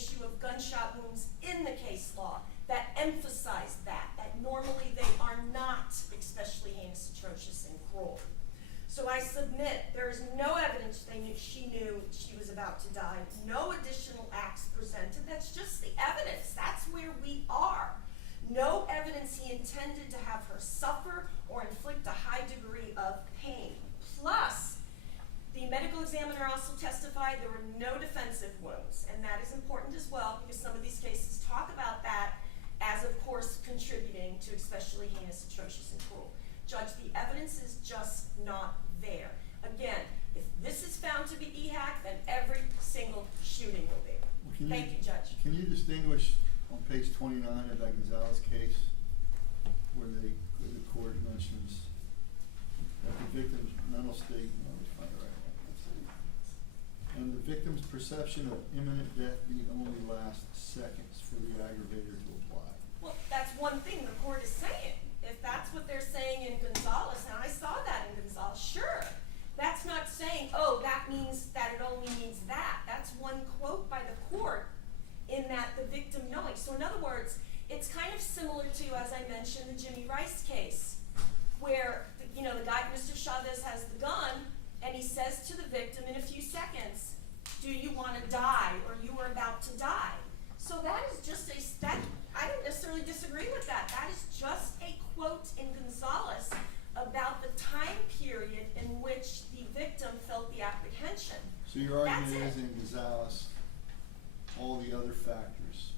issue of gunshot wounds in the case law that emphasize that normally they are not especially heinous, atrocious, and cruel. So I submit there is no evidence she knew she was about to die, no additional acts presented. That's just the evidence. That's where we are. No evidence he intended to have her suffer or inflict a high degree of pain. Plus, the medical examiner also testified there were no defensive wounds, and that is important as well because some of these cases talk about that as, of course, contributing to especially heinous, atrocious, and cruel. Judge, the evidence is just not there. Again, if this is found to be EHAC, then every single shooting will be. Thank you, Judge. Can you distinguish on page 29 of that Gonzalez case where the court mentions that the victim's mental state, let me find it right now, and the victim's perception of imminent death need only last seconds for the aggravator to apply? Well, that's one thing the court is saying. If that's what they're saying in Gonzalez, and I saw that in Gonzalez, sure. That's not saying, oh, that means that it only means that. That's one quote by the court in that the victim knowing. So in other words, it's kind of similar to, as I mentioned, the Jimmy Rice case, where the guy, Mr. Chavez, has the gun, and he says to the victim in a few seconds, do you want to die, or you are about to die? So that is just I don't necessarily disagree with that. That is just a quote in Gonzalez about the time period in which the victim felt the apprehension. So your argument is in Gonzalez, all the other factors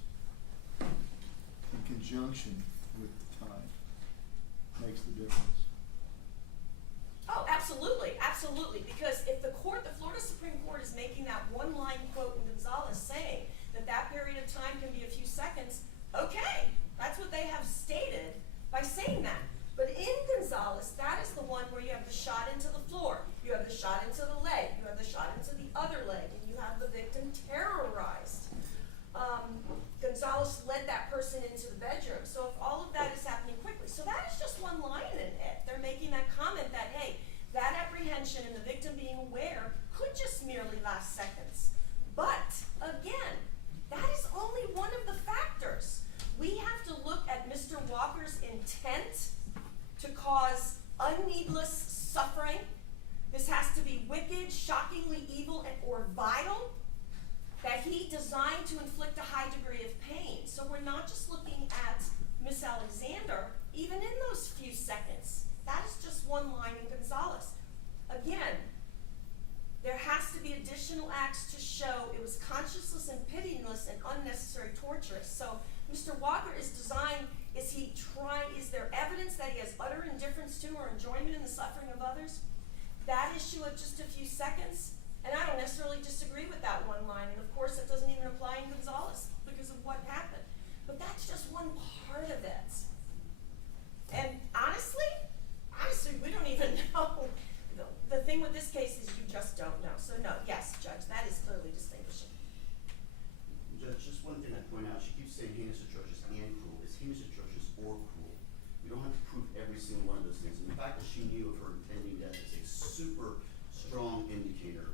in conjunction with the time makes the difference. Oh, absolutely, absolutely. Because if the Florida Supreme Court is making that one-line quote in Gonzalez saying that period of time can be a few seconds, okay, that's what they have stated by saying that. But in Gonzalez, that is the one where you have the shot into the floor, you have the shot into the leg, you have the shot into the other leg, and you have the victim terrorized. Gonzalez led that person into the bedroom. So if all of that is happening quickly, so that is just one line in it. They're making that comment that, hey, that apprehension and the victim being aware could just merely last seconds. But again, that is only one of the factors. We have to look at Mr. Walker's intent to cause unneedless suffering. This has to be wicked, shockingly evil, or vile, that he designed to inflict a high degree of pain. So we're not just looking at Miss Alexander, even in those few seconds. That is just one line in Gonzalez. Again, there has to be additional acts to show it was conscienceless and pitiless and unnecessary torturous. So Mr. Walker is there evidence that he has utter indifference to or enjoyment in the suffering of others? That issue of just a few seconds, and I don't necessarily disagree with that one line, and of course it doesn't even apply in Gonzalez because of what happened. But that's just one part of it. And honestly, we don't even know. The thing with this case is you just don't know. So no, yes, Judge, that is clearly distinguishing. Judge, just one thing I'd point out, she keeps saying heinous, atrocious, and cruel. Is heinous, atrocious, or cruel? We don't have to prove every single one of those things. And the fact that she knew of her impending death is a super strong indicator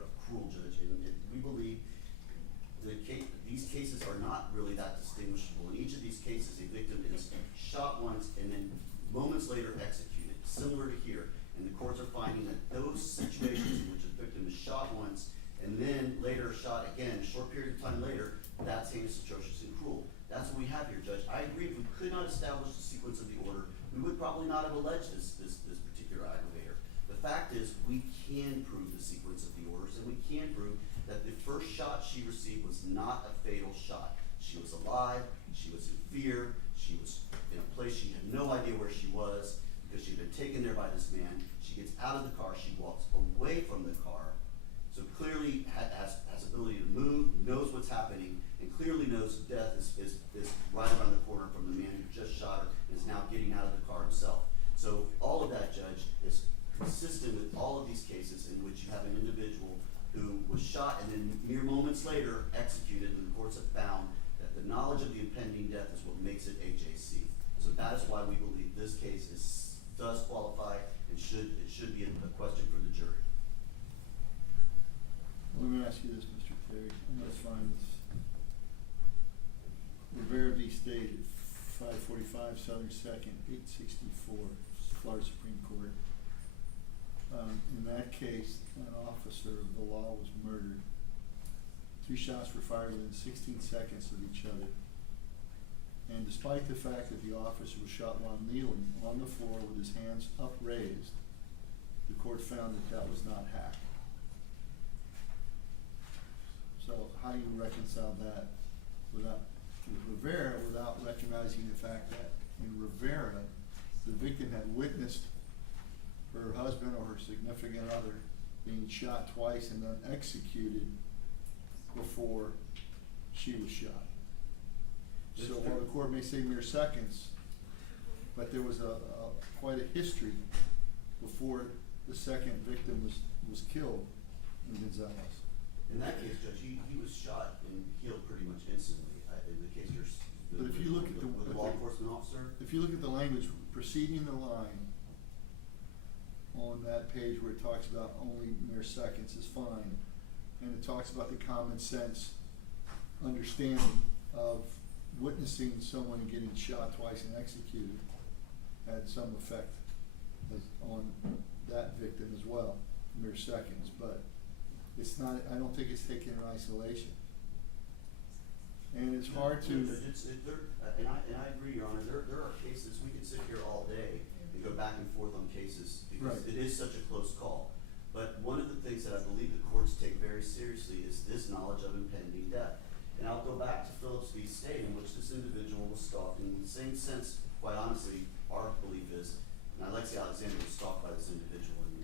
of cruel, Judge. And we believe these cases are not really that distinguishable. In each of these cases, a victim is shot once and then moments later executed, similar to here. And the courts are finding that those situations in which a victim is shot once and then later shot again, a short period of time later, that's heinous, atrocious, and cruel. That's what we have here, Judge. I agree, if we could not establish the sequence of the order, we would probably not have alleged this particular aggravator. The fact is, we can prove the sequence of the orders, and we can prove that the first shot she received was not a fatal shot. She was alive, she was in fear, she was in a place she had no idea where she was because she had been taken there by this man. She gets out of the car, she walks away from the car, so clearly has ability to move, knows what's happening, and clearly knows death is right around the corner from the man who just shot her and is now getting out of the car himself. So all of that, Judge, is consistent with all of these cases in which you have an individual who was shot and then mere moments later executed, and the courts have found that the knowledge of the impending death is what makes it AJC. So that is why we believe this case does qualify and it should be a question for the jury. Let me ask you this, Mr. Terry. I'm going to find this restated, 545 Southern Second, 864, Florida Supreme Court. In that case, an officer of the law was murdered. 2 shots were fired within 16 seconds of each other. And despite the fact that the officer was shot while kneeling on the floor with his hands upraised, the court found that that was not hack. So how do you reconcile that with Rivera without recognizing the fact that in Rivera, the victim had witnessed her husband or her significant other being shot twice and then executed before she was shot. So while the court may say mere seconds, but there was quite a history before the second victim was killed in Gonzalez. In that case, Judge, he was shot and killed pretty much instantly. In the case But if you look at the law enforcement officer. If you look at the language preceding the line on that page where it talks about only mere seconds is fine, and it talks about the common sense understanding of witnessing someone getting shot twice and executed had some effect on that victim as well, mere seconds, but it's not, I don't think it's taken in isolation. And it's hard to. And I agree, Your Honor, there are cases, we could sit here all day and go back and forth on cases because Right. it is such a close call. But one of the things that I believe the courts take very seriously is this knowledge of impending death. And I'll go back to Phillips v. State, in which this individual was stalked. In the same sense, quite honestly, our belief is Nilexia Alexander was stalked by this individual when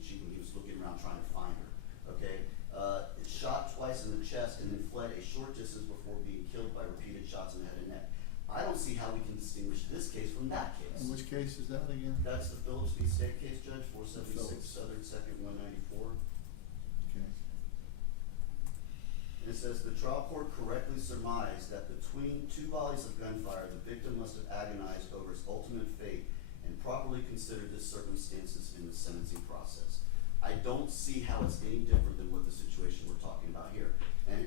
he was looking around trying to find her. Okay, it shot twice in the chest and then fled a short distance before being killed by repeated shots in the head and neck. I don't see how we can distinguish this case from that case. And which case is that again? That's the Phillips v. State case, Judge, 476 Phillips. Southern Second 194. Okay. And it says, the trial court correctly surmised that between 2 volleys of gunfire, the victim must have agonized over his ultimate fate and properly considered the circumstances in the sentencing process. I don't see how it's any different than what the situation we're talking about here. And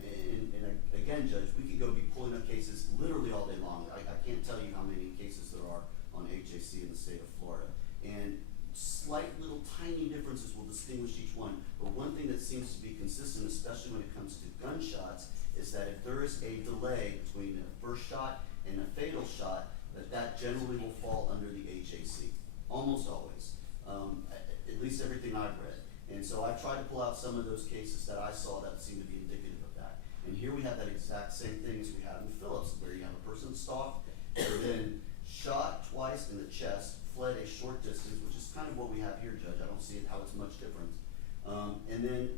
again, Judge, we could go be pulling up cases literally all day long. I can't tell you how many cases there are on HAC in the state of Florida. And slight little tiny differences will distinguish each one. But one thing that seems to be consistent, especially when it comes to gunshots, is that if there is a delay between a first shot and a fatal shot, that generally will fall under the HAC, almost always. At least everything I've read. And so I tried to pull out some of those cases that I saw that seemed to be indicative of that. And here we have that exact same thing as we have in Phillips, where you have a person stalked, and then shot twice in the chest, fled a short distance, which is kind of what we have here, Judge. I don't see how it's much different. And then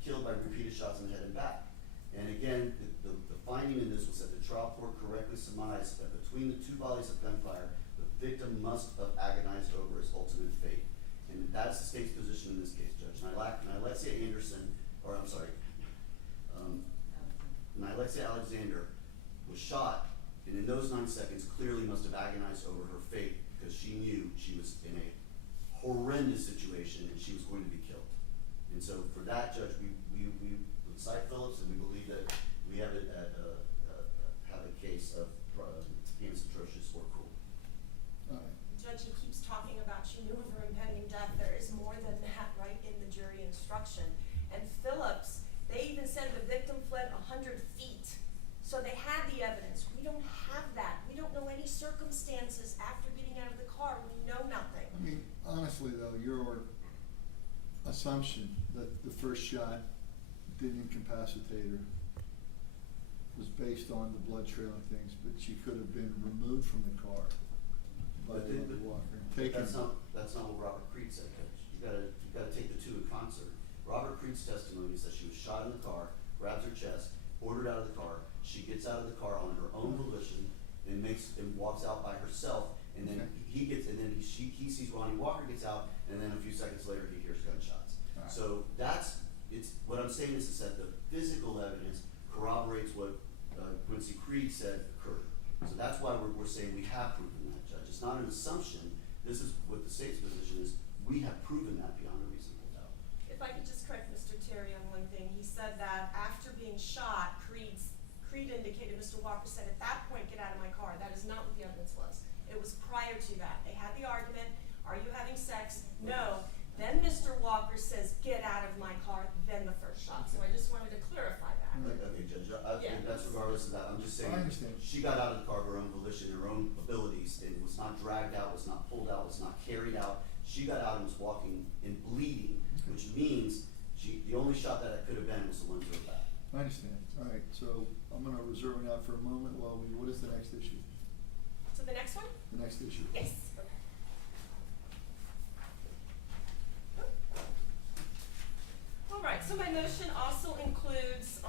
killed by repeated shots in the head and back. And again, the finding in this was that the trial court correctly surmised that between the 2 volleys of gunfire, the victim must have agonized over his ultimate fate. And that's the state's position in this case, Judge. Nilexia Alexander was shot, and in those 9 seconds clearly must have agonized over her fate because she knew she was in a horrendous situation and she was going to be killed. And so for that, Judge, we cite Phillips, and we believe that we have a case of heinous, atrocious, or cruel. All right. Judge, he keeps talking about she knew of her impending death. There is more than that right in the jury instruction. And Phillips, they even said the victim fled 100 feet. So they had the evidence. We don't have that. We don't know any circumstances after getting out of the car. We know nothing. I mean, honestly though, your assumption that the first shot didn't incapacitate her was based on the blood trail and things, but she could have been removed from the car by Ronny Walker. That's not what Robert Creed said, Judge. You gotta take the two in concert. Robert Creed's testimony is that she was shot in the car, grabs her chest, ordered out of the car. She gets out of the car on her own volition and walks out by herself. And then he sees Ronny Walker gets out, and then a few seconds later he hears gunshots. Right. So what I'm saying is that the physical evidence corroborates what Quincy Creed said occurred. So that's why we're saying we have proven that, Judge. It's not an assumption. This is what the state's position is. We have proven that beyond a reasonable doubt. If I could just correct Mr. Terry on one thing. He said that after being shot, Creed indicated, Mr. Walker said, at that point, get out of my car. is not what the evidence was. It was prior to that. They had the argument, are you having sex? No. Then Mr. Walker says, get out of my car, then the first shot. So I just wanted to clarify that. Okay, Judge, Yeah. that's regardless of that, I'm just saying. I understand. She got out of the car of her own volition, her own abilities, and was not dragged out, was not pulled out, was not carried out. She got out and was walking and bleeding, which means the only shot that it could have been was the one to her back. I understand. All right, so I'm gonna reserve it out for a moment while what is the next issue? So the next one? The next issue? Yes. Okay. All right, so my motion also includes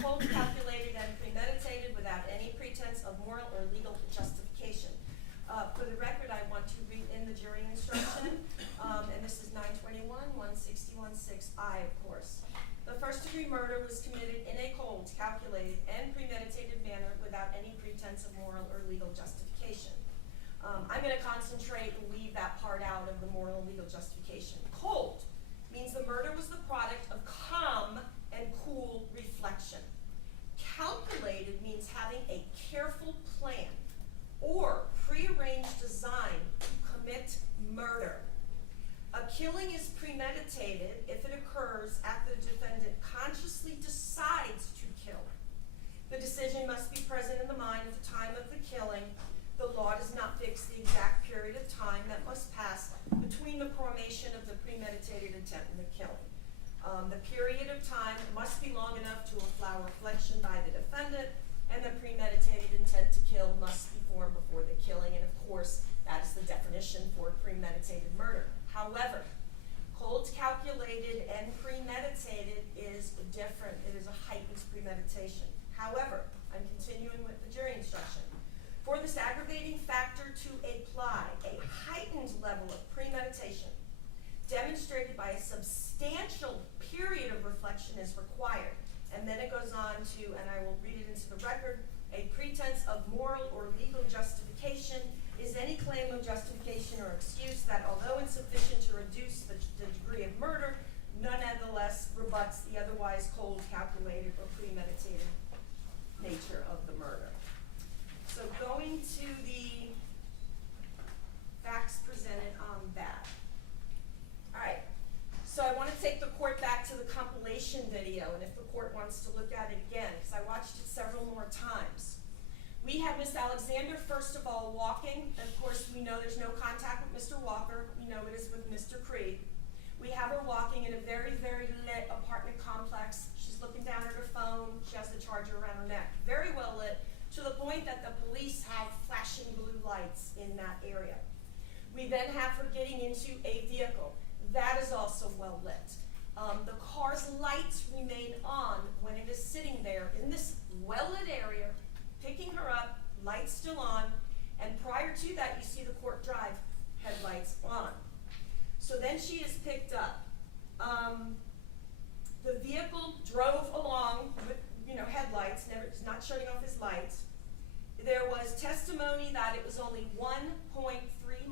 cold, calculated, and premeditated without any pretense of moral or legal justification. For the record, I want to read in the jury instruction, and this is 921, 161-6I, of course. The first-degree murder was committed in a cold, calculated, and premeditated manner without any pretense of moral or legal justification. I'm going to concentrate and leave that part out of the moral and legal justification. Cold means the murder was the product of calm and cool reflection. Calculated means having a careful plan or prearranged design to commit murder. A killing is premeditated if it occurs after the defendant consciously decides to kill. The decision must be present in the mind at the time of the killing. The law does not fix the exact period of time that must pass between the formation of the premeditated intent and the killing. The period of time must be long enough to allow reflection by the defendant, and the premeditated intent to kill must be formed before the killing, and of course, that is the definition for premeditated murder. However, cold, calculated, and premeditated is different. It is a heightened premeditation. However, I'm continuing with the jury instruction. For this aggravating factor to apply, a heightened level of premeditation demonstrated by a substantial period of reflection is required. And then it goes on to, and I will read it into the record, a pretense of moral or legal justification is any claim of justification or excuse that, although insufficient to reduce the degree of murder, nonetheless rebuts the otherwise cold, calculated, or premeditated nature of the murder. So going to the facts presented on that. All right, so I want to take the court back to the compilation video, and if the court wants to look at it again, because I watched it several more times. We have Miss Alexander, first of all, walking. Of course, we know there's no contact with Mr. Walker. We know it is with Mr. Creed. We have her walking in a very, very lit apartment complex. She's looking down at her phone. She has the charger around her neck. Very well lit, to the point that the police have flashing blue lights in that area. We then have her getting into a vehicle. That is also well lit. The car's lights remain on when it is sitting there in this well-lit area, picking her up, lights still on, and prior to that, you see the court drive headlights on. So then she is picked up. The vehicle drove along with, headlights, it's not shutting off his lights. There was testimony that it was only 1.3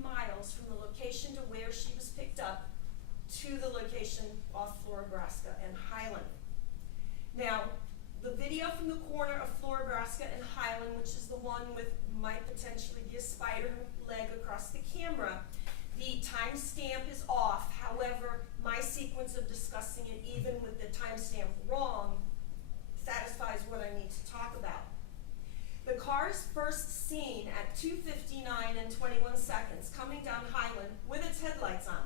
miles from the location to where she was picked up to the location off Floribraska and Highland. Now, the video from the corner of Floribraska and Highland, which is the one with might potentially be a spider leg across the camera, the timestamp is off. However, my sequence of discussing it, even with the timestamp wrong, satisfies what I need to talk about. The car is first seen at 2:59 and 21 seconds coming down Highland with its headlights on.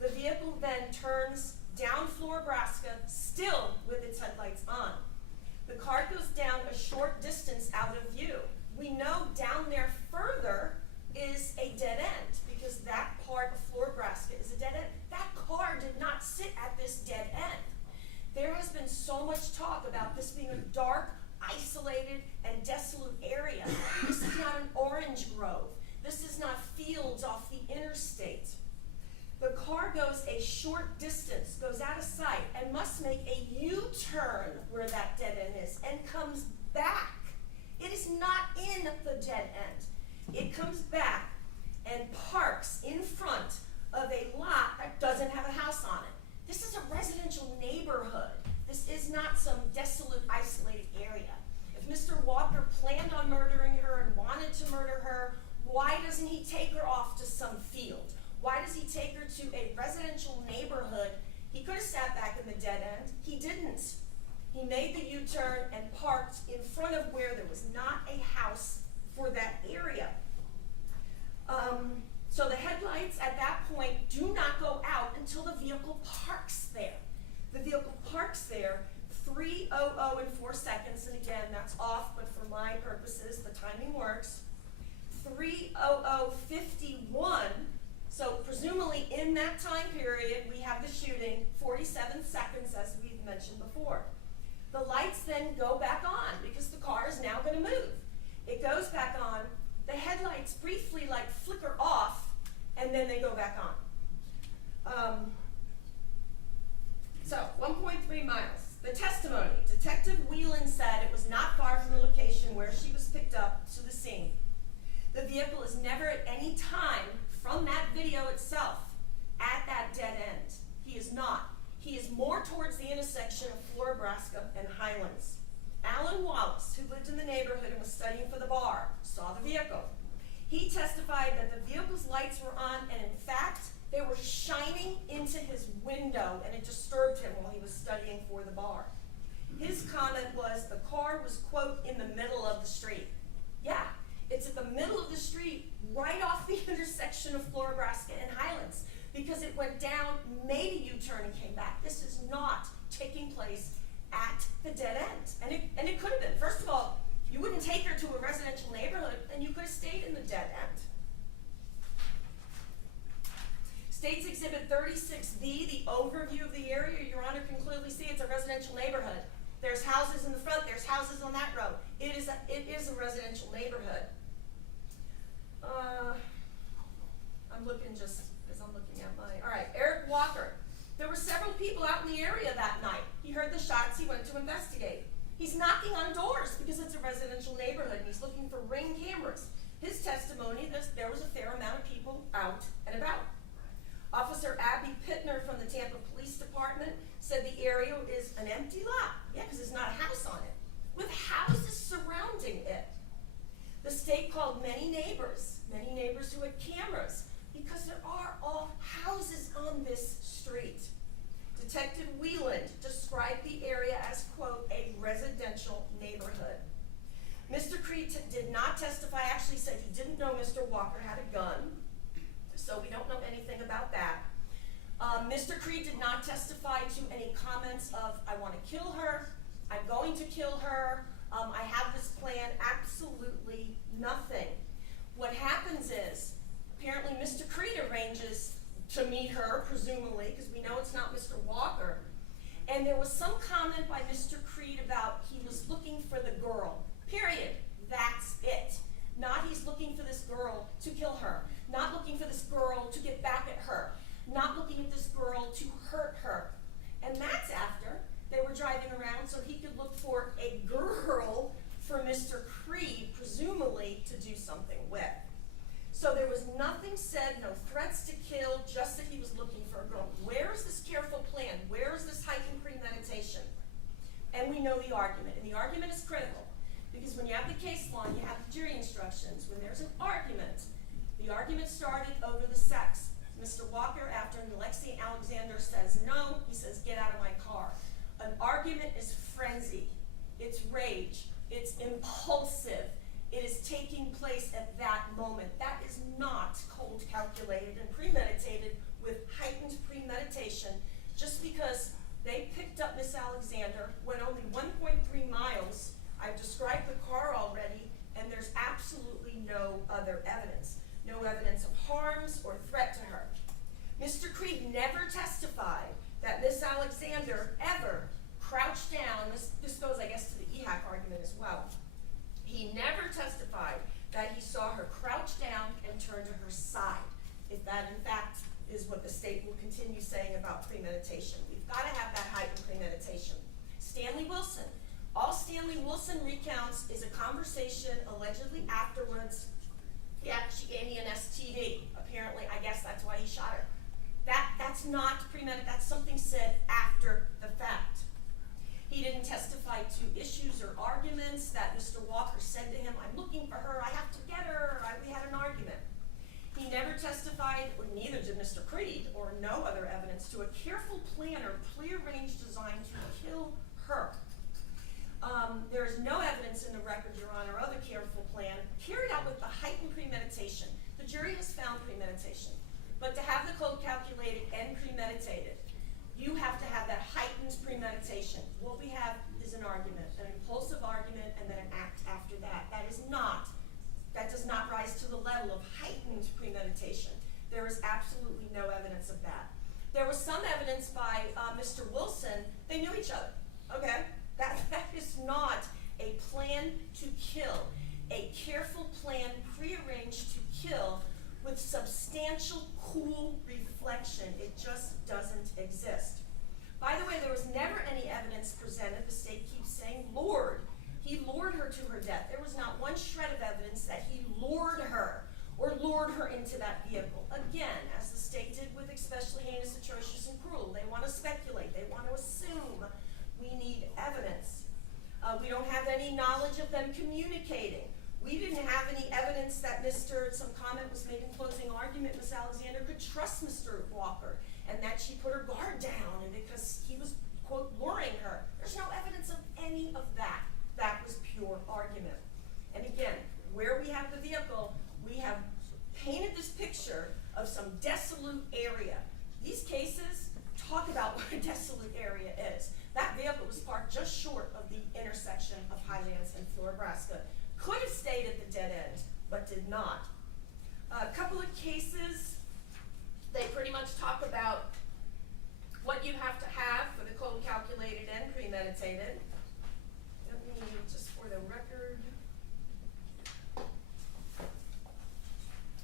The vehicle then turns down Floribraska, still with its headlights on. The car goes down a short distance out of view. We know down there further is a dead end, because that part of Floribraska is a dead end. That car did not sit at this dead end. There has been so much talk about this being a dark, isolated, and desolate area. This is not an orange grove. This is not fields off the interstate. The car goes a short distance, goes out of sight, and must make a U-turn where that dead end is, and comes back. It is not in the dead end. It comes back and parks in front of a lot that doesn't have a house on it. This is a residential neighborhood. This is not some desolate, isolated area. If Mr. Walker planned on murdering her and wanted wanted to murder her, why doesn't he take her off to some field? Why does he take her to a residential neighborhood? He could have sat back in the dead end. He didn't. He made the U-turn and parked in front of where there was not a house for that area. So the headlights at that point do not go out until the vehicle parks there. The vehicle parks there 3:00 and 4 seconds, and again, that's off, but for my purposes, the timing works. 3:00:51, so presumably in that time period, we have the shooting, 47 seconds, as we've mentioned before. The lights then go back on, because the car is now gonna move. It goes back on, the headlights briefly like flicker off, and then they go back on. So 1.3 miles. The testimony, Detective Whelan said it was not far from the location where she was picked up to the scene. The vehicle is never at any time from that video itself at that dead end. He is not. He is more towards the intersection of Floribraska and Highlands. Alan Wallace, who lived in the neighborhood and was studying for the bar, saw the vehicle. He testified that the vehicle's lights were on, and in fact, they were shining into his window, and it disturbed him while he was studying for the bar. His comment was the car was, quote, in the middle of the street. Yeah, it's at the middle of the street, right off the intersection of Floribraska and Highlands, because it went down, made a U-turn, and came back. This is not taking place at the dead end. And it could have been. First of all, you wouldn't take her to a residential neighborhood, and you could have stayed in the dead end. State's Exhibit 36B, the overview of the area, Your Honor can clearly see it's a residential neighborhood. There's houses in the front, there's houses on that road. It is a residential neighborhood. I'm looking just as I'm looking at my, all right, Eric Walker. There were several people out in the area that night. He heard the shots, he went to investigate. He's knocking on doors because it's a residential neighborhood and he's looking for Ring cameras. His testimony, there was a fair amount of people out and about. Officer Abby Pittner from the Tampa Police Department said the area is an empty lot. Yeah, because there's not a house on it, with houses surrounding it. The state called many neighbors who had cameras, because there are all houses on this street. Detective Whelan described the area as, quote, a residential neighborhood. Mr. Creed did not testify, actually said he didn't know Mr. Walker had a gun, so we don't know anything about that. Mr. Creed did not testify to any comments of, I want to kill her, I'm going to kill her, I have this plan, absolutely nothing. What happens is, apparently Mr. Creed arranges to meet her, presumably, because we know it's not Mr. Walker, and there was some comment by Mr. Creed about he was looking for the girl, period. That's it. Not he's looking for this girl to kill her, not looking for this girl to get back at her, not looking at this girl to hurt her. And that's after they were driving around so he could look for a girl for Mr. Creed, presumably, to do something with. So there was nothing said, no threats to kill, just that he was looking for a girl. Where is this careful plan? Where is this heightened premeditation? And we know the argument, and the argument is critical, because when you have the case law and you have the jury instructions, when there's an argument, the argument started over the sex. Mr. Walker, after Nilexia Alexander says no, he says, get out of my car. An argument is frenzy, it's rage, it's impulsive, it is taking place at that moment. That is not cold calculated and premeditated with heightened premeditation, just because they picked up Miss Alexander, went only 1.3 miles. I've described the car already, and there's absolutely no other evidence. No evidence of harms or threat to her. Mr. Creed never testified that Miss Alexander ever crouched down. This goes, I guess, to the EHAC argument as well. He never testified that he saw her crouch down and turn to her side, if that in fact is what the state will continue saying about premeditation. We've got to have that heightened premeditation. Stanley Wilson. All Stanley Wilson recounts is a conversation allegedly afterwards. Yeah, she gave me an STD. Apparently, I guess that's why he shot her. That's not premeditated. That's something said after the fact. He didn't testify to issues or arguments that Mr. Walker said to him, I'm looking for her, I have to get her, we had an argument. He never testified, or neither did Mr. Creed, or no other evidence, to a careful plan or prearranged design to kill her. There is no evidence in the record, Your Honor, of a careful plan carried out with the heightened premeditation. The jury has found premeditation, but to have the code calculated and premeditated, you have to have that heightened premeditation. What we have is an argument, an impulsive argument, and then an act after that. That does not rise to the level of heightened premeditation. There is absolutely no evidence of that. There was some evidence by Mr. Wilson. They knew each other, okay? That is not a plan to kill, a careful plan prearranged to kill with substantial cool reflection. It just doesn't exist. By the way, there was never any evidence presented. The state keeps saying lured. He lured her to her death. There was not one shred of evidence that he lured her or lured her into that vehicle. Again, as the state did with especially heinous, atrocious, and cruel, they want to speculate. They want to assume. We need evidence. We don't have any knowledge of them communicating. We didn't have any evidence that some comment was made in closing argument, Ms. Alexander could trust Mr. Walker, and that she put her guard down, and because he was, quote, luring her. There's no evidence of any of that. That was pure argument. And again, where we have the vehicle, we have painted this picture of some desolate area. These cases talk about what a desolate area is. That vehicle was parked just short of the intersection of Highlands and Floribraska. Could have stayed at the dead end, but did not. A couple of cases, they pretty much talk about what you have to have for the code calculated and premeditated. Let me, just for the record,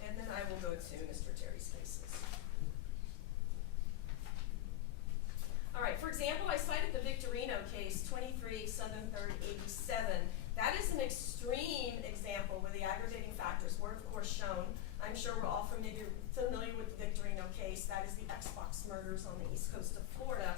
and then I will go to Mr. Terry's cases. All right, for example, I cited the Victorino case, 23 Southern 3rd 87. That is an extreme example where the aggravating factors were, of course, shown. I'm sure we're all familiar with the Victorino case. That is the Xbox murders on the east coast of Florida.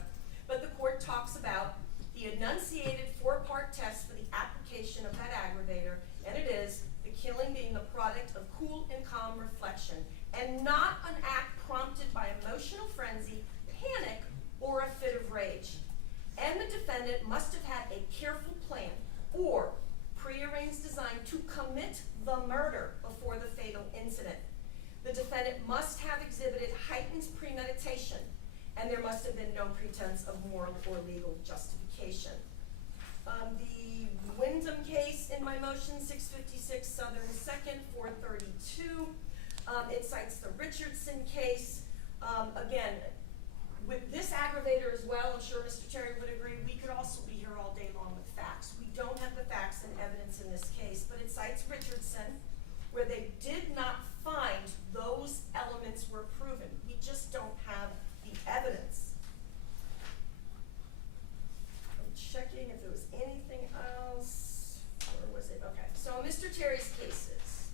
But the court talks about the enunciated four-part test for the application of that aggravator, and it is the killing being the product of cool and calm reflection, and not an act prompted by emotional frenzy, panic, or a fit of rage. And the defendant must have had a careful plan or prearranged design to commit the murder before the fatal incident. The defendant must have exhibited heightened premeditation, and there must have been no pretense of moral or legal justification. The Wyndham case in my motion, 656 Southern 2nd, 432. It cites the Richardson case. Again, with this aggravator as well, I'm sure Mr. Terry would agree, we could also be here all day long with facts. We don't have the facts and evidence in this case, but it cites Richardson, where they did not find those elements were proven. We just don't have the evidence. I'm checking if there was anything else. Where was it? Okay, so Mr. Terry's cases.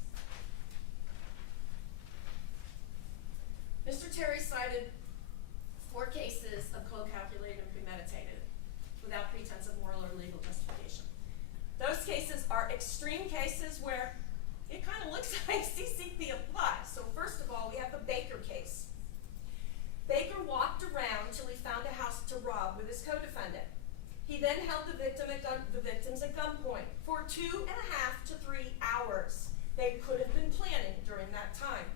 Mr. Terry cited 4 cases of code calculated and premeditated without pretense of moral or legal justification. Those cases are extreme cases where it kind of looks like CCP applies. So first of all, we have the Baker case. Baker walked around till he found a house to rob with his co-defendant. He then held the victims at gunpoint for 2.5 to 3 hours. They could have been planning during that time.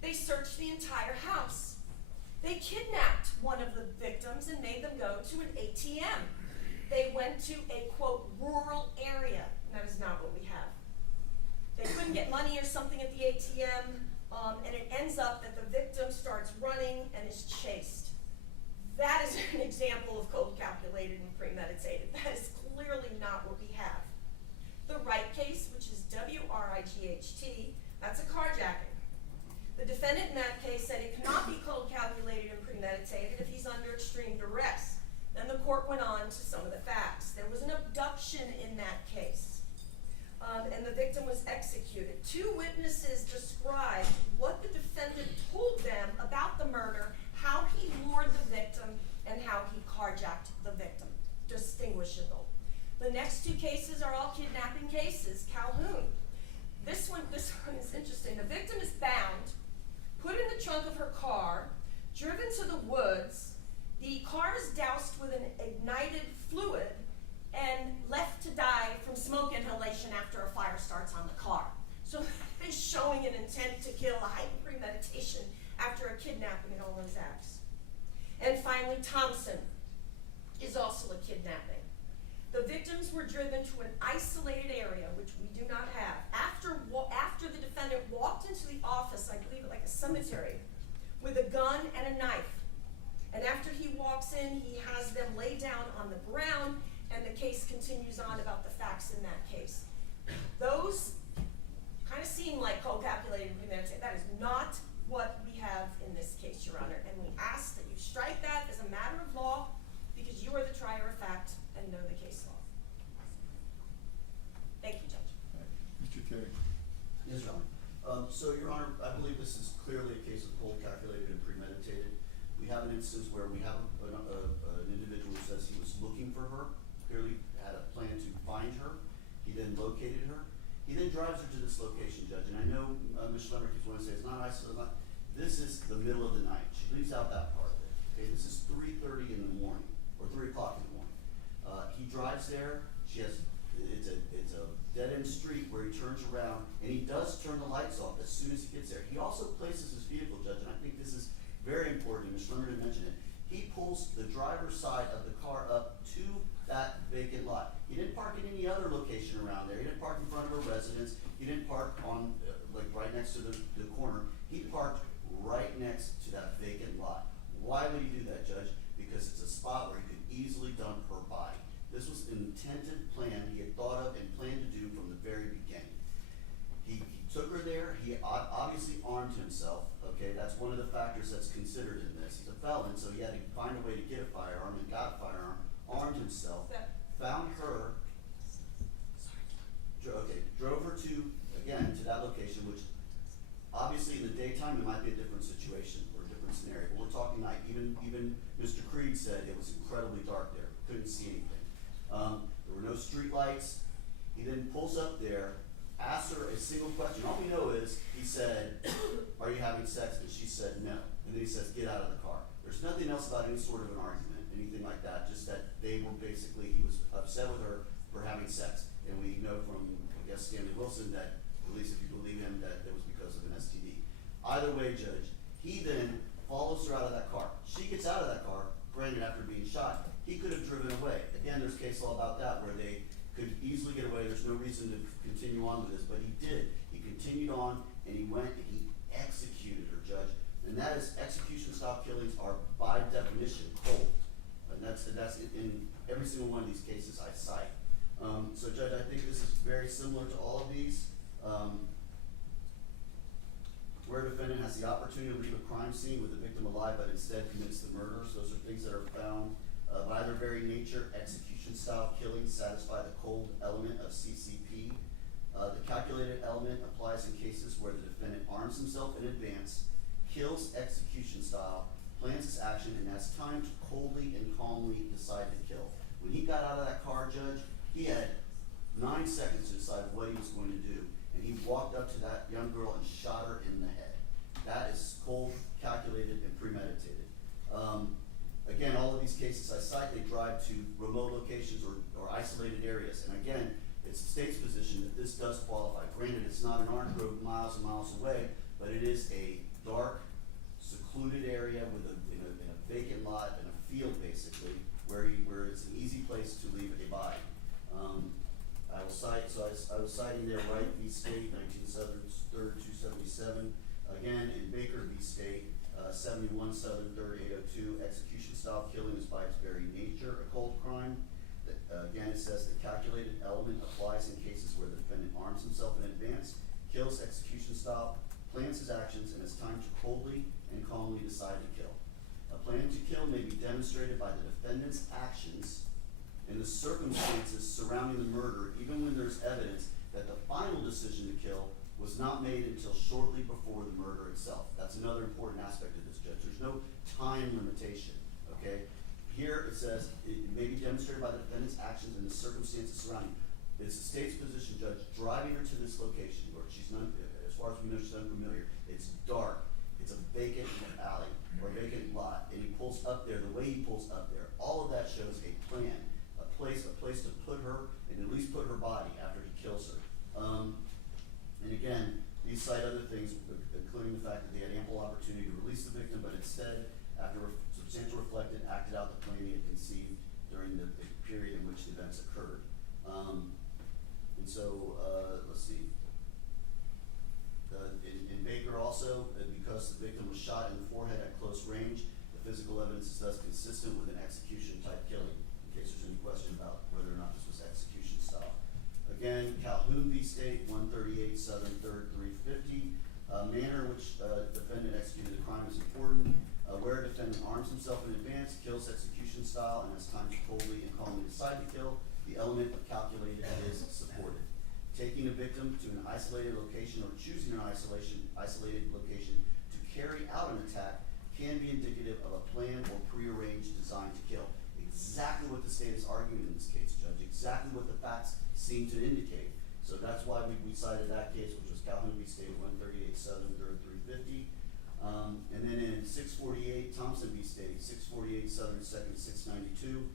They searched the entire house. They kidnapped one of the victims and made them go to an ATM. They went to a, quote, rural area. And that is not what we have. They couldn't get money or something at the ATM, and it ends up that the victim starts running and is chased. That is an example of code calculated and premeditated. That is clearly not what we have. The Wright case, which is WRIGHT, that's a carjacking. The defendant in that case said it cannot be code calculated and premeditated if he's under extreme duress. Then the court went on to some of the facts. There was an abduction in that case, and the victim was executed. 2 witnesses described what the defendant told them about the murder, how he lured the victim, and how he carjacked the victim. Distinguishable. trunk of her car, driven to the woods. The car is doused with an ignited fluid and left to die from smoke inhalation after a fire starts on the car. So that is showing an intent to kill, a heightened premeditation after a kidnapping at Olin's Acts. And finally, Thompson is also a kidnapping. The victims were driven to an isolated area, which we do not have. After the defendant walked into the office, I believe like a cemetery, with a gun and a knife. And after he walks in, he has them lay down on the ground, and the case continues on about the facts in that case. Those kind of seem like co-calculated premeditated. That is not what we have in this case, Your Honor, and we ask that you strike that as a matter of law, because you are the trier of fact and know the case law. Thank you, Judge. Mr. Terry. Yes, Your Honor. So, Your Honor, I believe this is clearly a case of cold calculated and premeditated. We have an instance where we have an individual who says he was looking for her, clearly had a plan to find her. He then located her. He then drives her to this location, Judge. And I know Ms. Schlemmer keeps wanting to say it's not isolated. This is the middle of the night. She leaves out that part of it. Okay, this is 3:30 in the morning, or 3 o'clock in the morning. He drives there. She has it's a dead end street where he turns around, and he does turn the lights off as soon as he gets there. He also places his vehicle, Judge, and I think this is very important. Ms. Schlemmer didn't mention it. He pulls the driver's side of the car up to that vacant lot. He didn't park in any other location around there. He didn't park in front of a residence. He didn't park on like right next to the corner. He parked right next to that vacant lot. Why would he do that, Judge? Because it's a spot where he could easily dump her body. This was an intended plan he had thought of and planned to do from the very beginning. He took her there. He obviously armed himself. Okay, that's one of the factors that's considered in this. He's a felon, so he had to find a way to get a firearm and got a firearm, armed himself, found her, drove her to that location, which obviously in the daytime it might be a different situation or a different scenario, but we're talking night. Even Mr. Creed said it was incredibly dark there, couldn't see anything. There were no street lights. He then pulls up there, asks her a single question. All we know is he said, "Are you having sex?" And she said no. And then he says, "Get out of the car." There's nothing else about any sort of an argument, anything like that, just that they were basically, he was upset with her for having sex. And we know from, I guess, Stanley Wilson that, at least if you believe him, that it was because of an STD. Either way, Judge, he then follows her out of that car. She gets out of that car, granted after being shot. He could have driven away. Again, there's case law about that where they could easily get away. There's no reason to continue on with this, but he did. He continued on, and he went and he executed her, Judge. And that is, execution-style killings are by definition cold. And that's in every single one of these cases I cite. So, Judge, I think this is very similar to all of these. Where a defendant has the opportunity to leave a crime scene with the victim alive, but instead commits the murders. Those are things that are found by their very nature. Execution-style killings satisfy the cold element of CCP. The calculated element applies in cases where the defendant arms himself in advance, kills execution style, plans his action, and has time to coldly and calmly decide to kill. When he got out of that car, Judge, he had 9 seconds to decide what he was going to do. And he walked up to that young girl and shot her in the head. That is cold, calculated, and premeditated. Again, all of these cases I cite, they drive to remote locations or isolated areas. And again, it's the state's position that this does qualify. Granted, it's not an orange grove miles and miles away, but it is a dark, secluded area with in a vacant lot in a field, basically, where it's an easy place to leave a body. I was citing there Wright v. State, 1973, 277. Again, in Baker v. State, 71, 7, 3rd, 802, execution-style killing is by its very nature a cold crime. Again, it says the calculated element applies in cases where the defendant arms himself in advance, kills execution-style, plans his actions, and has time to coldly and calmly decide to kill. A plan to kill may be demonstrated by the defendant's actions and the circumstances surrounding the murder, even when there's evidence that the final decision to kill was not made until shortly before the murder itself. That's another important aspect of this, Judge. There's no time limitation, okay? Here it says it may be demonstrated by the defendant's actions and the circumstances surrounding. It's the state's position, Judge, driving her to this location where she's not, as far as we know, she's unfamiliar. It's dark. It's a vacant up there, the way he pulls up there, all of that shows a plan, a place to put her, and at least put her body after he kills her. And again, these cite other things, including the fact that they had ample opportunity to release the victim, but instead, after substantial reflected, acted out the plan he had conceived during the period in which the events occurred. And so, let's see. In Baker also, because the victim was shot in the forehead at close range, the physical evidence is thus consistent with an execution type killing, in case there's any question about whether or not this was execution style. Again, Calhoun v. State, 138 Southern 3rd, 350. Manner in which defendant executed the crime is important. Where a defendant arms himself in advance, kills execution style, and has time to coldly and calmly decide to kill, the element of calculated is supported. Taking a victim to an isolated location or choosing an isolated location to carry out an attack can be indicative of a planned or prearranged design to kill. Exactly what the state is arguing in this case, Judge. Exactly what the facts seem to indicate. So that's why we cited that case, which was Calhoun v. State, 138 Southern 3rd, 350. And then in 648, Thompson v. State, 648 Southern 2nd, 692.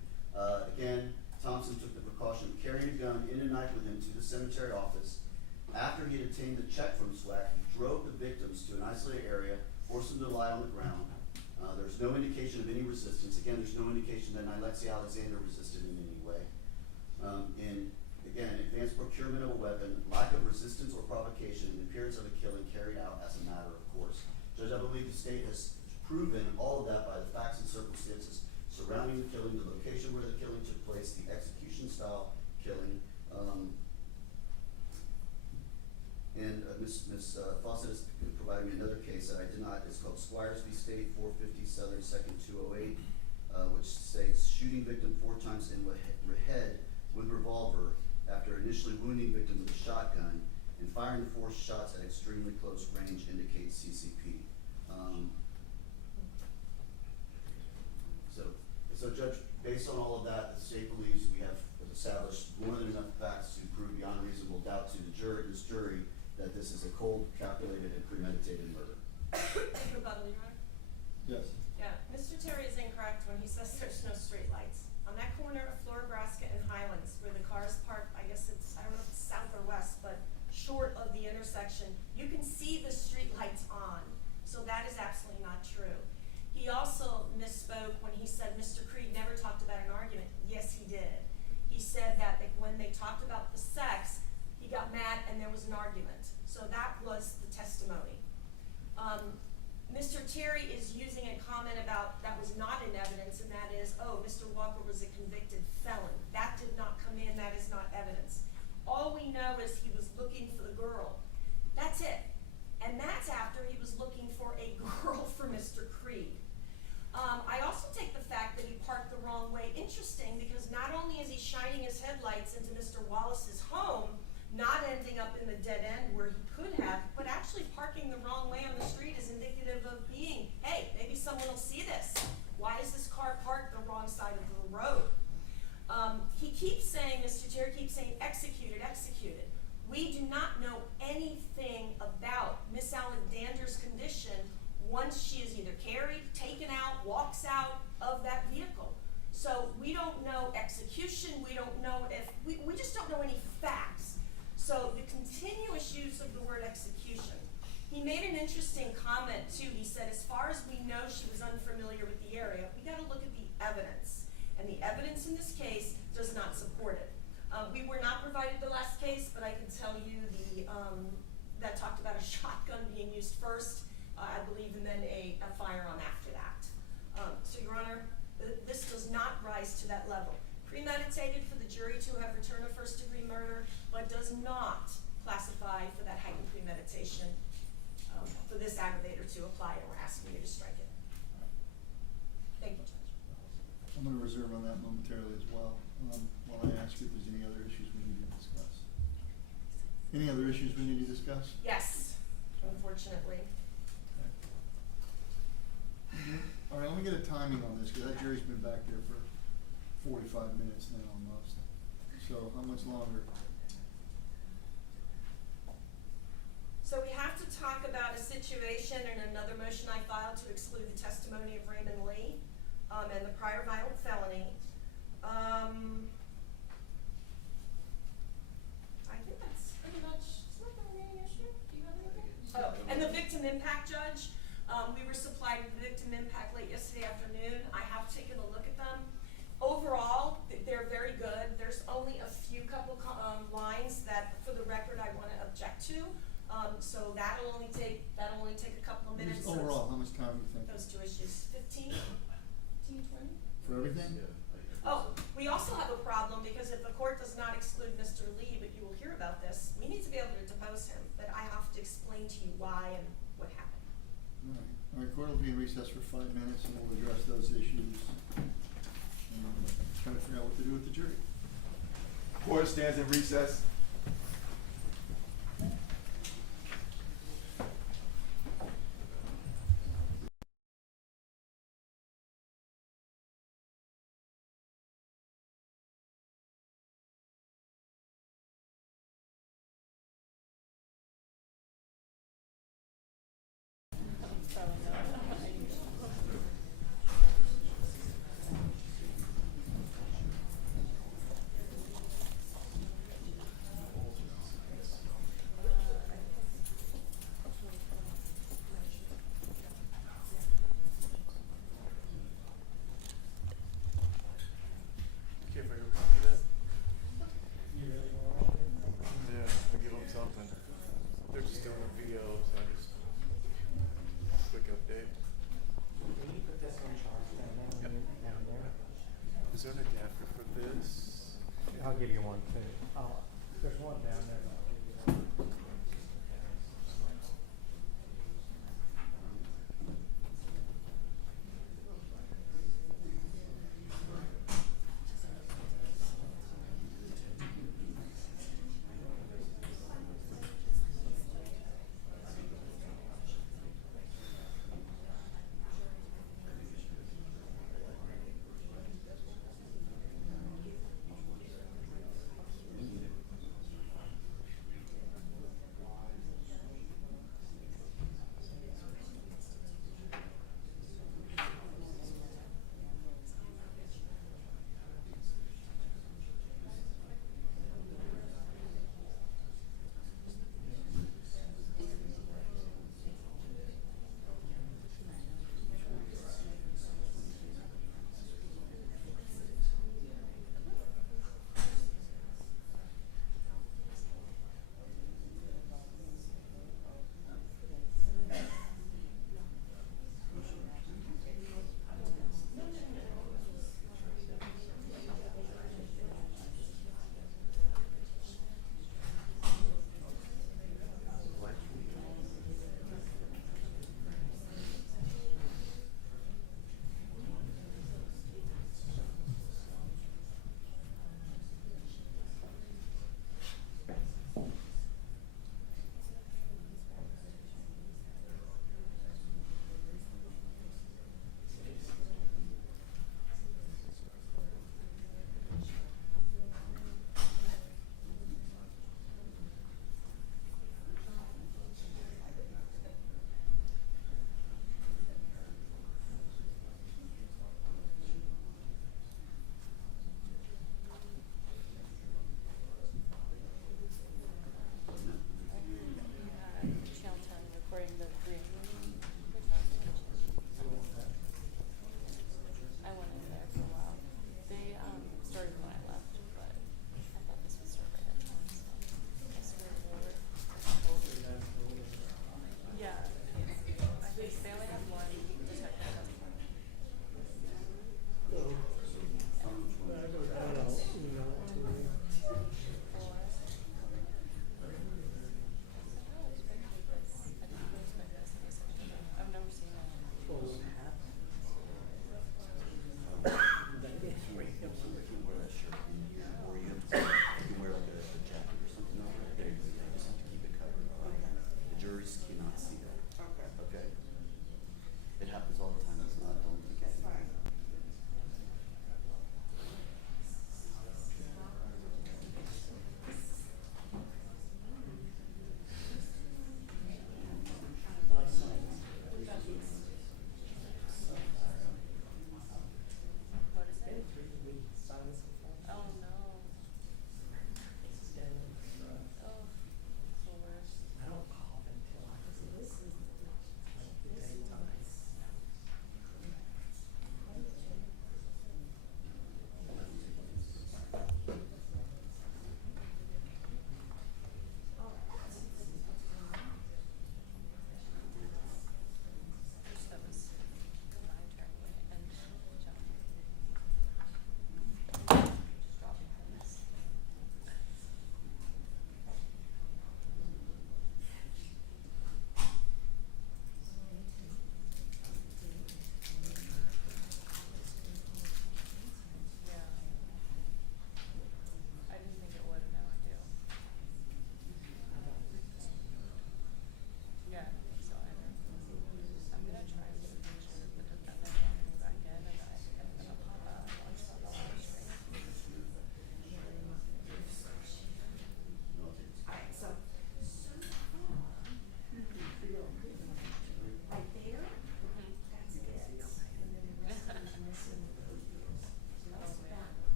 Again, Thompson took the precaution of carrying a gun and a knife with him to the cemetery office. After he had obtained the check from SWAC, he drove the victims to an isolated area, forced them to lie on the ground. There's no indication of any resistance. Again, there's no indication that Nilexia Alexander resisted in any way. And again, advanced procurement of a weapon, lack of resistance or provocation, and the appearance of a killing carried out as a matter of course. Judge, I believe the state has proven all of that by the facts and circumstances surrounding the killing, the location where the killing took place, the execution style killing. And Ms. Fawcett has provided me another case that I did not. It's called Squires v. State, 450 Southern 2nd, 208, which states shooting victim 4 times in the head with revolver after initially wounding victim with a shotgun and firing 4 shots at extremely close range indicates CCP. So Judge, based on all of that, the state believes we have established more than enough facts to prove beyond reasonable doubt to the this jury that this is a cold, calculated, and premeditated murder. Rebuttal, Your Honor? Yes. Yeah, Mr. Terry is incorrect when he says there's no street lights. On that corner of Floribraska and Highlands, where the car is parked, I guess it's, I don't know if it's south or west, but short of the intersection, you can see the street lights on. So that is absolutely not true. He also misspoke when he said Mr. Creed never talked about an argument. Yes, he did. He said that when they talked about the sex, he got mad and there was an argument. So that was the testimony. Mr. Terry is using a comment about that was not in evidence, and that is, oh, Mr. Walker was a convicted felon. That did not come in. That is not evidence. All we know is he was looking for the girl. That's it. And that's after he was looking for a girl for Mr. Creed. I also take the fact that he parked the wrong way interesting, because not only is he shining his headlights into Mr. Wallace's home, not ending up in the dead end where he could have, but actually parking the wrong way on the street is indicative of being, hey, maybe someone will see this. Why is this car parked the wrong side of the road? He keeps saying, Mr. Terry keeps saying, executed, executed. We do not know anything about Miss Alexander's condition once she is either carried, taken out, walks out of that vehicle. So we don't know execution, we don't know if, we just don't know any facts. So the continuous use of the word execution. He made an interesting comment too. He said, as far as we know she was unfamiliar with the area, we gotta look at the evidence. And the evidence in this case does not support it. We were not provided the last case, but I can tell you that talked about a shotgun being used first, I believe, and then a firearm after that. So, Your Honor, this does not rise to that level. Premeditated for the jury to have returned a first-degree murder, but does not classify for that heightened premeditation for this aggravator to apply, and we're asking you to strike it. Thank you, Judge. I'm going to reserve on that momentarily as well, while I ask if there's any other issues we need to discuss. Any other issues we need to discuss? Yes, unfortunately. Okay. All right, let me get a timing on this, because that jury's been back there for 45 minutes now almost. So how much longer? So we have to talk about a situation and another motion I filed to exclude the testimony of Raymond Lee. and the prior violent felony. I think that's pretty much, is that the remaining issue? Do you have anything? Oh, and the victim impact judge, we were supplied with the victim impact late yesterday afternoon. I have taken a look at them. Overall, they're very good. There's only a few couple lines that, for the record, I want to object to. So that'll only take a couple of minutes. Just overall, how much time do you think? Those two issues, 15, 20? For everything? Oh, we also have a problem because if the court does not exclude Mr. Lee, but you will hear about this, we need to be able to depose him, but I have to explain to you why and what happened. All right, court will be in recess for 5 minutes and we'll address those issues. And try to figure out what to do with the jury. Court stands in recess. Is there an adapter for this? I'll give you one too. There's one down there. That I'll give you one.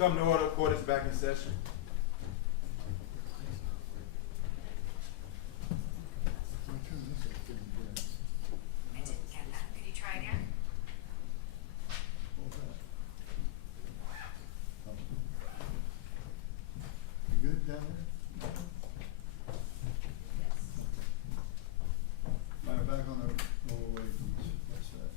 Come to order, court is back in session. Can I turn this up? Yes. I didn't get that. Could you try again? What was that? Oh. You good down there? All right, back on the old way, please. What's that?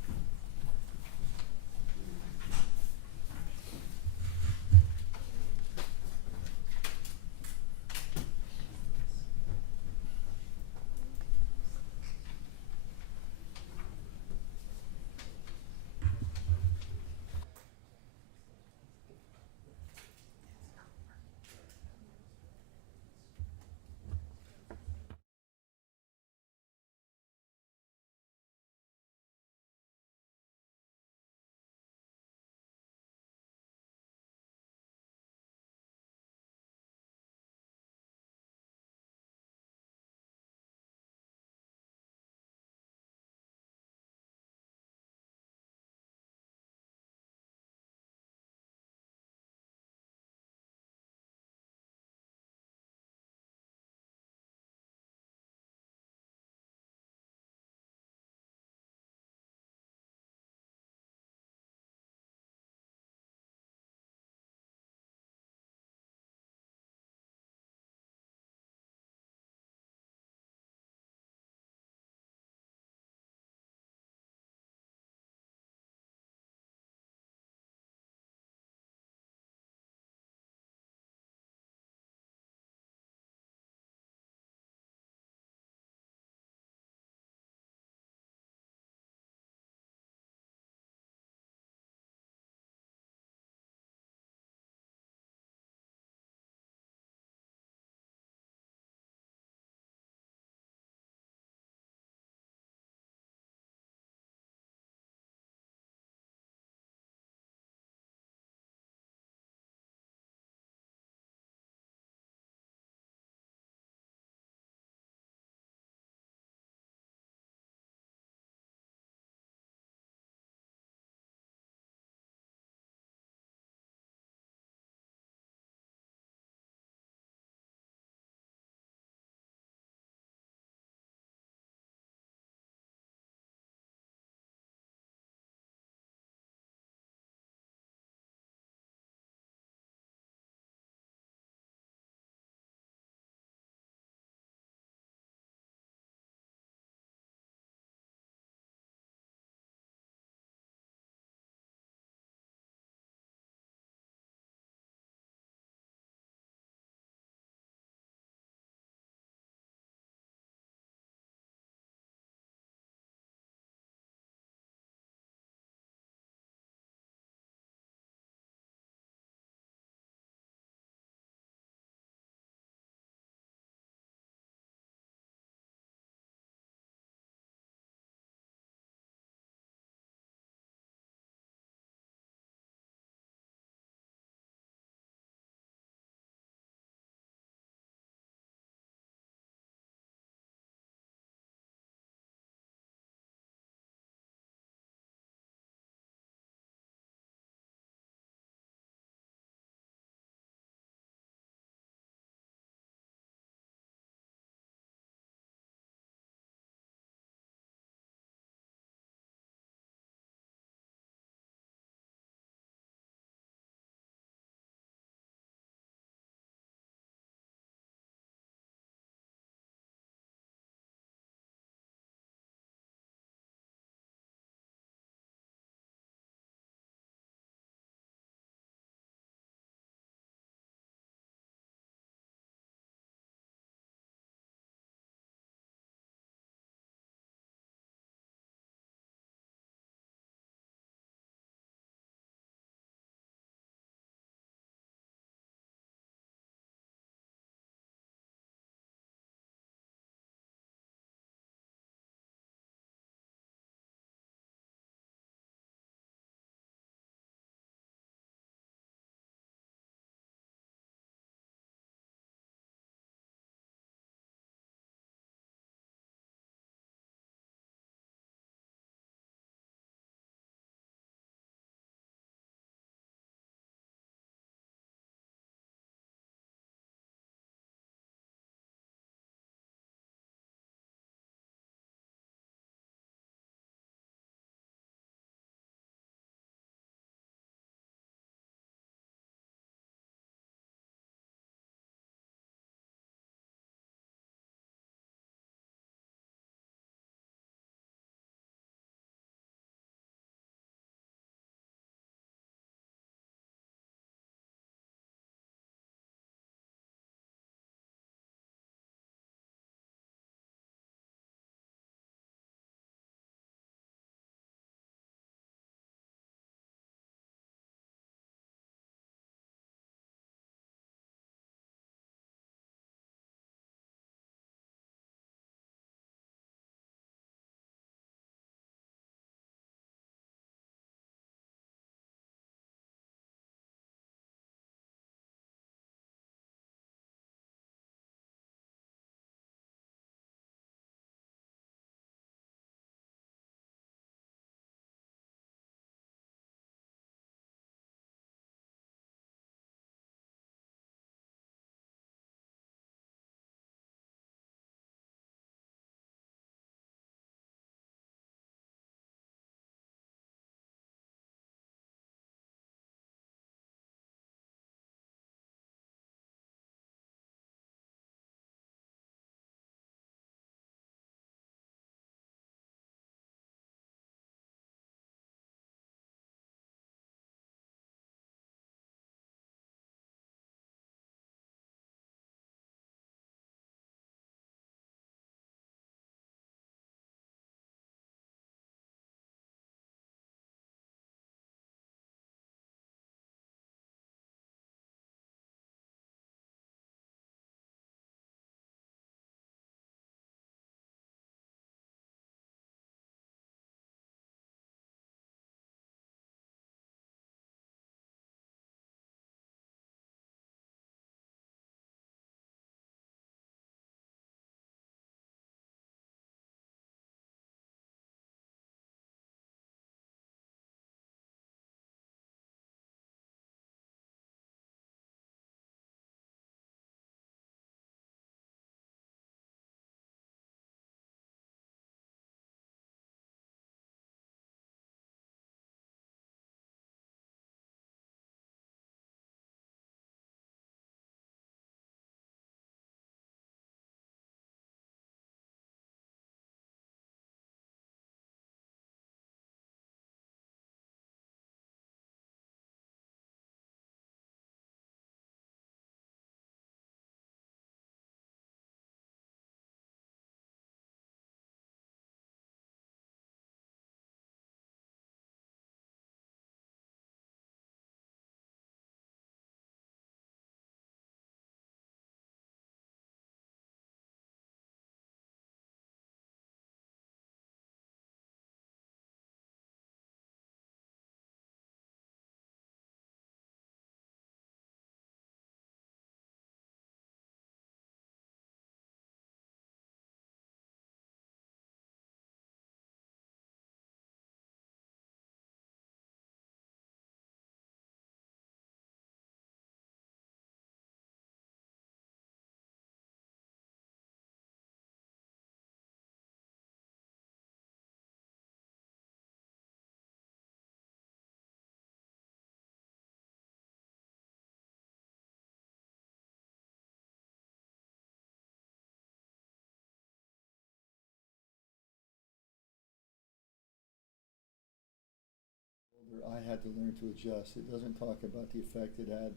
or I had to learn to adjust. It doesn't talk about the effect it had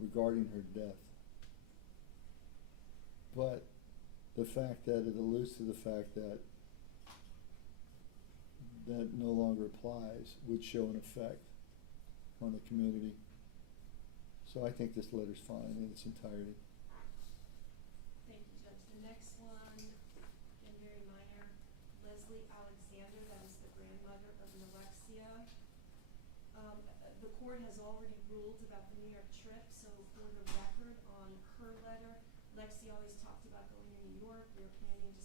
regarding her death. But the fact that it alludes to the fact that that no longer applies would show an effect on the community. So I think this letter's fine in its entirety. Thank you, Judge. The next one, again, very minor, Nilexia Alexander, that is the grandmother of Nilexia. The court has already ruled about the New York trip, so for the record on her letter, Lexi always talked about going to New York. We were planning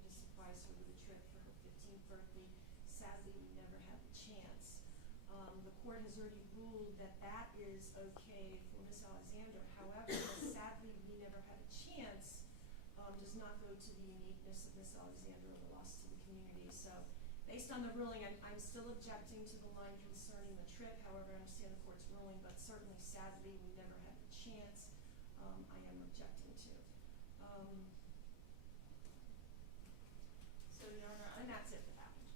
to surprise her with a trip for her 15th birthday. Sadly, we never had the chance. The court has already ruled that that is okay for Miss Alexander. However, sadly, we never had a chance, does not go to the uniqueness of Miss Alexander or the loss to the community. So based on the ruling, I'm still objecting to the line concerning the trip. However, I understand the court's ruling, but certainly sadly, we never had the chance. I am objecting to. So, Your Honor, and that's it for that one.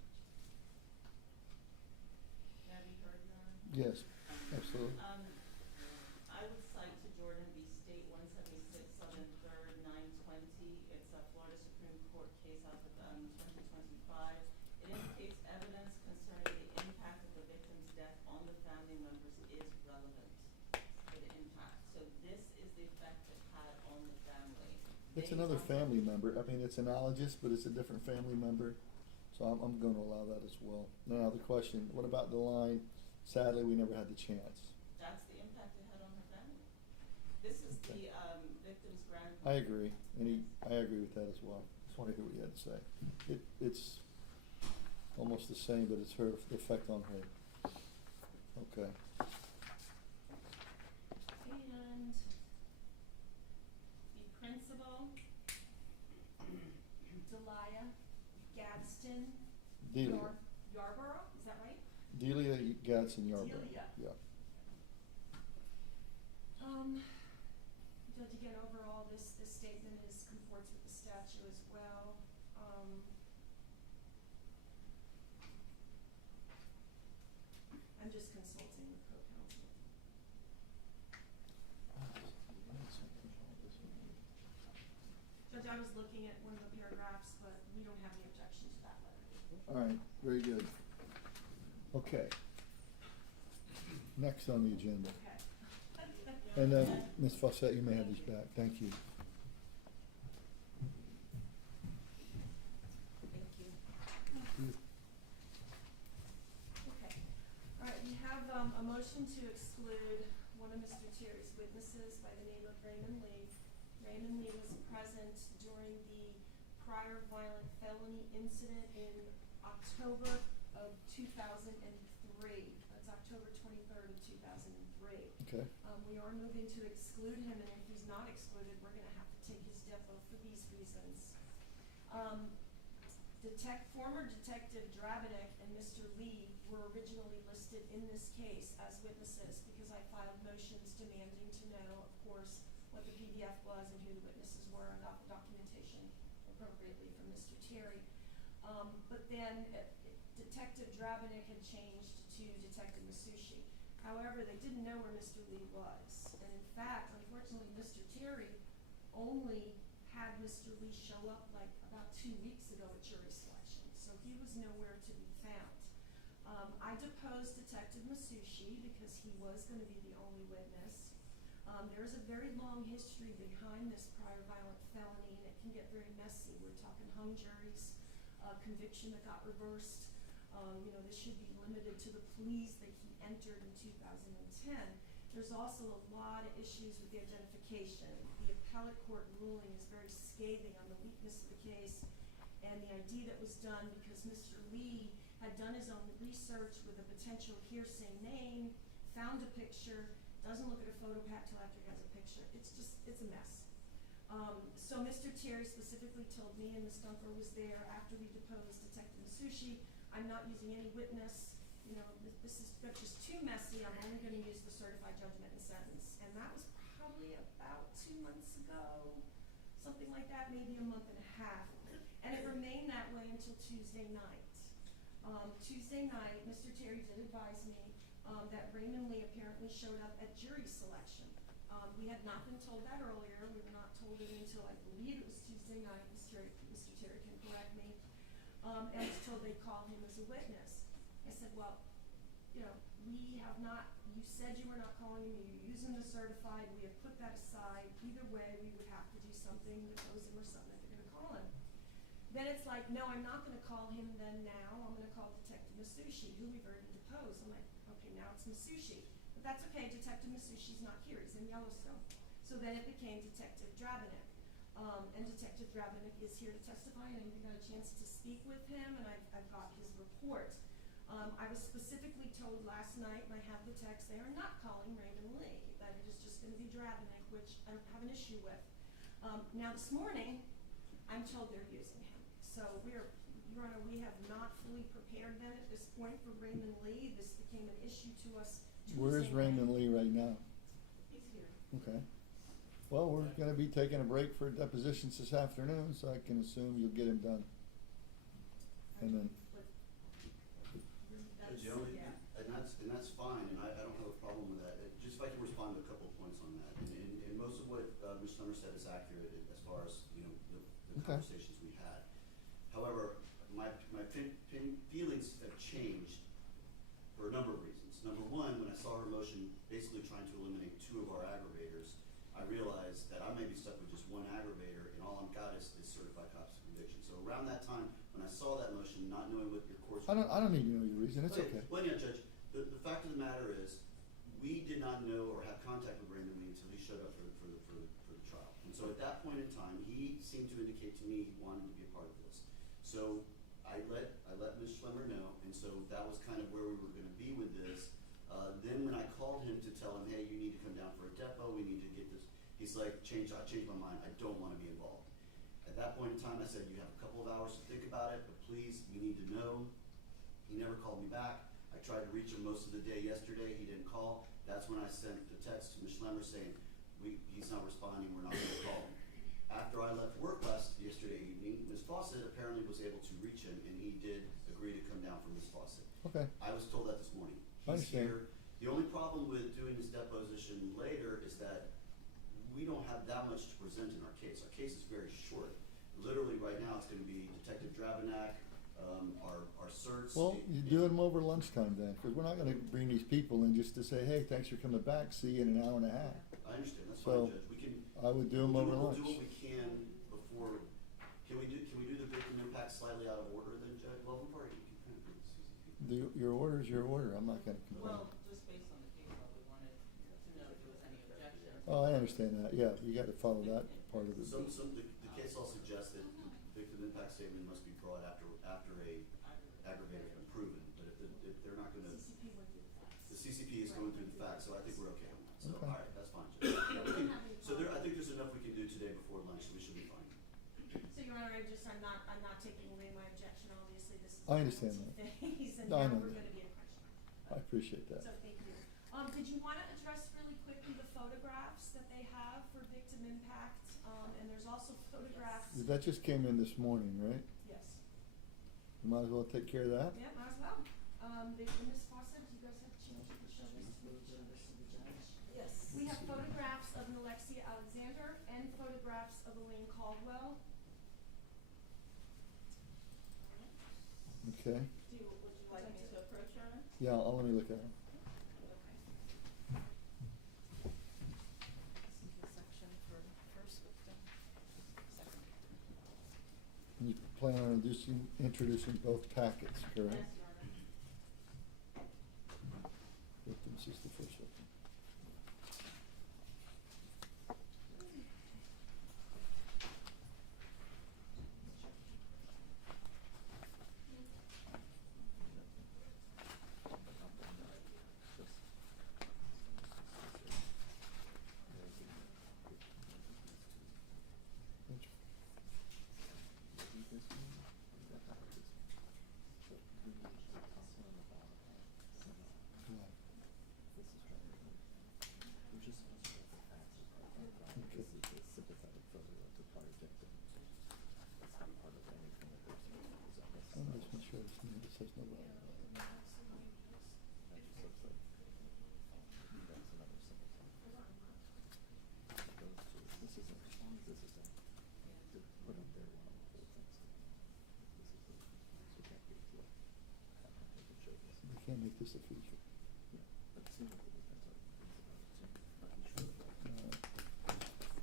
Have you heard, Your Honor? Yes, absolutely. I would cite to Jordan v. State 176, Southern 3rd, 920. It's a Florida Supreme Court case out of 2025. It indicates evidence concerning the impact of the victim's death on the family members is relevant for the impact. So this is the effect it had on the family. It's another family member. I mean, it's analogous, but it's a different family member. So I'm going to allow that as well. Now, the question, what about the line, sadly, we never had the chance? That's the impact it had on her family. This is the victim's grandmother. I agree. I agree with that as well. Just want to hear what you had to say. It's almost the same, but it's her, the effect on her. Okay. And the principal, Delia Gadsden. Delia. Yarborough, is that right? Delia Gadsden Yarborough. Delia. Yeah. Judge, again, overall, this statement comports with the statute as well. I'm just consulting with co-counsel. Judge, I was looking at one of the paragraphs, but we don't have any objection to that letter. All right, very good. Okay. Next on the agenda. Okay. And Ms. Fawcett, you may have these back. Thank you. Thank you. Okay. All right, we have a motion to exclude one of Mr. Terry's witnesses by the name of Raymond Lee. Raymond Lee was present during the prior violent felony incident in October of 2003. That's October 23rd of 2003. Okay. We are moving to exclude him, and if he's not excluded, we're going to have to take his depo for these reasons. Former Detective Drabenik and Mr. Lee were originally listed in this case as witnesses because I filed motions demanding to know, of course, what the PDF was and who the witnesses were, and got the documentation appropriately from Mr. Terry. But then Detective Drabenik had changed to Detective Masucci. However, they didn't know where Mr. Lee was. And in fact, unfortunately, Mr. Terry only had Mr. Lee show up like about 2 weeks ago at jury selection. So he was nowhere to be found. I deposed Detective Masucci because he was going to be the only witness. There is a very long history behind this prior violent felony, and it can get very messy. We're talking hung juries, conviction that got reversed. This should be limited to the pleas that he entered in 2010. There's also a lot of issues with the identification. The appellate court ruling is very scathing on the weakness of the case and the ID that was done because Mr. Lee had done his own research with a potential hearsay name, found a picture, doesn't look at a photo pack till after he has a picture. It's a mess. So Mr. Terry specifically told me, and Ms. Dunker was there after we deposed Detective Masucci, I'm not using any witness. This is just too messy. I'm only going to use the certified judgment and sentence. And that was probably about 2 months ago, something like that, maybe a month and a half. And it remained that way until Tuesday night. Tuesday night, Mr. Terry did advise me, that Raymond Lee apparently showed up at jury selection. We had not been told that earlier, we were not told it until I believe it was Tuesday night, Mr. Terry can correct me. And I was told they'd call him as a witness. I said, well, you know, we have not, you said you were not calling him, you're using the certified, we have put that aside. Either way, we would have to do something, depose him or something if you're gonna call him. Then it's like, no, I'm not gonna call him then now, I'm gonna call Detective Masucci, who we've already deposed. I'm like, okay, now it's Masucci. But that's okay, Detective Masucci's not here, he's in Yellowstone. So then it became Detective Dravenik. And Detective Dravenik is here to testify, and I got a chance to speak with him, and I've got his report. I was specifically told last night, and I have the text, they are not calling Raymond Lee, that it is just gonna be Dravenik, which I don't have an issue with. Now this morning, I'm told they're using him. So Your Honor, we have not fully prepared them at this point for Raymond Lee. This became an issue to us Tuesday Where is Raymond night. Lee right now? He's here. Okay. Well, we're gonna be taking a break for depositions this afternoon, so I can assume you'll get him done. And then, That's- The only, yeah. and that's fine, and I don't have a problem with that. Just if I can respond to a couple of points on that. And most of what Ms. Summer said is accurate as far as, you know, the Okay. conversations we had. However, my feelings have changed for a number of reasons. Number one, when I saw her motion basically trying to eliminate 2 of our aggravators, I realized that I may be stuck with just one aggravator, and all I've got is certified copies of conviction. So around that time, when I saw that motion, not knowing what your course. I don't need to know your reason, it's okay. Well, yeah, Judge, the fact of the matter is, we did not know or have contact with Raymond Lee until he showed up for the trial. And so at that point in time, he seemed to indicate to me he wanted to be a part of this. So I let Ms. Schlemmer know, and so that was kind of where we were gonna be with this. Then when I called him to tell him, hey, you need to come down for a depo, we need to get this, he's like, I changed my mind, I don't wanna be involved. At that point in time, I said, you have a couple of hours to think about it, but please, we need to know. He never called me back. I tried to reach him most of the day yesterday, he didn't call. That's when I sent the text to Ms. Schlemmer saying, he's not responding, we're not gonna call him. After I left work yesterday evening, Ms. Fawcett apparently was able to reach him, and he did agree to come down for Ms. Fawcett. Okay. I was told that this morning. I He's understand. here. The only problem with doing this deposition later is that we don't have that much to present in our case. Our case is very short. Literally, right now, it's gonna be Detective Dravenak, our certs. Well, you do them over lunchtime then, because we're not gonna bring these people in just to say, hey, thanks for coming back, see you in an hour and a half. I understand, that's So, fine, Judge. We can. I would do 'em over We'll lunch. do what we can before, can we do the victim impact slightly out of order then, Judge? Well, we've already, you can kind of do the CCP. Your order is your order, I'm not gonna complain. Well, just based on the case law, we wanted to know if there was any objection. Oh, I understand that, yeah, you gotta follow that part of it. The case law suggests that the victim impact statement must be brought after a aggravator's been proven, but if they're not gonna, CCP went through the facts. the CCP is going through the facts, so I think we're okay on that. So, Okay. all right, that's fine, Judge. Yeah, we can- So I think there's enough we can do today before lunch, so we should be fine. So Your Honor, I'm not taking away my objection, obviously this is. I understand a that. phase, and No, I now know we're that. gonna be in question. I appreciate that. So thank you. Did you wanna address really quickly the photographs that they have for victim impact? And there's also photographs. That just came in this morning, right? Yes. You might as well take care of that. Yeah, might as well. Ms. Fawcett, do you guys have a chance to show this to the judge? Yes. We have photographs of Nilexia Alexander and photographs of Elaine Caldwell. Okay, Would you like me to approach her? yeah, let me look at it. Okay. This is the section for first victim, second victim. You plan on introducing both packets, correct? Yes, Your Honor. Victims is the first victim. I'm just not sure it's needed. says no. We can't make this a feature.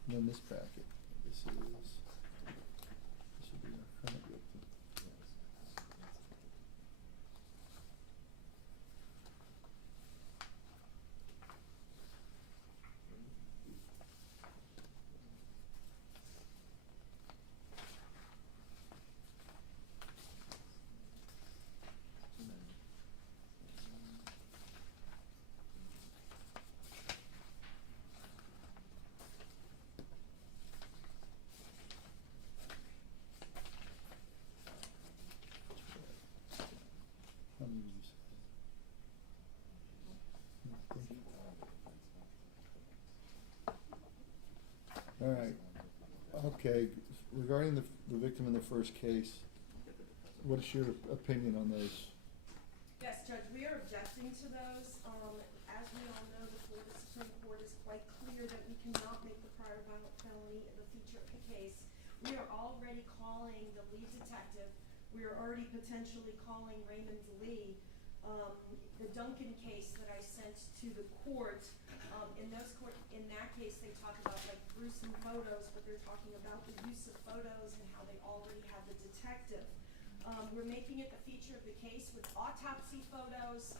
And then this bracket, this would be our current victim. How many uses? All right, okay, regarding the victim in the first case, what is your opinion on those? Yes, Judge, we are objecting to those. As we all know, the Florida Supreme Court is quite clear that we cannot make the prior violent felony the feature of the case. We are already calling the lead detective. We are already potentially calling Raymond Lee. The Duncan case that I sent to the court, in that case, they talk about like gruesome photos, but they're talking about the use of photos and how they already have the detective. We're making it the feature of the case with autopsy photos.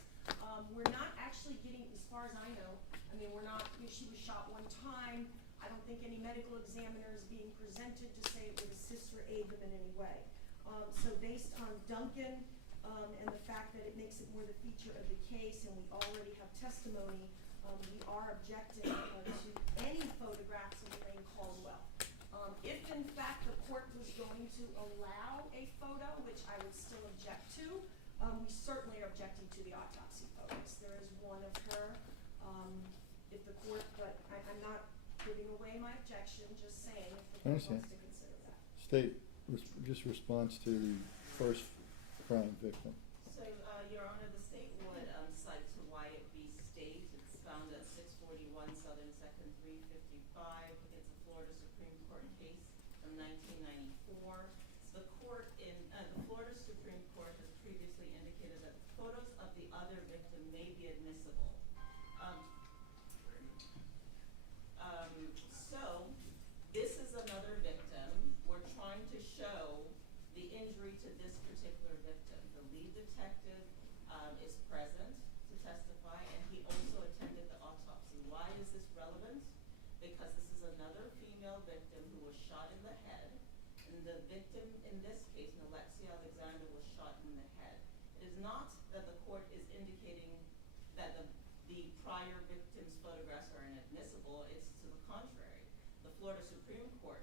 We're not actually getting, as far as I know, she was shot one time. I don't think any medical examiner is being presented to say it would assist or aid them in any way. So based on Duncan, and the fact that it makes it more the feature of the case, and we already have testimony, we are objecting to any photographs of Elaine Caldwell. If in fact the court was going to allow a photo, which I would still object to, we certainly are objecting to the autopsy photos. There is one of her, if the court, but I'm not giving away my objection, just saying if the court wants to consider that. State, just response to the first crime victim. So, Your Honor, the state would cite to Wyatt v. State. It's found at 641 Southern 2nd 355. It's a Florida Supreme Court case from 1994. So the Florida Supreme Court has previously indicated that photos of the other victim may be admissible. So this is another victim. We're trying to show the injury to this particular victim. The lead detective is present to testify, and he also attended the autopsy. Why is this relevant? Because this is another female victim who was shot in the head, and the victim in this case, Nilexia Alexander, was shot in the head. It is not that the court is indicating that the prior victim's photographs are inadmissible. It's to the contrary. The Florida Supreme Court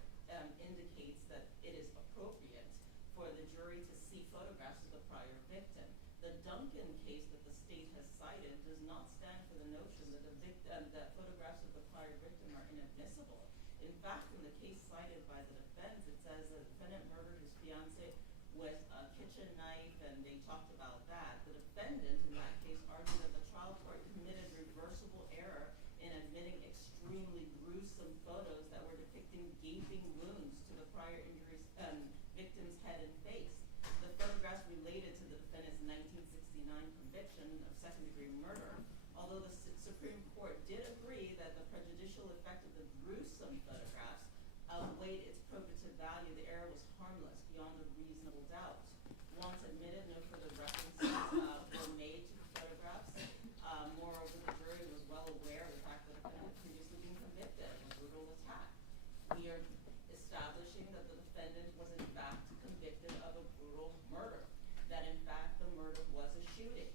indicates that it is appropriate for the jury to see photographs of the prior victim. The Duncan case that the state has cited does not stand for the notion that that photographs of the prior victim are inadmissible. In fact, in the case cited by the defense, it says the defendant murdered his fiancée with a kitchen knife, and they talked about that. The defendant in that case argued that the trial court committed reversible error in admitting extremely gruesome photos that were depicting gaping wounds to the prior victim's head and face. The photographs related to the defendant's 1969 conviction of second-degree murder. Although the Supreme Court did agree that the prejudicial effect of the gruesome photographs outweighed its probative value, the error was harmless beyond a reasonable doubt. Once admitted, no further references were made to the photographs. Moreover, the jury was well aware of the fact that the defendant had previously been convicted of a brutal attack. We are establishing that the defendant was in fact convicted of a brutal murder, that in fact the murder was a shooting,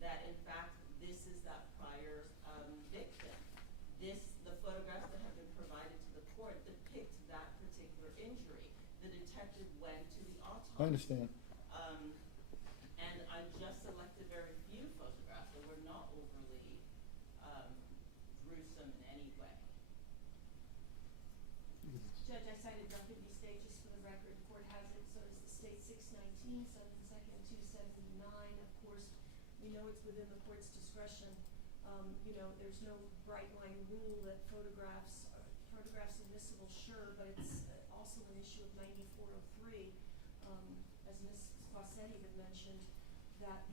that in fact this is that prior victim. The photographs that have been provided to the court depict that particular injury. The detective went to the autopsy. I understand. And I just selected very few photographs that were not overly gruesome in any way. Judge, I cited Duncan v. State just for the record. The court has it, so does the state 619, 7nd 279, we know it's within the court's discretion. You know, there's no bright line rule that photographs admissible, sure, but it's also an issue of 9403, as Ms. Fawcetti had mentioned, that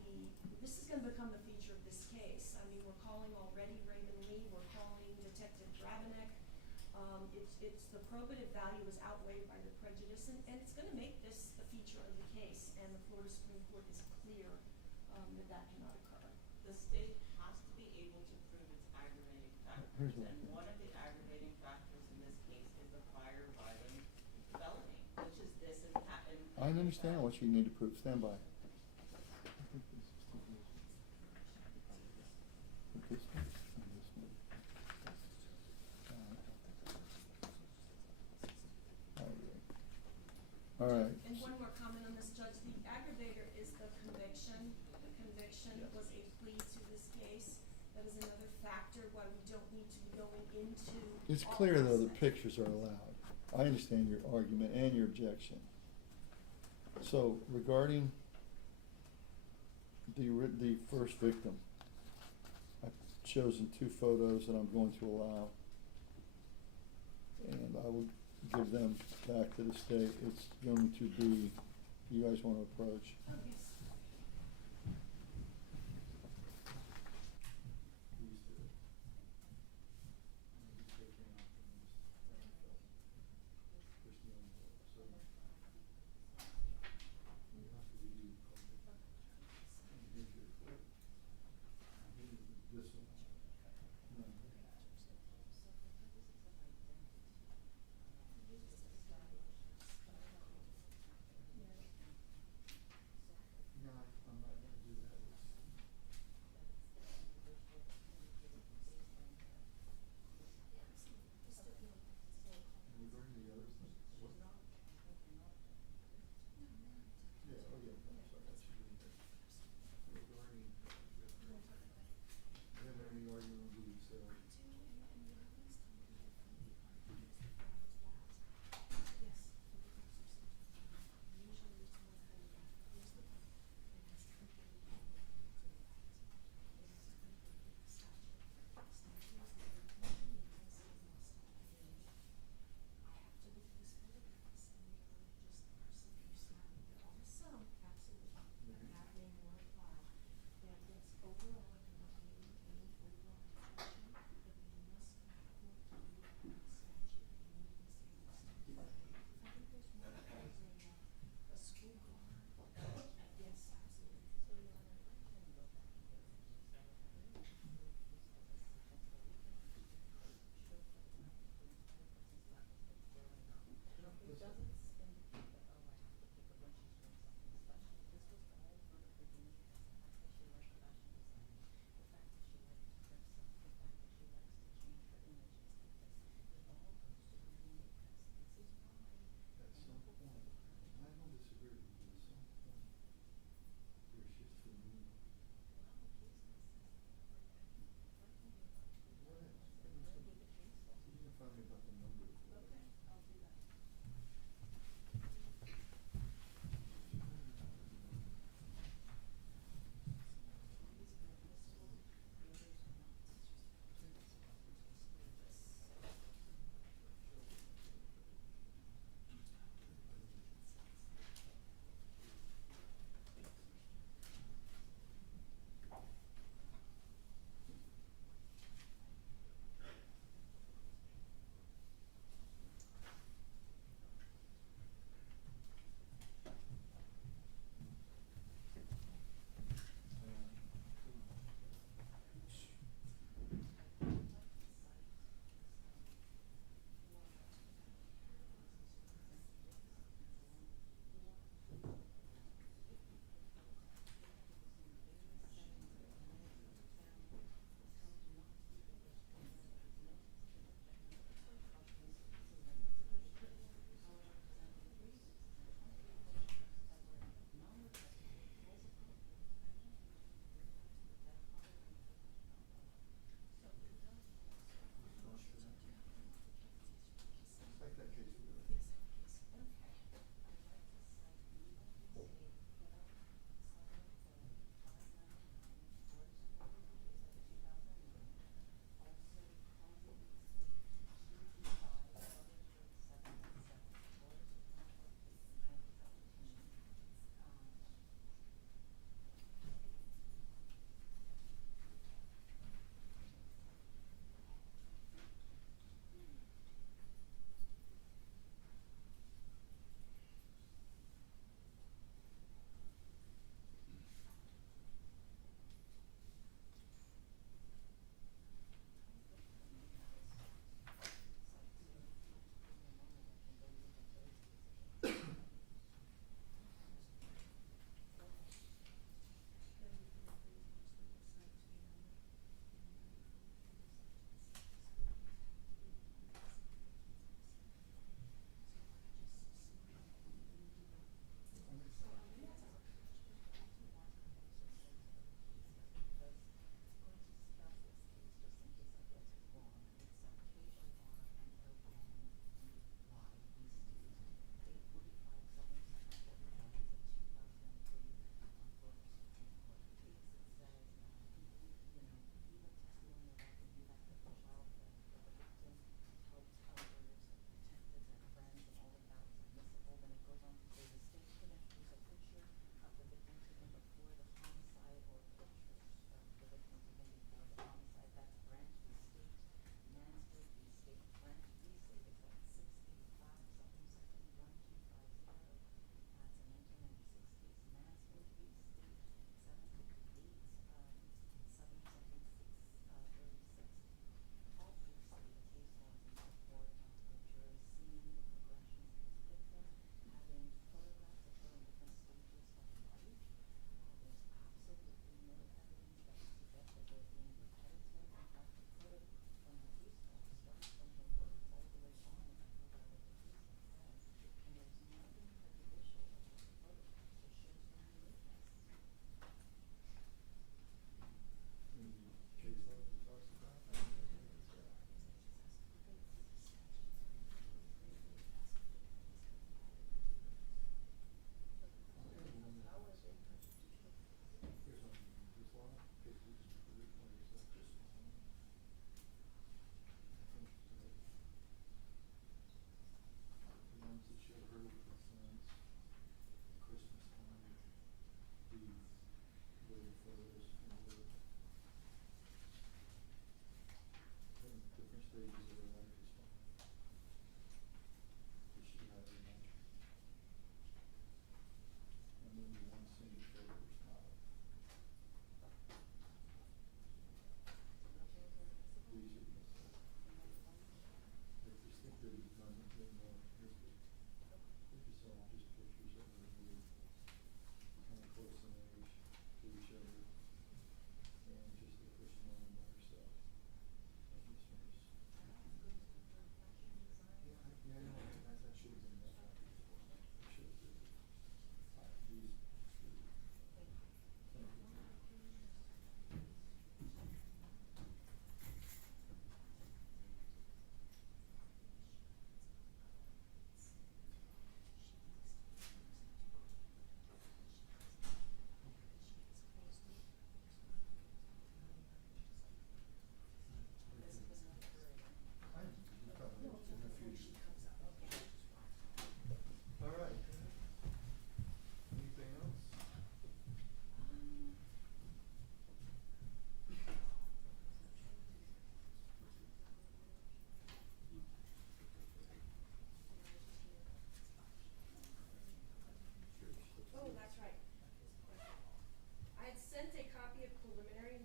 this is gonna become the feature of this case. I mean, we're calling already Raymond Lee, we're calling Detective Drabanek. It's the probative value is outweighed by the prejudice, and it's gonna make this the feature of the case, and the Florida Supreme Court is clear, that cannot occur. The state has to be able to prove its aggravating factors, and one of the aggravating factors in this case is the prior violent felony, which is this and happened. I understand what you need to prove, stand by. All right. And one more comment on this, Judge, the aggravator is the conviction. The conviction was a plea to this case. That is another factor why we don't need to be going into. It's all clear, though, the aspects. pictures are allowed. I understand your argument and your objection. So regarding the first victim, I've chosen 2 photos that I'm going to allow. And I will give them back to the state. It's going to be, you guys want to approach? Oh, yes.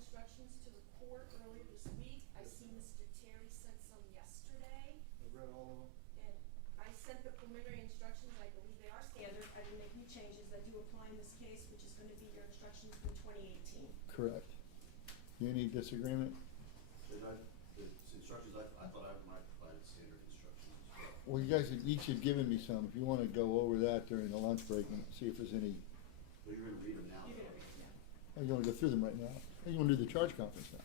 instructions to the court earlier this week. I see Mr. Terry sent some yesterday. I've read all of them. And I sent the preliminary instructions, I believe they are standard, I didn't make any changes that do apply in this case, which is gonna be your instructions for 2018. Correct. Any disagreement? The instructions, I thought I might provide standard instructions as well. Well, you guys have each have given me some. If you wanna go over that during the lunch break and see if there's any, But you're gonna read them now. You're gonna though. read it, oh, you wanna go through them right now? Oh, you wanna do the charge conference now?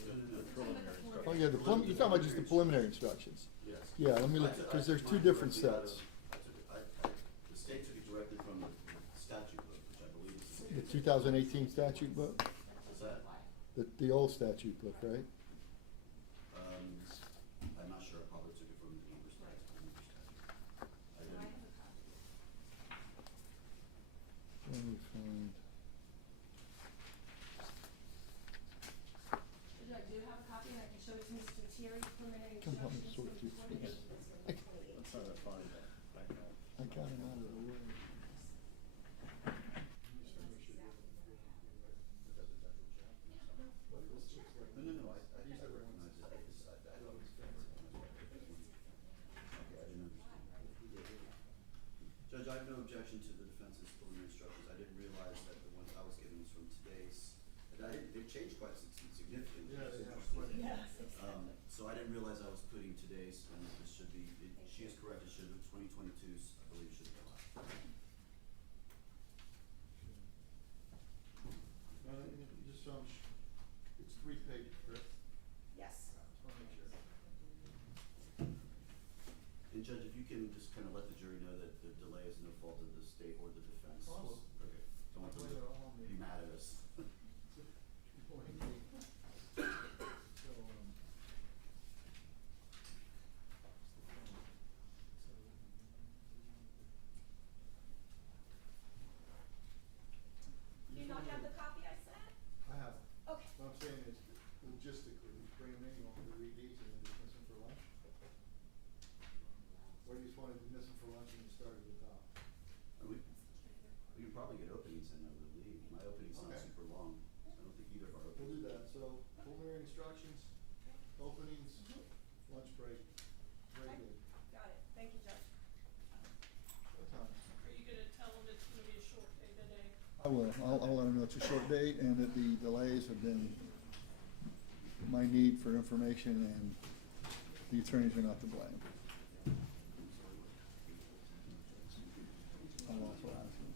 No. Oh, yeah, you're talking about just the preliminary instructions. Yes. Yeah, let me look, because there's two different sets. The state took it directly from the statute book, which I believe is. The 2018 statute book, Is that? the old statute book, right? I'm not sure, I probably took it from the English statute. I I didn't. have a copy. Let me find. I do have a copy, and I can show it to Mr. Terry, preliminary Come help me instructions sort for through 2018. these. That's gonna be 2018. to find that. I got it out of the way. No, I recognize it, I thought it was fair. Okay, I didn't understand. Judge, I have no objection to the defense's preliminary instructions, I didn't realize that the ones I was given was from today's, they've changed quite significantly. Yeah, they have. Yes, So I didn't realize I was putting today's, and this should be, she is correct, it should have been 2022's, I believe should be allowed. Just, it's 3 pages, correct? yes. Just wanna make sure. And Judge, if you can just kind of let the jury know that the delay is no fault of the state or the defense. Oh, I will. Okay, don't want them Blame it all on to me. be mad at us. Do you not have the copy I sent? I have it. Okay. What I'm saying is, logistically, we bring them in, you want me to read these and then dismiss them for lunch? Or you just wanted to dismiss them for lunch and you start at the top? We can probably get openings in, I would leave. My opening's not Okay. super long. I don't think either of our We'll openings. do that, so preliminary instructions, openings, lunch break, very Okay. good. Got it, thank you, Judge. What time? Are you gonna tell them it's gonna be a short day today? I will, I'll let them know it's a short date and that the delays have been my need for information and the attorneys are not to blame. I'll also ask them.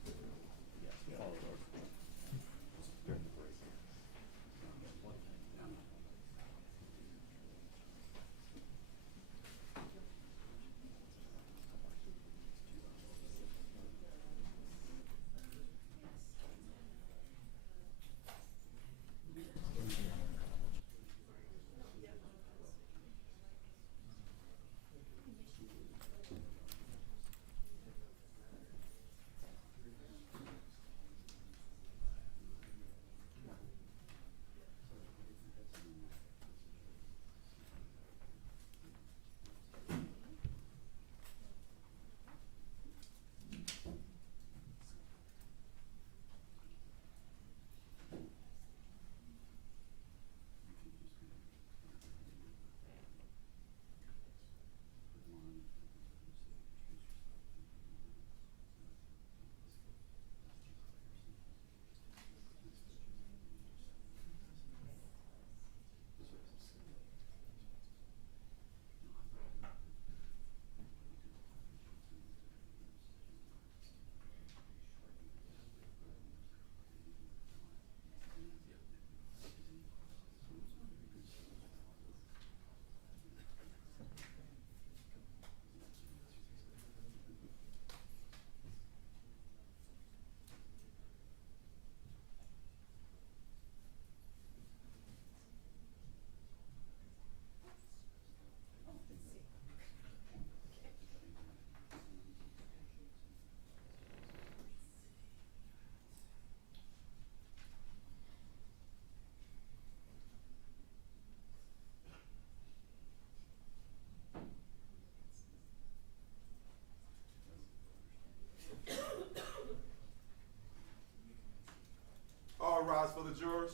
All rise for the jurors.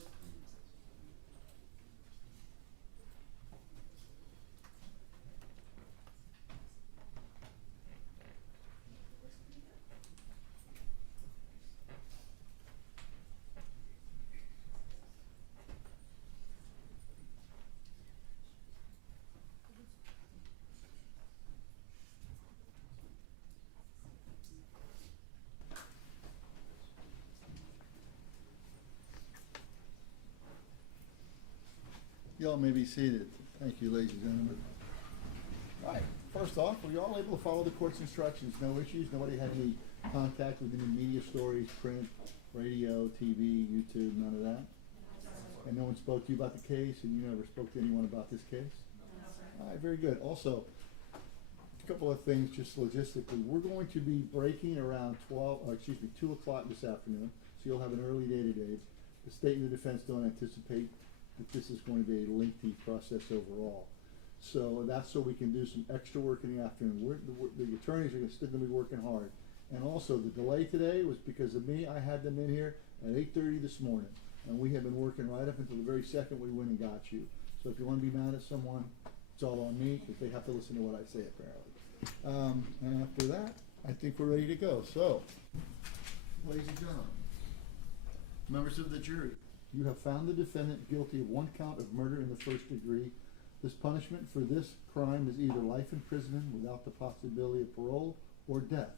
Y'all may be seated. Thank you, ladies and gentlemen. All right, first off, were you all able to follow the court's instructions? No issues? Nobody had any contact with any media stories, print, radio, TV, YouTube, none of that? And no one spoke to you about the case, and you never spoke to anyone about this case? All right, very good. Also, a couple of things just logistically. We're going to be breaking around 2 o'clock this afternoon, so you'll have an early day today. The state and the defense don't anticipate that this is going to be a lengthy process overall. So that's so we can do some extra work in the afternoon. The attorneys are still going to be working hard. And also, the delay today was because of me. I had them in here at 8:30 this morning, and we have been working right up until the very second we went and got you. So if you want to be mad at someone, it's all on me, because they have to listen to what I say apparently. And after that, I think we're ready to go. So, ladies and gentlemen, members of the jury, you have found the defendant guilty of 1 count of murder in the first degree. This punishment for this crime is either life imprisonment without the possibility of parole or death.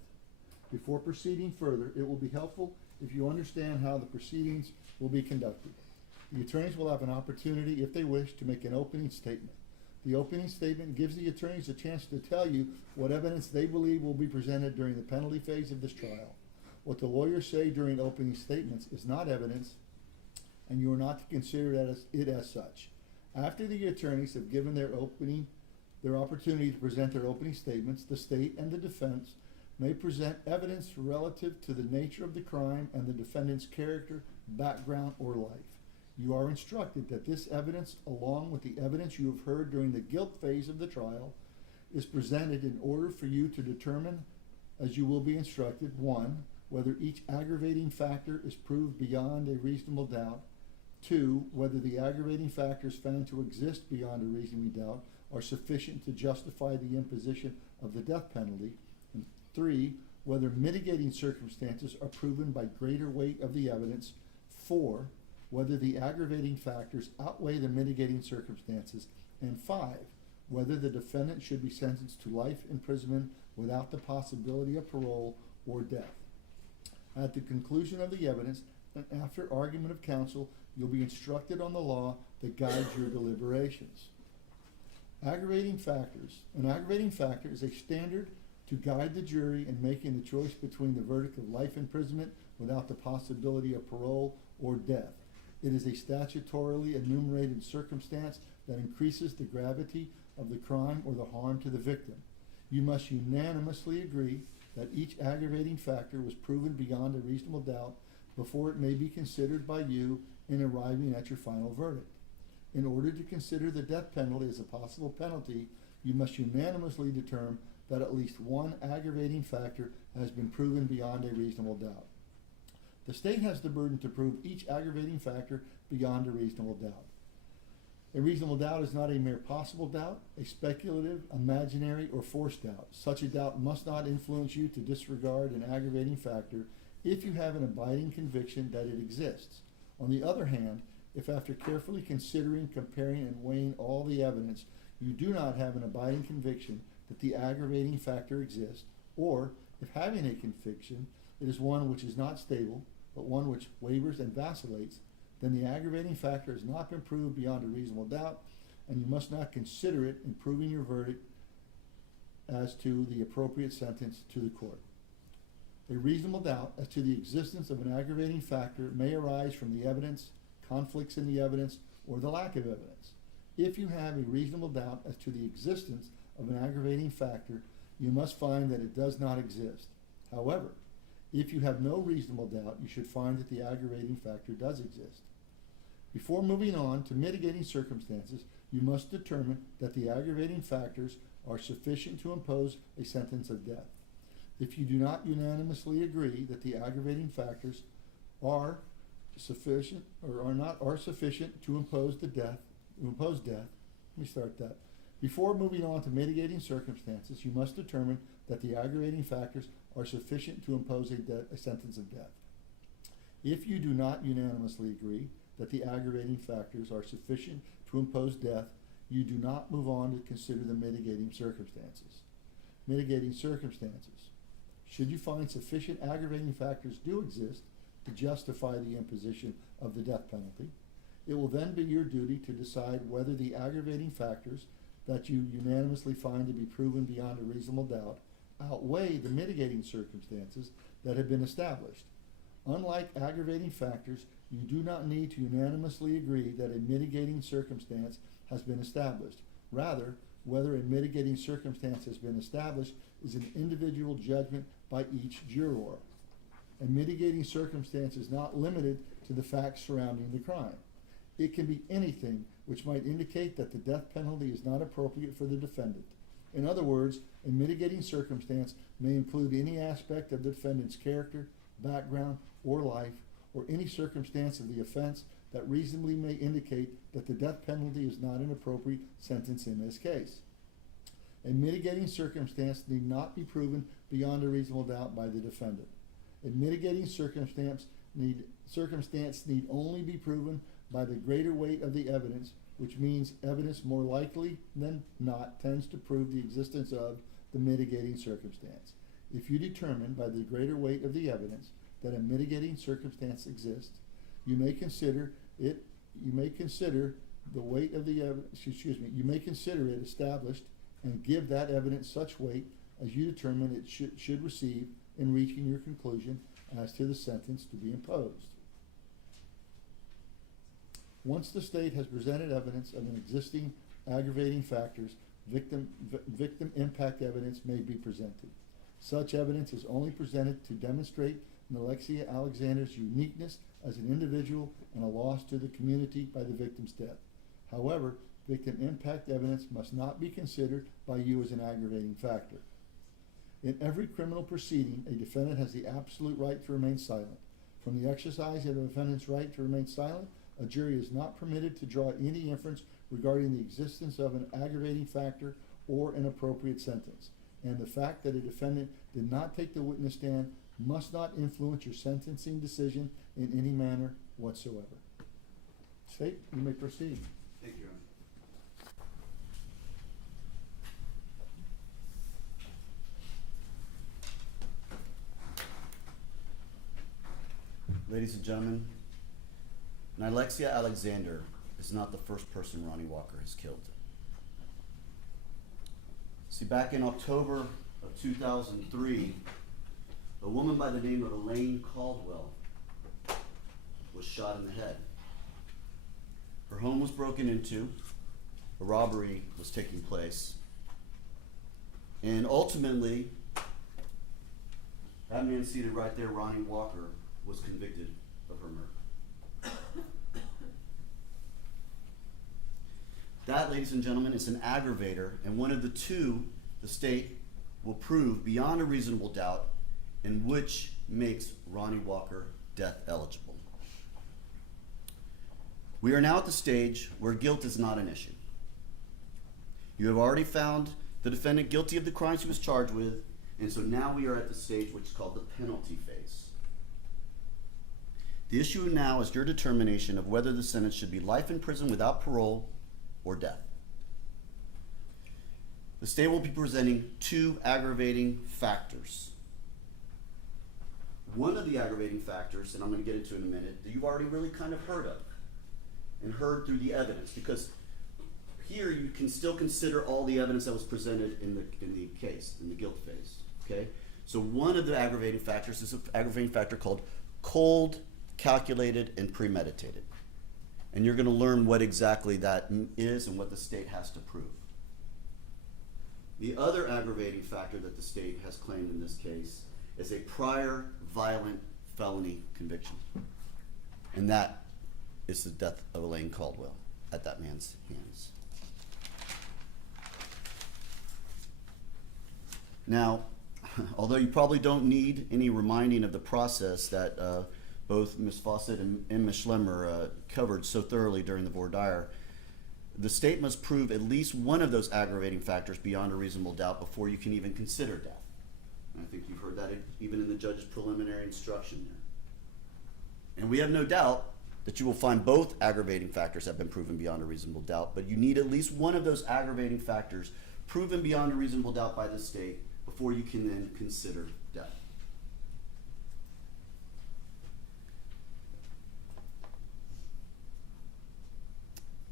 Before proceeding further, it will be helpful if you understand how the proceedings will be conducted. The attorneys will have an opportunity, if they wish, to make an opening statement. The opening statement gives the attorneys a chance to tell you what evidence they believe will be presented during the penalty phase of this trial. What the lawyers say during opening statements is not evidence, and you are not to consider it as such. After the attorneys have given their opportunity to present their opening statements, the state and the defense may present evidence relative to the nature of the crime and the defendant's character, background, or life. You are instructed that this evidence, along with the evidence you have heard during the guilt phase of the trial, is presented in order for you to determine, as you will be instructed, 1, whether each aggravating factor is proved beyond a reasonable doubt, 2, whether the aggravating factors found to exist beyond a reasonable doubt are sufficient to justify the imposition of the death penalty, and 3, whether mitigating circumstances are proven by greater weight of the evidence, 4, whether the aggravating factors outweigh the mitigating circumstances, and 5, whether the defendant should be sentenced to life imprisonment without the possibility of parole or death. At the conclusion of the evidence, and after argument of counsel, you'll be instructed on the law that guides your deliberations. Aggravating factors. An aggravating factor is a standard to guide the jury in making the choice between the verdict of life imprisonment without the possibility of parole or death. It is a statutorily enumerated circumstance that increases the gravity of the crime or the harm to the victim. You must unanimously agree that each aggravating factor was proven beyond a reasonable doubt before it may be considered by you in arriving at your final verdict. In order to consider the death penalty as a possible penalty, you must unanimously determine that at least 1 aggravating factor has been proven beyond a reasonable doubt. The state has the burden to prove each aggravating factor beyond a reasonable doubt. A reasonable doubt is not a mere possible doubt, a speculative, imaginary, or forced doubt. Such a doubt must not influence you to disregard an aggravating factor if you have an abiding conviction that it exists. On the other hand, if after carefully considering, comparing, and weighing all the evidence, you do not have an abiding conviction that the aggravating factor exists, or if having a conviction, it is one which is not stable, but one which wavers and vacillates, then the aggravating factor has not been proved beyond a reasonable doubt, and you must not consider it in proving your verdict as to the appropriate sentence to the court. A reasonable doubt as to the existence of an aggravating factor may arise from the evidence, conflicts in the evidence, or the lack of evidence. If you have a reasonable doubt as to the existence of an aggravating factor, you must find that it does not exist. However, if you have no reasonable doubt, you should find that the aggravating factor does exist. Before moving on to mitigating circumstances, you must determine that the aggravating factors are sufficient to impose a sentence of death. If you do not unanimously agree that the aggravating factors are sufficient to impose death, Before moving on to mitigating circumstances, you must determine that the aggravating factors are sufficient to impose a sentence of death. If you do not unanimously agree that the aggravating factors are sufficient to impose death, you do not move on to consider the mitigating circumstances. Mitigating circumstances. Should you find sufficient aggravating factors do exist to justify the imposition of the death penalty, It will then be your duty to decide whether the aggravating factors that you unanimously find to be proven beyond a reasonable doubt outweigh the mitigating circumstances that have been established. Unlike aggravating factors, you do not need to unanimously agree that a mitigating circumstance has been established. Rather, whether a mitigating circumstance has been established is an individual judgment by each juror. A mitigating circumstance is not limited to the facts surrounding the crime. It can be anything which might indicate that the death penalty is not appropriate for the defendant. In other words, a mitigating circumstance may include any aspect of the defendant's character, background, or life, or any circumstance of the offense that reasonably may indicate that the death penalty is not an appropriate sentence in this case. A mitigating circumstance need not be proven beyond a reasonable doubt by the defendant. A mitigating circumstance need only be proven by the greater weight of the evidence, which means evidence more likely than not tends to prove the existence of the mitigating circumstance. If you determine by the greater weight of the evidence that a mitigating circumstance exists, you may consider it established and give that evidence such weight as you determine it should receive in reaching your conclusion as to the sentence to be imposed. Once the state has presented evidence of an existing aggravating factors, victim impact evidence may be presented. Such evidence is only presented to demonstrate Nilexia Alexander's uniqueness as an individual and a loss to the community by the victim's death. However, victim impact evidence must not be considered by you as an aggravating factor. In every criminal proceeding, a defendant has the absolute right to remain silent. From the exercise of a defendant's right to remain silent, a jury is not permitted to draw any inference regarding the existence of an aggravating factor or an appropriate sentence. And the fact that a defendant did not take the witness stand must not influence your sentencing decision in any manner whatsoever. State, you may proceed. Thank you, Your Honor. Ladies and gentlemen, Nilexia Alexander is not the first person Ronny Walker has killed. See, back in October of 2003, a woman by the name of Elaine Caldwell was shot in the head. Her home was broken into, a robbery was taking place, and ultimately, that man seated right there, Ronny Walker, was convicted of her murder. That, ladies and gentlemen, is an aggravator, and one of the two the state will prove beyond a reasonable doubt, and which makes Ronny Walker death eligible. We are now at the stage where guilt is not an issue. You have already found the defendant guilty of the crimes he was charged with, and so now we are at the stage which is called the penalty phase. The issue now is your determination of whether the sentence should be life in prison without parole or death. The state will be presenting two aggravating factors. One of the aggravating factors, and I'm going to get into in a minute, that you've already really kind of heard of and heard through the evidence, because here you can still consider all the evidence that was presented in the case, in the guilt phase. Okay? So one of the aggravating factors is an aggravating factor called cold, calculated, and premeditated. And you're going to learn what exactly that is and what the state has to prove. The other aggravating factor that the state has claimed in this case is a prior violent felony conviction. And that is the death of Elaine Caldwell at that man's hands. Now, although you probably don't need any reminding of the process that both Ms. Fawcett and Ms. Schlemmer covered so thoroughly during the voir dire, the state must prove at least one of those aggravating factors beyond a reasonable doubt before you can even consider death. And I think you've heard that even in the judge's preliminary instruction there. And we have no doubt that you will find both aggravating factors have been proven beyond a reasonable doubt, but you need at least one of those aggravating factors proven beyond a reasonable doubt by the state before you can then consider death.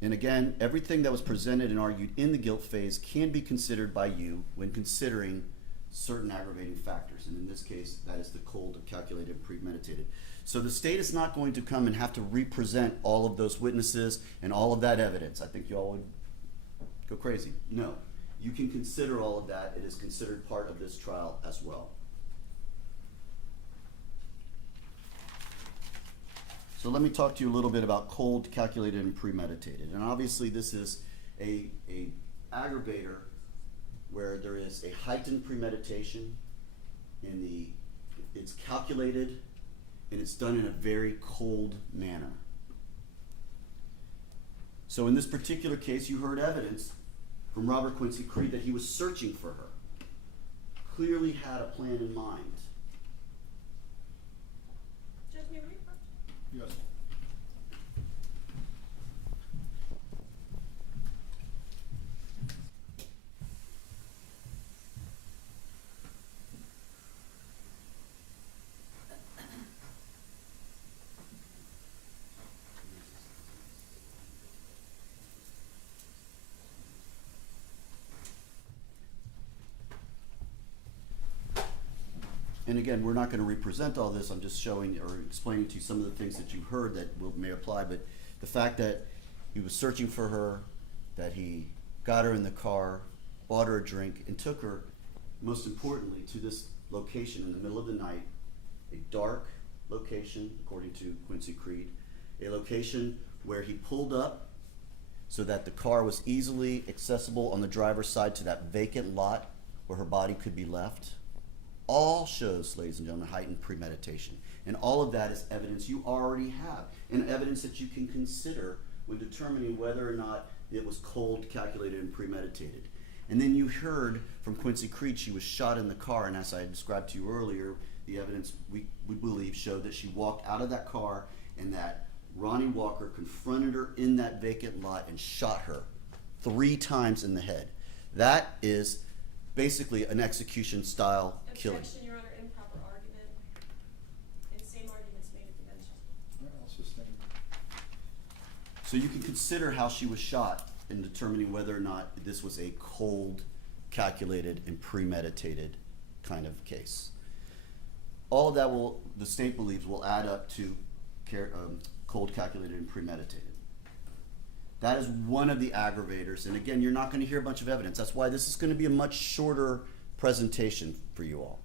And again, everything that was presented and argued in the guilt phase can be considered by you when considering certain aggravating factors. And in this case, that is the cold, calculated, and premeditated. So the state is not going to come and have to represent all of those witnesses and all of that evidence. I think you all would go crazy. No. You can consider all of that. It is considered part of this trial as well. So let me talk to you a little bit about cold, calculated, and premeditated. And obviously this is a aggravator where there is a heightened premeditation, and it's calculated, and it's done in a very cold manner. So in this particular case, you heard evidence from Robert Quincy Creed that he was searching for her. Clearly had a plan in mind. Judge, may we? Yes. And again, we're not going to represent all this. I'm just showing or explaining to you some of the things that you heard that may apply. But the fact that he was searching for her, that he got her in the car, bought her a drink, and took her, most importantly, to this location in the middle of the night, a dark location, according to Quincy Creed, a location where he pulled up so that the car was easily accessible on the driver's side to that vacant lot where her body could be left. All shows, ladies and gentlemen, heightened premeditation. And all of that is evidence you already have, and evidence that you can consider when determining whether or not it was cold, calculated, and premeditated. And then you heard from Quincy Creed she was shot in the car, and as I described to you earlier, the evidence we believe showed that she walked out of that car and that Ronny Walker confronted her in that vacant lot and shot her 3 times in the head. That is basically an execution style killing. Objection, Your Honor, improper argument. And same arguments made at the bench. All right, I'll sustain. So you can consider how she was shot in determining whether or not this was a cold, calculated, and premeditated kind of case. All of that the state believes, will add up to cold, calculated, and premeditated. That is one of the aggravators, and again, you're not going to hear a bunch of evidence. That's why this is going to be a much shorter presentation for you all.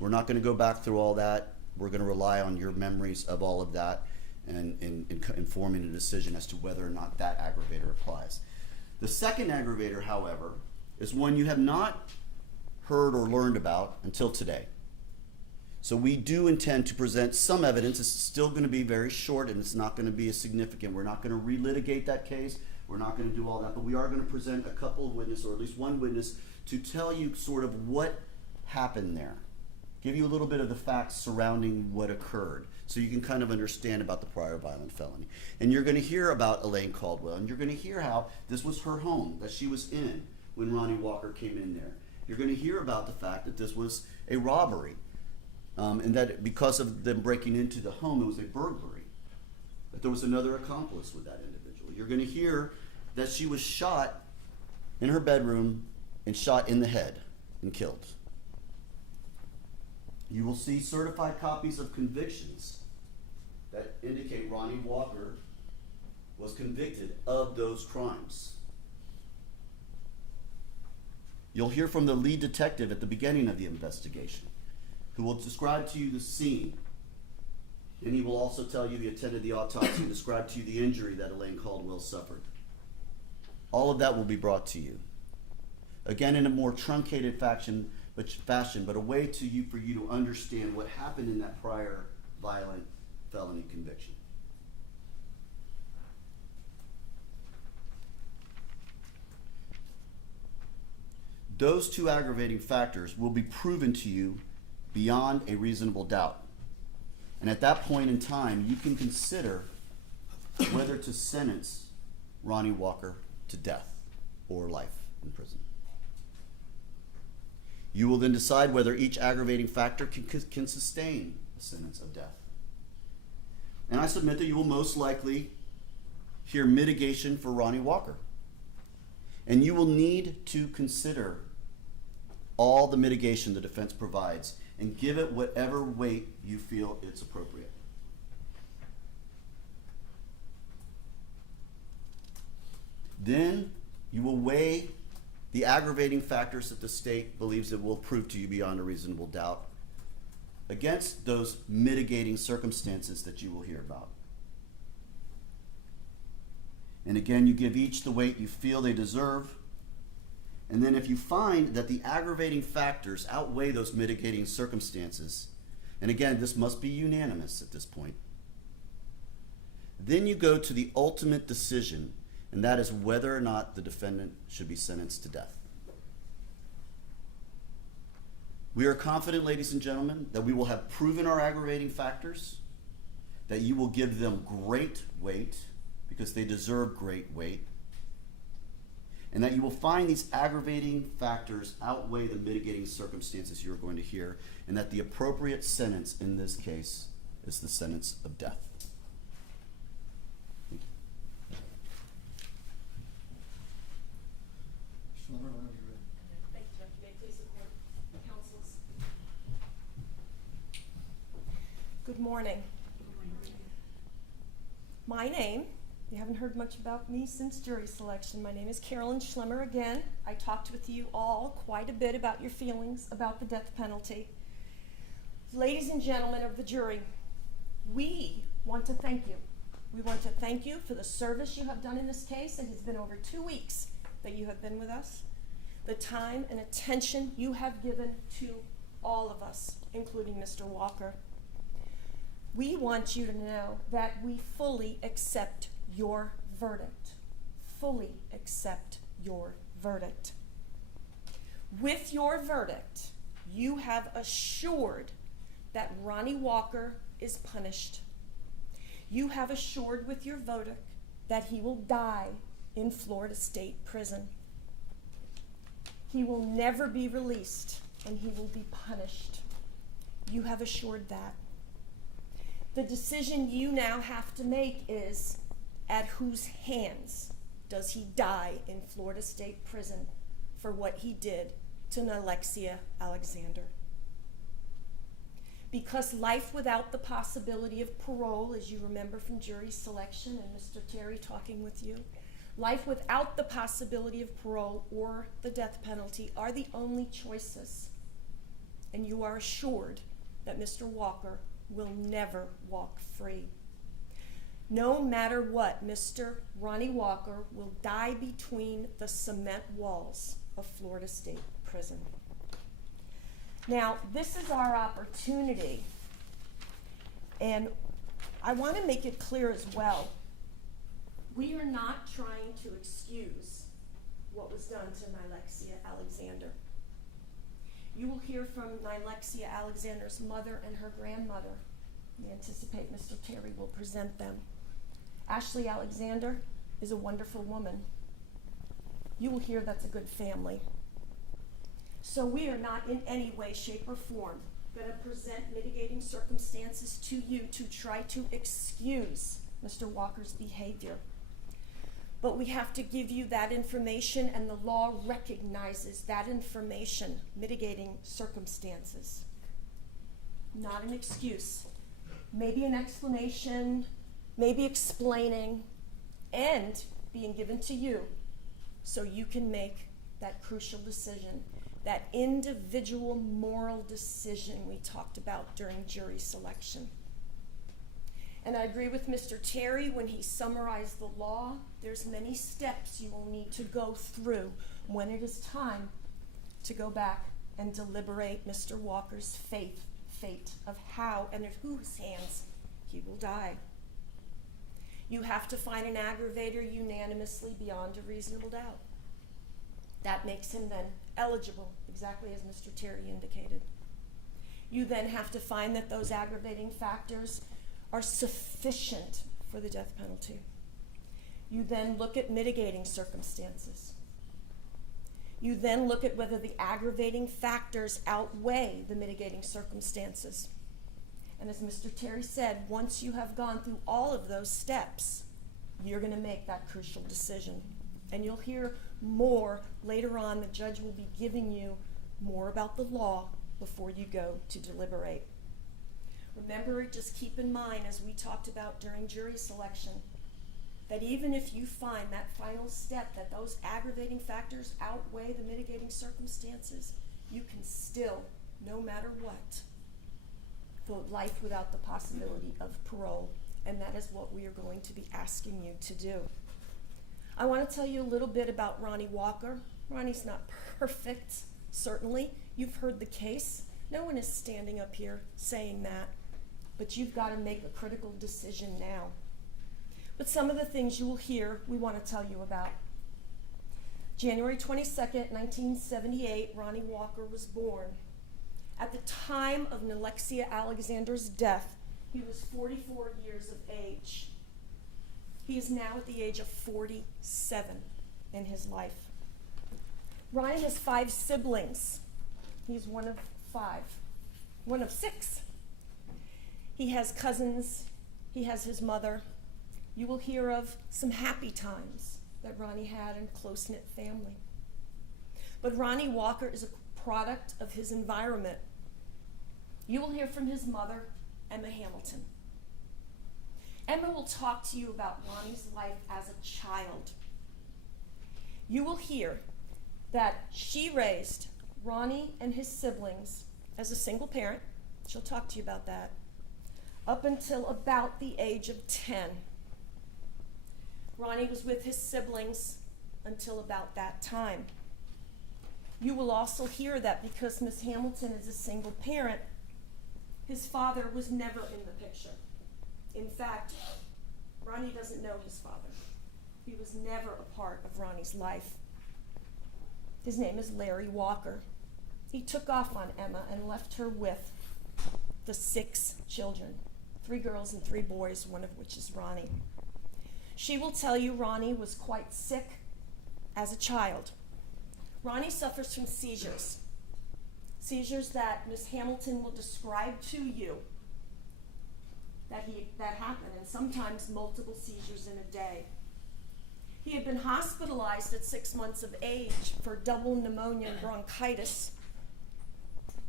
We're not going to go back through all that. We're going to rely on your memories of all of that and informing a decision as to whether or not that aggravator applies. The second aggravator, however, is one you have not heard or learned about until today. So we do intend to present some evidence. It's still going to be very short, and it's not going to be as significant. We're not going to relitigate that case. We're not going to do all that, but we are going to present a couple of witnesses, or at least one witness, to tell you sort of what happened there. Give you a little bit of the facts surrounding what occurred, so you can kind of understand about the prior violent felony. And you're going to hear about Elaine Caldwell, and you're going to hear how this was her home that she was in when Ronny Walker came in there. You're going to hear about the fact that this was a robbery. And that because of them breaking into the home, it was a burglary. That there was another accomplice with that individual. You're going to hear that she was shot in her bedroom and shot in the head and killed. You will see certified copies of convictions that indicate Ronny Walker was convicted of those crimes. You'll hear from the lead detective at the beginning of the investigation, who will describe to you the scene, and he will also tell you he attended the autopsy and describe to you the injury that Elaine Caldwell suffered. All of that will be brought to you. Again, in a more truncated fashion, but a way for you to understand what happened in that prior violent felony conviction. Those 2 aggravating factors will be proven to you beyond a reasonable doubt. And at that point in time, you can consider whether to sentence Ronny Walker to death or life in prison. You will then decide whether each aggravating factor can sustain a sentence of death. And I submit that you will most likely hear mitigation for Ronny Walker. And you will need to consider all the mitigation the defense provides and give it whatever weight you feel it's appropriate. Then you will weigh the aggravating factors that the state believes it will prove to you beyond a reasonable doubt against those mitigating circumstances that you will hear about. And again, you give each the weight you feel they deserve. And then if you find that the aggravating factors outweigh those mitigating circumstances, and again, this must be unanimous at this point, then you go to the ultimate decision, and that is whether or not the defendant should be sentenced to death. We are confident, ladies and gentlemen, that we will have proven our aggravating factors, that you will give them great weight, because they deserve great weight, and that you will find these aggravating factors outweigh the mitigating circumstances you are going to hear, and that the appropriate sentence in this case is the sentence of death. Thank you. Schlemmer, whenever you're ready. Thank you, Jeff. You may please support the counsels. Good morning. My name, you haven't heard much about me since jury selection. My name is Carolyn Schlemmer again. I talked with you all quite a bit about your feelings about the death penalty. Ladies and gentlemen of the jury, we want to thank you. We want to thank you for the service you have done in this case. It has been over 2 weeks that you have been with us. The time and attention you have given to all of us, including Mr. Walker. We want you to know that we fully accept your verdict. Fully accept your verdict. With your verdict, you have assured that Ronny Walker is punished. You have assured with your verdict that he will die in Florida State Prison. He will never be released and he will be punished. You have assured that. The decision you now have to make is, at whose hands does he die in Florida State Prison for what he did to Nilexia Alexander? Because life without the possibility of parole, as you remember from jury selection and Mr. Terry talking with you, life without the possibility of parole or the death penalty are the only choices. And you are assured that Mr. Walker will never walk free. No matter what, Mr. Ronny Walker will die between the cement walls of Florida State Prison. Now, this is our opportunity, and I want to make it clear as well. We are not trying to excuse what was done to Nilexia Alexander. You will hear from Nilexia Alexander's mother and her grandmother. We anticipate Mr. Terry will present them. Ashley Alexander is a wonderful woman. You will hear that's a good family. So we are not in any way, shape, or form going to present mitigating circumstances to you to try to excuse Mr. Walker's behavior. But we have to give you that information, and the law recognizes that information, mitigating circumstances. Not an excuse. Maybe an explanation, maybe explaining, and being given to you so you can make that crucial decision, that individual moral decision we talked about during jury selection. And I agree with Mr. Terry when he summarized the law. There's many steps you will need to go through when it is time to go back and deliberate Mr. Walker's fate of how and at whose hands he will die. You have to find an aggravator unanimously beyond a reasonable doubt. That makes him then eligible, exactly as Mr. Terry indicated. You then have to find that those aggravating factors are sufficient for the death penalty. You then look at mitigating circumstances. You then look at whether the aggravating factors outweigh the mitigating circumstances. And as Mr. Terry said, once you have gone through all of those steps, you're going to make that crucial decision. And you'll hear more later on. The judge will be giving you more about the law before you go to deliberate. Remember, just keep in mind, as we talked about during jury selection, that even if you find that final step, that those aggravating factors outweigh the mitigating circumstances, you can still, no matter what, vote life without the possibility of parole. And that is what we are going to be asking you to do. I want to tell you a little bit about Ronny Walker. Ronny's not perfect, certainly. You've heard the case. No one is standing up here saying that. But you've got to make a critical decision now. But some of the things you will hear, we want to tell you about. January 22nd, 1978, Ronny Walker was born. At the time of Nilexia Alexander's death, he was 44 years of age. He is now at the age of 47 in his life. Ronny has 5 siblings. He's one of 5. One of 6. He has cousins. He has his mother. You will hear of some happy times that Ronny had in close-knit family. But Ronny Walker is a product of his environment. You will hear from his mother, Emma Hamilton. Emma will talk to you about Ronny's life as a child. You will hear that she raised Ronny and his siblings as a single parent. She'll talk to you about that. Up until about the age of 10. Ronny was with his siblings until about that time. You will also hear that because Miss Hamilton is a single parent, his father was never in the picture. In fact, Ronny doesn't know his father. He was never a part of Ronny's life. His name is Larry Walker. He took off on Emma and left her with the 6 children, 3 girls and 3 boys, one of which is Ronny. She will tell you Ronny was quite sick as a child. Ronny suffers from seizures. Seizures that Miss Hamilton will describe to you that happen, and sometimes multiple seizures in a day. He had been hospitalized at 6 months of age for double pneumonia and bronchitis.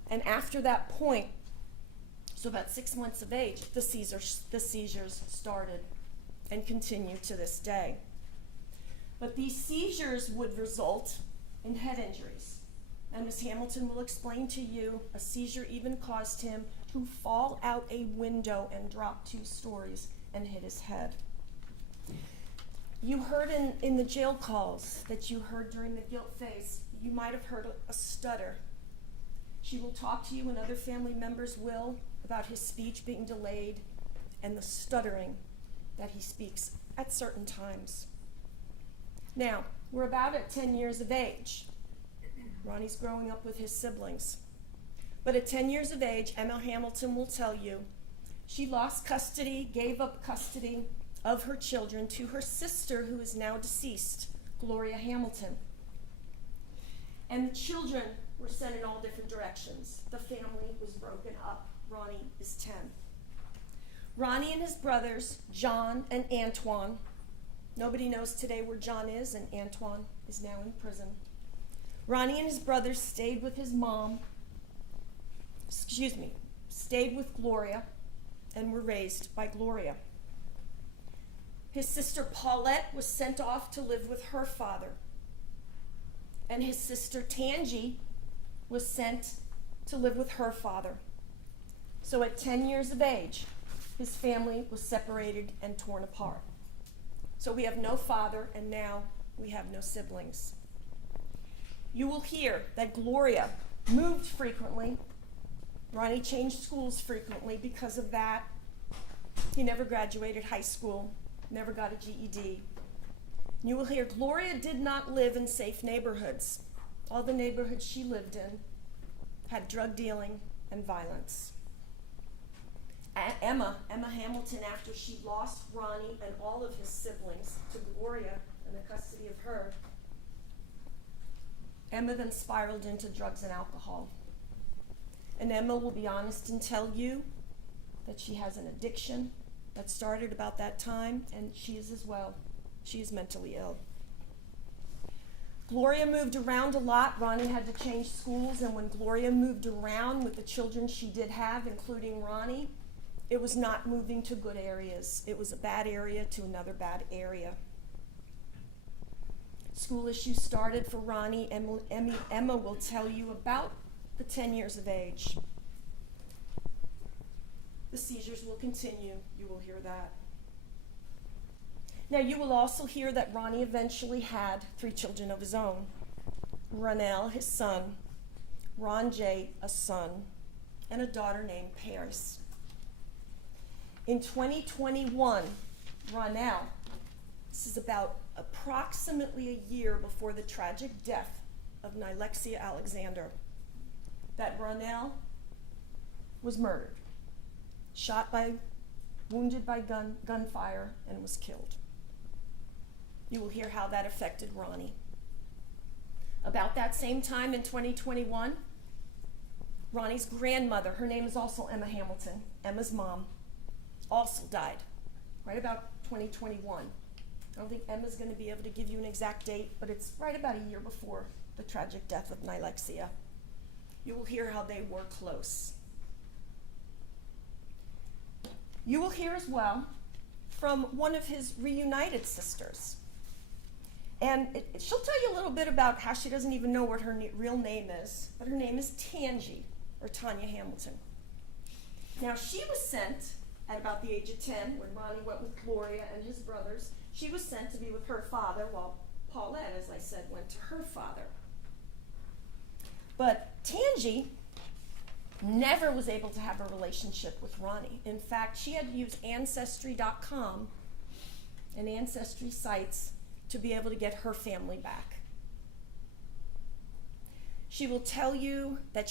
And after that point, so about 6 months of age, the seizures started and continue to this day. But these seizures would result in head injuries. And Ms. Hamilton will explain to you a seizure even caused him to fall out a window and drop 2 stories and hit his head. You heard in the jail calls that you heard during the guilt phase, you might have heard a stutter. She will talk to you, and other family members will, about his speech being delayed and the stuttering that he speaks at certain times. Now, we're about at 10 years of age. Ronny's growing up with his siblings. But at 10 years of age, Emma Hamilton will tell you she lost custody, gave up custody of her children to her sister, who is now deceased, Gloria Hamilton. And the children were sent in all different directions. The family was broken up. Ronny is 10. Ronny and his brothers, John and Antoine, nobody knows today where John is, and Antoine is now in prison. Ronny and his brothers stayed with his mom, stayed with Gloria, and were raised by Gloria. His sister Paulette was sent off to live with her father, and his sister Tangi was sent to live with her father. So at 10 years of age, his family was separated and torn apart. So we have no father, and now we have no siblings. You will hear that Gloria moved frequently. Ronny changed schools frequently because of that. He never graduated high school, never got a GED. You will hear Gloria did not live in safe neighborhoods. All the neighborhoods she lived in had drug dealing and violence. Emma Hamilton, after she lost Ronny and all of his siblings to Gloria and the custody of her, Emma then spiraled into drugs and alcohol. And Emma will be honest and tell you that she has an addiction that started about that time, and she is as well. She is mentally ill. Gloria moved around a lot. Ronny had to change schools, and when Gloria moved around with the children she did have, including Ronny, it was not moving to good areas. It was a bad area to another bad area. School issues started for Ronny. Emma will tell you about the 10 years of age. The seizures will continue. You will hear that. Now, you will also hear that Ronny eventually had 3 children of his own. Ronell, his son, Ron J., a son, and a daughter named Paris. In 2021, Ronell, this is about approximately a year before the tragic death of Nilexia Alexander, that Ronell was murdered, wounded by gunfire, and was killed. You will hear how that affected Ronny. About that same time in 2021, Ronny's grandmother, her name is also Emma Hamilton, Emma's mom, also died, right about 2021. I don't think Emma's going to be able to give you an exact date, but it's right about a year before the tragic death of Nilexia. You will hear how they were close. You will hear as well from one of his reunited sisters. And she'll tell you a little bit about how she doesn't even know what her real name is, but her name is Tangi, or Tanya Hamilton. Now, she was sent at about the age of 10, when Ronny went with Gloria and his brothers. She was sent to be with her father, while Paulette, as I said, went to her father. But Tangi never was able to have a relationship with Ronny. In fact, she had to use Ancestry.com and Ancestry sites to be able to get her family back. She will tell you that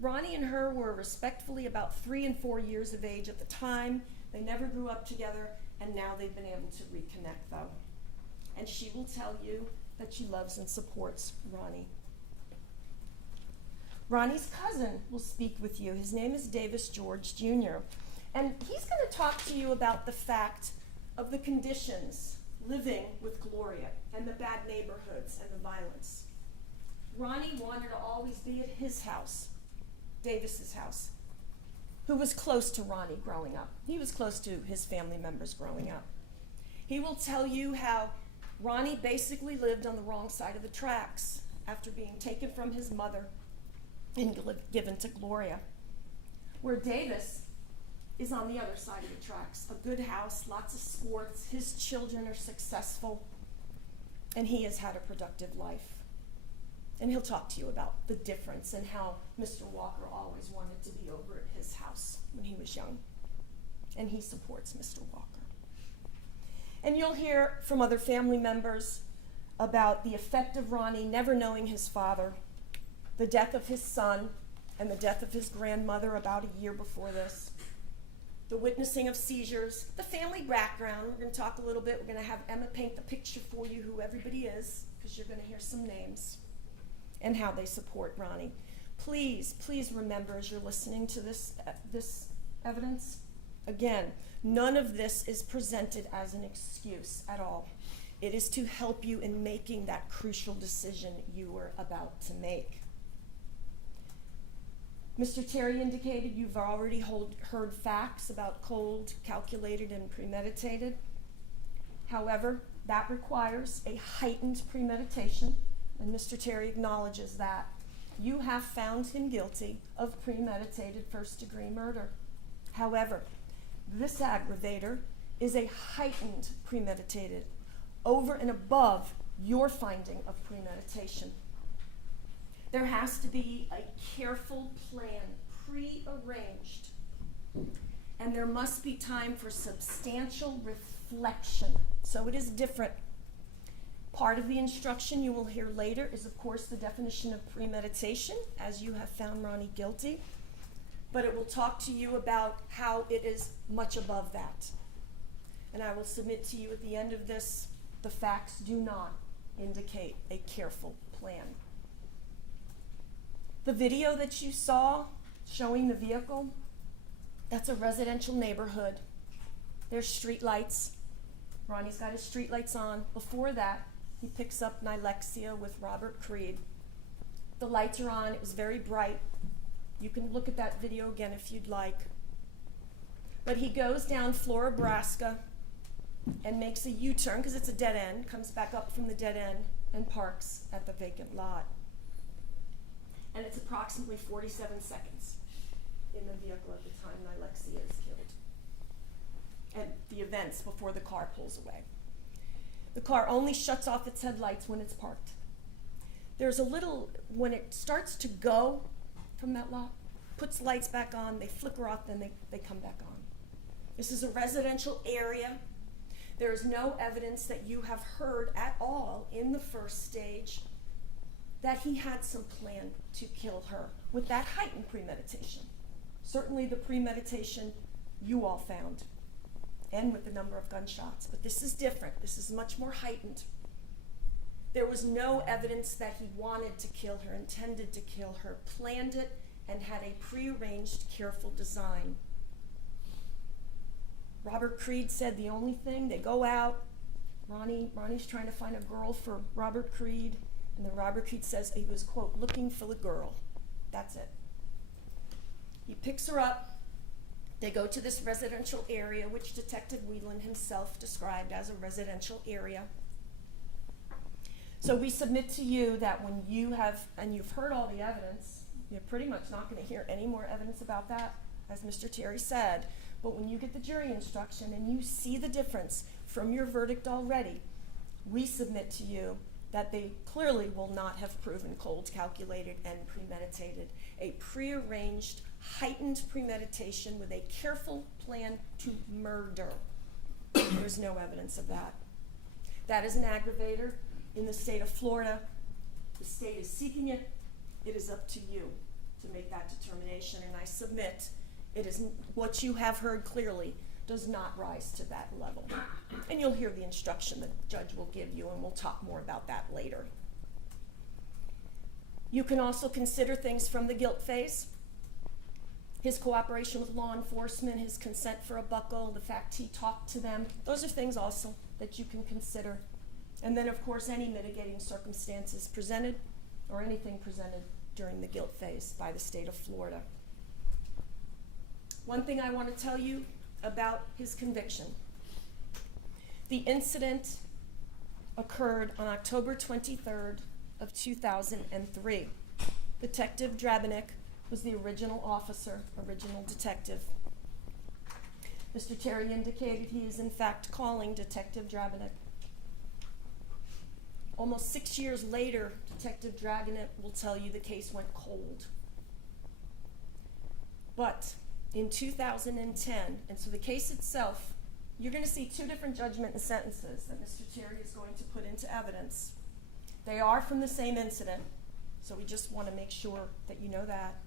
Ronny and her were respectfully about 3 and 4 years of age at the time. They never grew up together, and now they've been able to reconnect, though. And she will tell you that she loves and supports Ronny. Ronny's cousin will speak with you. His name is Davis George Jr. And he's going to talk to you about the fact of the conditions living with Gloria and the bad neighborhoods and the violence. Ronny wanted to always be at his house, Davis's house, who was close to Ronny growing up. He was close to his family members growing up. He will tell you how Ronny basically lived on the wrong side of the tracks after being taken from his mother and given to Gloria, where Davis is on the other side of the tracks. A good house, lots of sports, his children are successful, and he has had a productive life. And he'll talk to you about the difference and how Mr. Walker always wanted to be over at his house when he was young. And he supports Mr. Walker. And you'll hear from other family members about the effect of Ronny never knowing his father, the death of his son, and the death of his grandmother about a year before this, the witnessing of seizures, the family background. We're going to talk a little bit. We're going to have Emma paint the picture for you who everybody is, because you're going to hear some names, and how they support Ronny. Please, please remember as you're listening to this evidence, again, none of this is presented as an excuse at all. It is to help you in making that crucial decision you are about to make. Mr. Terry indicated you've already heard facts about cold, calculated, and premeditated. However, that requires a heightened premeditation, and Mr. Terry acknowledges that. You have found him guilty of premeditated first-degree murder. However, this aggravator is a heightened premeditated, over and above your finding of premeditation. There has to be a careful plan, pre-arranged, and there must be time for substantial reflection. So it is different. Part of the instruction you will hear later is, of course, the definition of premeditation, as you have found Ronny guilty, but it will talk to you about how it is much above that. And I will submit to you at the end of this, the facts do not indicate a careful plan. The video that you saw showing the vehicle, that's a residential neighborhood There's street lights. Ronnie's got his street lights on. Before that, he picks up Nilexia with Robert Creed. The lights are on. It was very bright. You can look at that video again if you'd like. But he goes down Floribraska and makes a U-turn because it's a dead end, comes back up from the dead end and parks at the vacant lot. And it's approximately 47 seconds in the vehicle at the time Nilexia is killed. And the events before the car pulls away. The car only shuts off its headlights when it's parked. There's a little, when it starts to go from that lot, puts lights back on, they flicker off, then they come back on. This is a residential area. There is no evidence that you have heard at all in the first stage that he had some plan to kill her with that heightened premeditation. Certainly the premeditation you all found, and with the number of gunshots, but this is different. This is much more heightened. There was no evidence that he wanted to kill her, intended to kill her, planned it, and had a prearranged, careful design. Robert Creed said the only thing, they go out, Ronnie's trying to find a girl for Robert Creed, and then Robert Creed says he was, quote, looking for the girl. That's it. He picks her up. They go to this residential area, which Detective Whelan himself described as a residential area. So we submit to you that when you have, and you've heard all the evidence, you're pretty much not going to hear any more evidence about that, as Mr. Terry said. But when you get the jury instruction and you see the difference from your verdict already, we submit to you that they clearly will not have proven cold, calculated, and premeditated. A prearranged, heightened premeditation with a careful plan to murder. There's no evidence of that. That is an aggravator in the state of Florida. The state is seeking it. It is up to you to make that determination, and I submit it is what you have heard clearly does not rise to that level. And you'll hear the instruction the judge will give you, and we'll talk more about that later. You can also consider things from the guilt phase. His cooperation with law enforcement, his consent for a buckle, the fact he talked to them. Those are things also that you can consider. And then, of course, any mitigating circumstances presented or anything presented during the guilt phase by the state of Florida. One thing I want to tell you about his conviction. The incident occurred on October 23rd of 2003. Detective Drabanek was the original officer, original detective. Mr. Terry indicated he is in fact calling Detective Drabanek. Almost 6 years later, Detective Drabanek will tell you the case went cold. But in 2010, and so the case itself, you're going to see two different judgment and sentences that Mr. Terry is going to put into evidence. They are from the same incident, so we just want to make sure that you know that,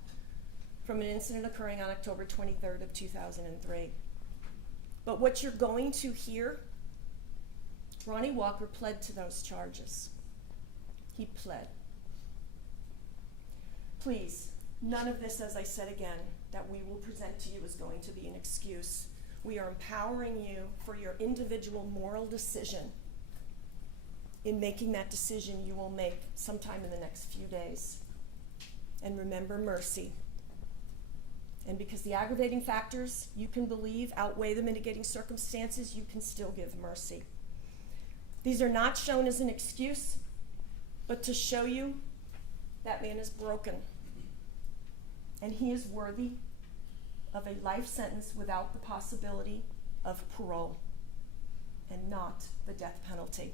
from an incident occurring on October 23rd of 2003. But what you're going to hear, Ronny Walker pled to those charges. He pled. Please, none of this, as I said again, that we will present to you is going to be an excuse. We are empowering you for your individual moral decision. In making that decision, you will make sometime in the next few days. And remember mercy. And because the aggravating factors you can believe outweigh the mitigating circumstances, you can still give mercy. These are not shown as an excuse, but to show you that man is broken. And he is worthy of a life sentence without the possibility of parole, and not the death penalty.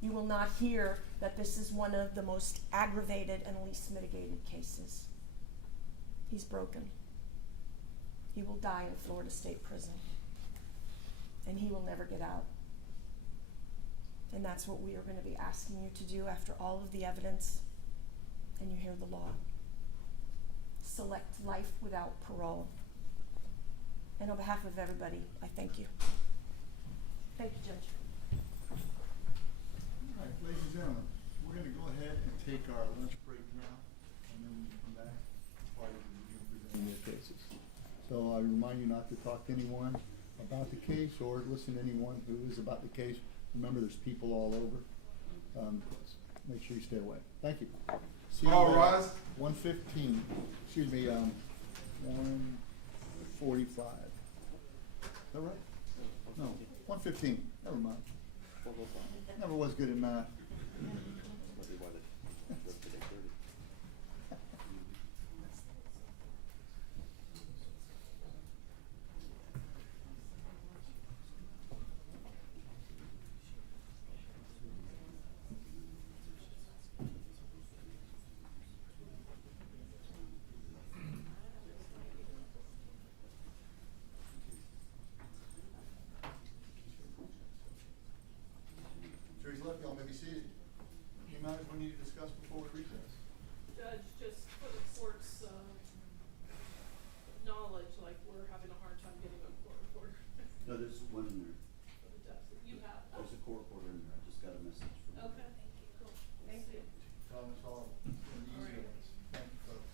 You will not hear that this is one of the most aggravated and least mitigated cases. He's broken. He will die in Florida State Prison, and he will never get out. And that's what we are going to be asking you to do after all of the evidence, and you hear the law. Select life without parole. And on behalf of everybody, I thank you. Thank you, Judge. All right, ladies and gentlemen, we're going to go ahead and take our lunch break now, and then when we come back, parties will begin presenting their cases. So I remind you not to talk to anyone about the case or listen to anyone who is about the case, remember there's people all over. Make sure you stay away. Thank you. See you All at rise. 1:15, excuse me, 1:45. Is that right? No, 1:15, never mind. Never was good at math. Sure, he's left, y'all may be seated. Any matters we need to discuss before we recess? Judge, just for the court's, knowledge, like, we're having a hard time getting a court reporter No, there's one in there. for the depth that you have. There's a court reporter in there. I just got a message from. Okay, cool. Thank you. Thomas Hall, one of the easier ones. Thank you, folks.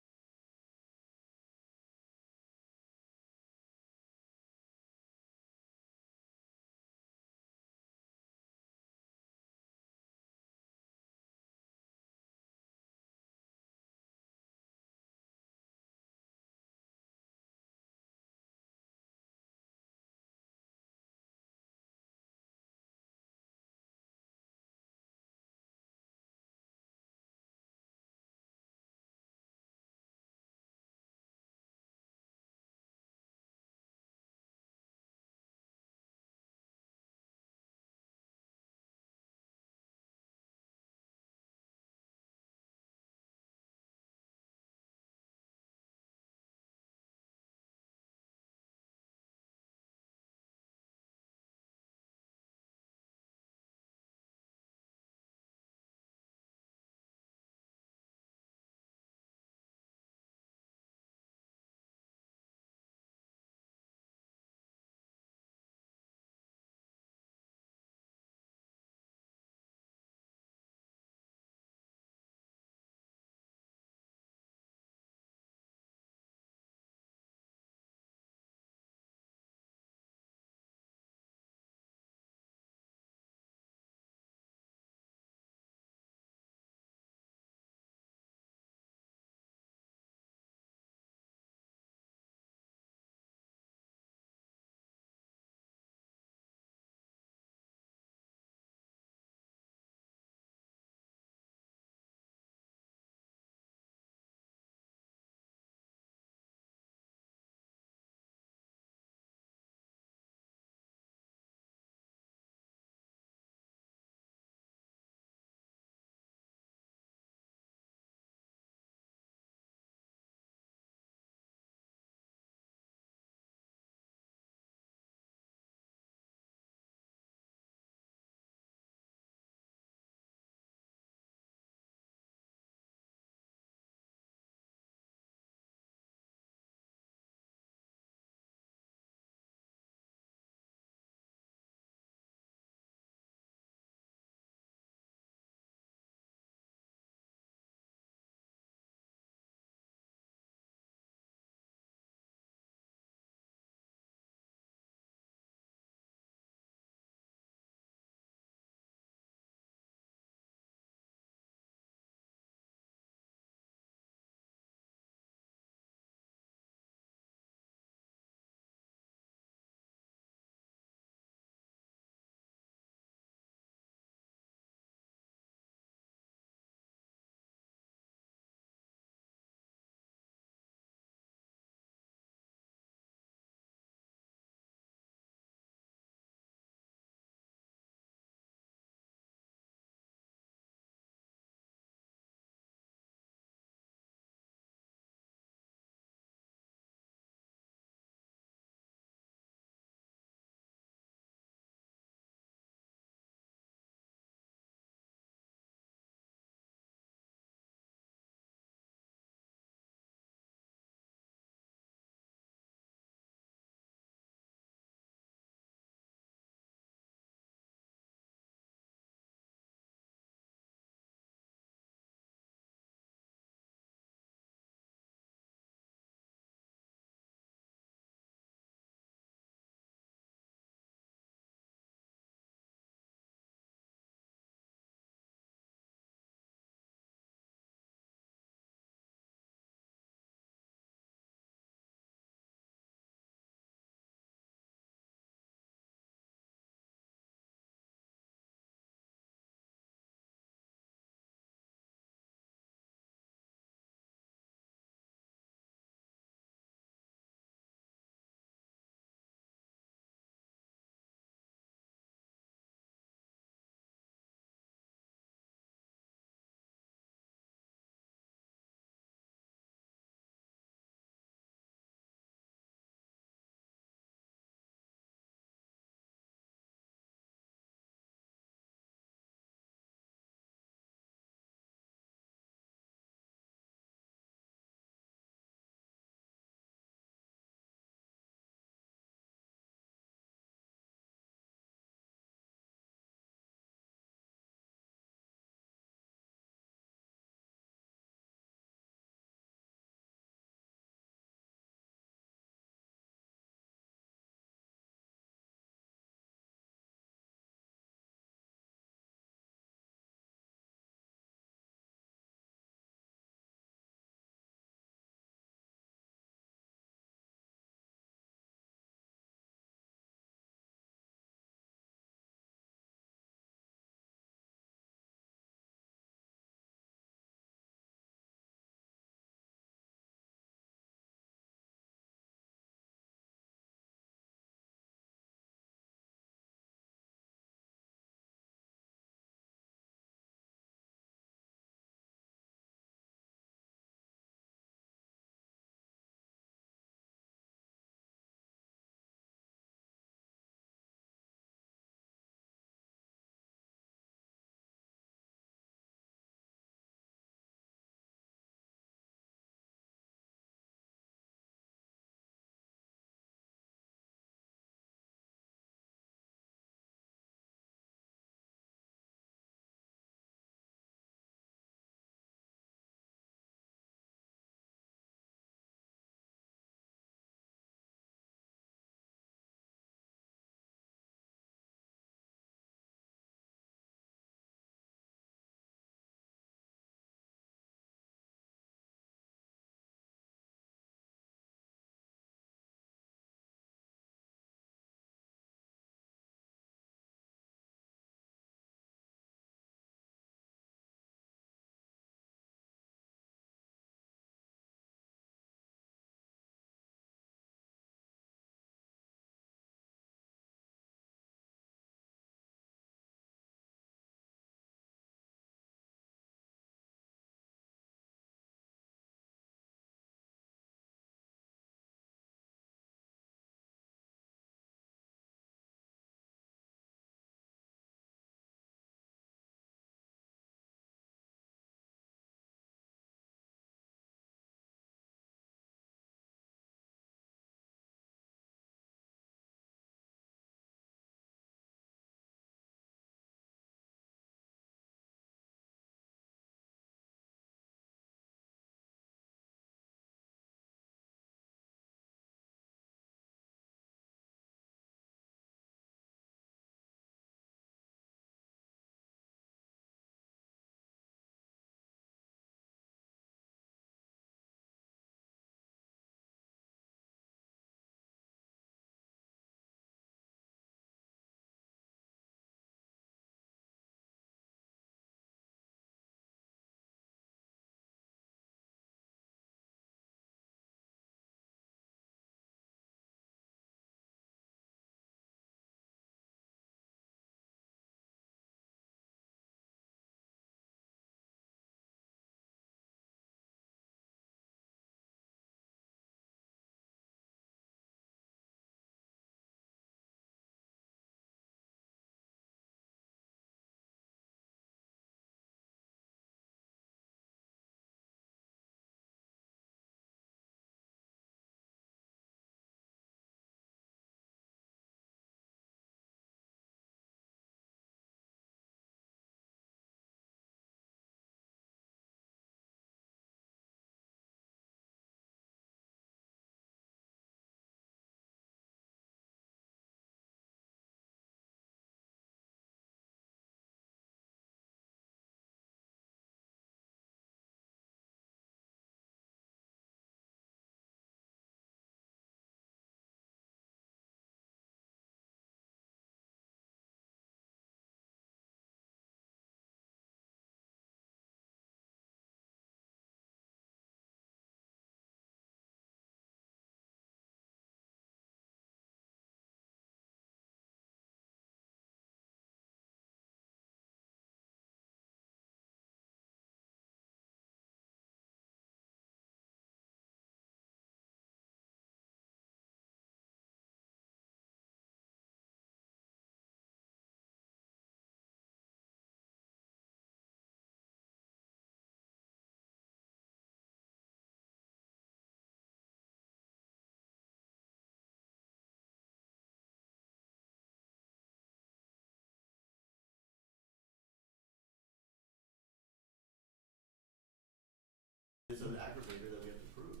aggravator that we have to prove.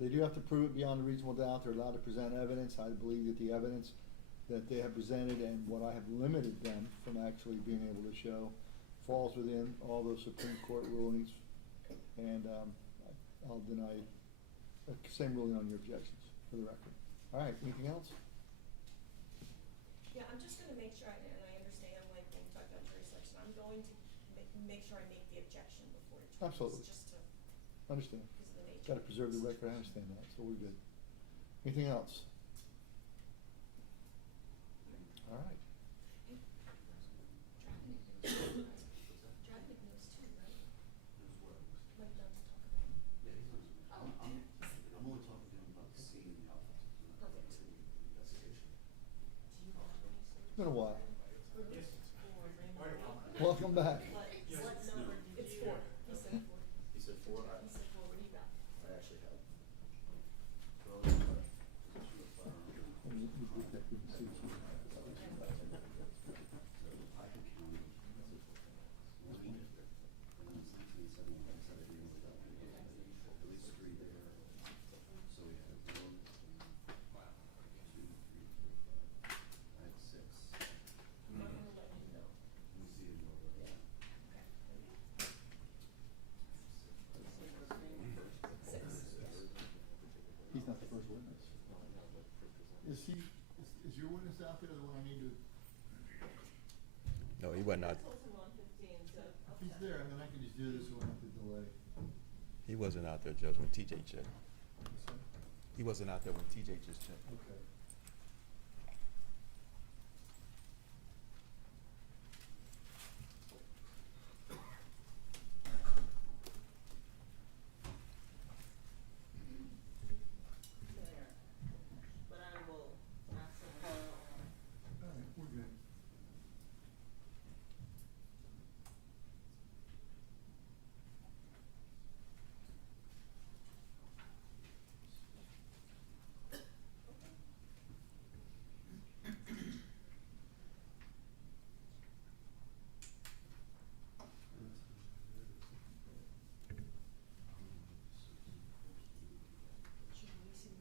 They do have to prove it beyond a reasonable doubt. They're allowed to present evidence. I believe that the evidence that they have presented and what I have limited them from actually being able to show falls within all those Supreme Court rulings. And I'll deny the same ruling on your objections, for the record. All right, anything else? Yeah, I'm just gonna make sure, and I understand when you talk about jury selection, I'm going to make sure I make the objection before it turns, Absolutely. just to, Understand. because of the nature. Got to preserve the record. I understand that, so we're good. Anything else? All right. Hey, Dragnick knows too, right? Knows what? What he does talk about. Yeah, he knows. I'm only talking to him about the scene, the Perfect. investigation. It's been a while. Yes. Welcome back. What number did you? It's 4, he said 4. He said 4, He said 4, what do you got? I actually have. Well, possession of firearm. So Pike County. And then it's 1971, I said I didn't know that. At least 3 there. So we had 1, 2, 3, 4, 5. I had 6. I'm not gonna let you know. Let me see it over there. He's not the first witness. Is your witness out there the one I need to? No, he wasn't out. I told him on 15, so. If he's there, I mean, I can just do this, so we don't have to delay. He wasn't out there, Judge, when TJ checked. He wasn't out there when TJ just checked. Okay. There. But I will ask him. All right, we're good. Should release him.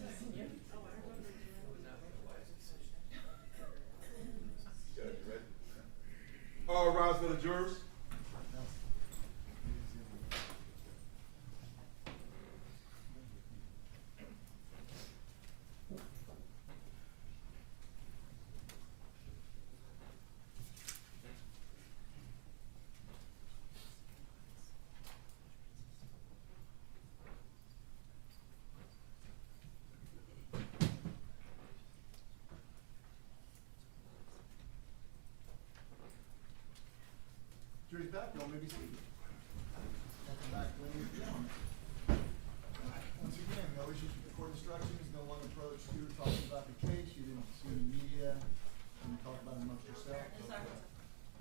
Just in case. Judge, you ready? All rise for the jurors. Jury's back, y'all may be seated. Welcome back, ladies and gentlemen. Once again, no issues with the court instructions, no one approached you talking about the case, you didn't see any media, you didn't talk about it amongst yourself.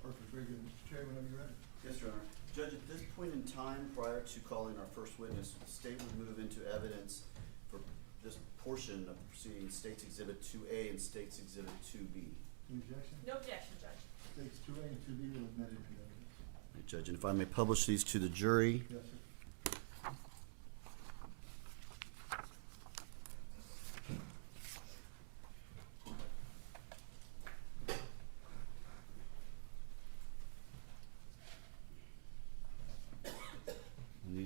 Perfect, very good. Mr. Chair, whenever you're ready. Yes, Your Honor. Judge, at this point in time, prior to calling our first witness, the state would move into evidence for this portion of the proceeding, State's Exhibit 2A and State's Exhibit 2B. Any objection? No objection, Judge. States 2A and 2B will admit into evidence. Right, Judge, and if I may publish these to the jury. Yes, sir.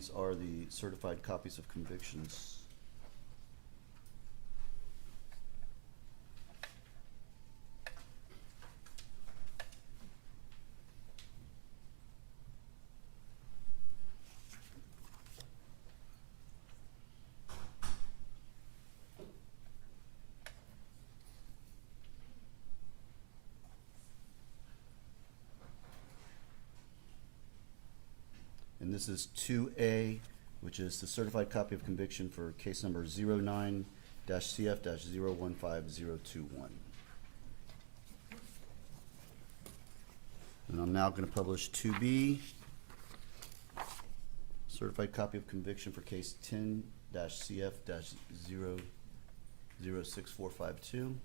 these are the certified copies of convictions. And this is 2A, which is the certified copy of conviction for case number 09-CF-015021. And I'm now going to publish 2B, certified copy of conviction for case 10-CF-006452.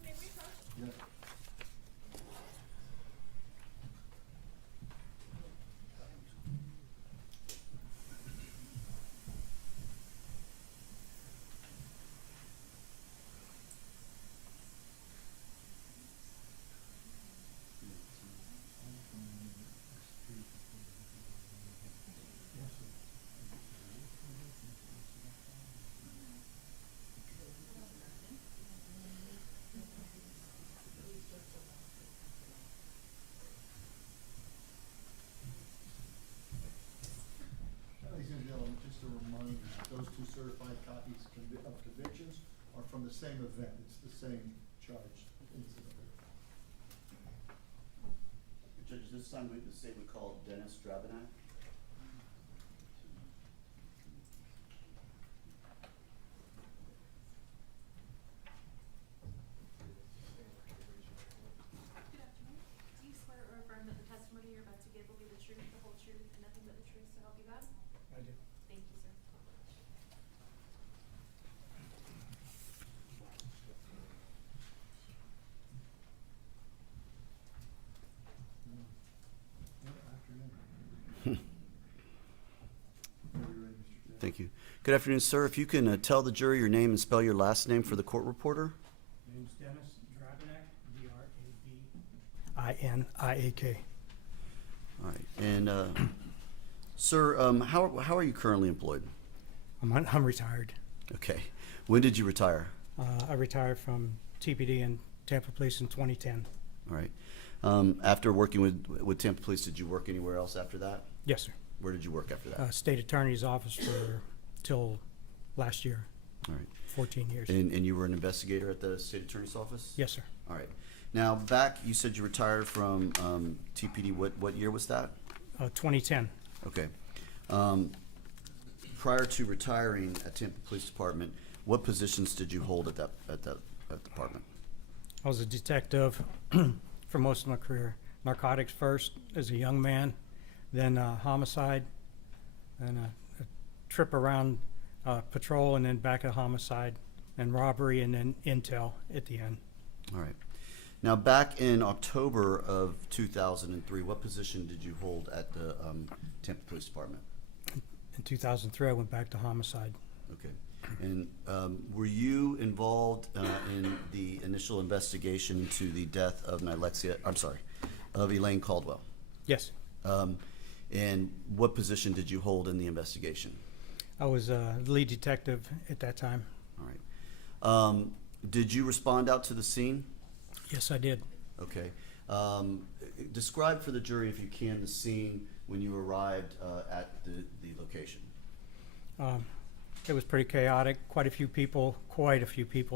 May we approach? Yeah. Ladies and gentlemen, just a reminder, those two certified copies of convictions are from the same event. It's the same charge incident. Judge, this time we say we call Dennis Drabanak. Good afternoon. Do you swear or affirm that the testimony you're about to give will be the truth, the whole truth, and nothing but the truth, so help you God? I do. Thank you, sir. Good afternoon. Are you ready, Mr. Chair? Thank you. Good afternoon, sir. If you can tell the jury your name and spell your last name for the court reporter. Name's Dennis Drabanak, D-R-A-B-I-N-I-A-K. All right. And, sir, how are you currently employed? I'm retired. Okay. When did you retire? I retired from TPD and Tampa Police in 2010. All right. After working with Tampa Police, did you work anywhere else after that? Yes, sir. Where did you work after that? State Attorney's Office for till last year, All right. 14 years. And you were an investigator at the state attorney's office? Yes, sir. All right. Now, you said you retired from TPD. What year was that? 2010. Okay. Prior to retiring at Tampa Police Department, what positions did you hold at that department? I was a detective for most of my career. Narcotics first as a young man, then homicide, then a trip around patrol, and then back at homicide and robbery, and then intel at the end. All right. Now, back in October of 2003, what position did you hold at the Tampa Police Department? In 2003, I went back to homicide. Okay. And were you involved in the initial investigation into the death of Elaine Caldwell? Yes. And what position did you hold in the investigation? I was the lead detective at that time. All right. Did you respond out to the scene? Yes, I did. Okay. Describe for the jury, if you can, the scene when you arrived at the location. It was pretty chaotic. Quite a few people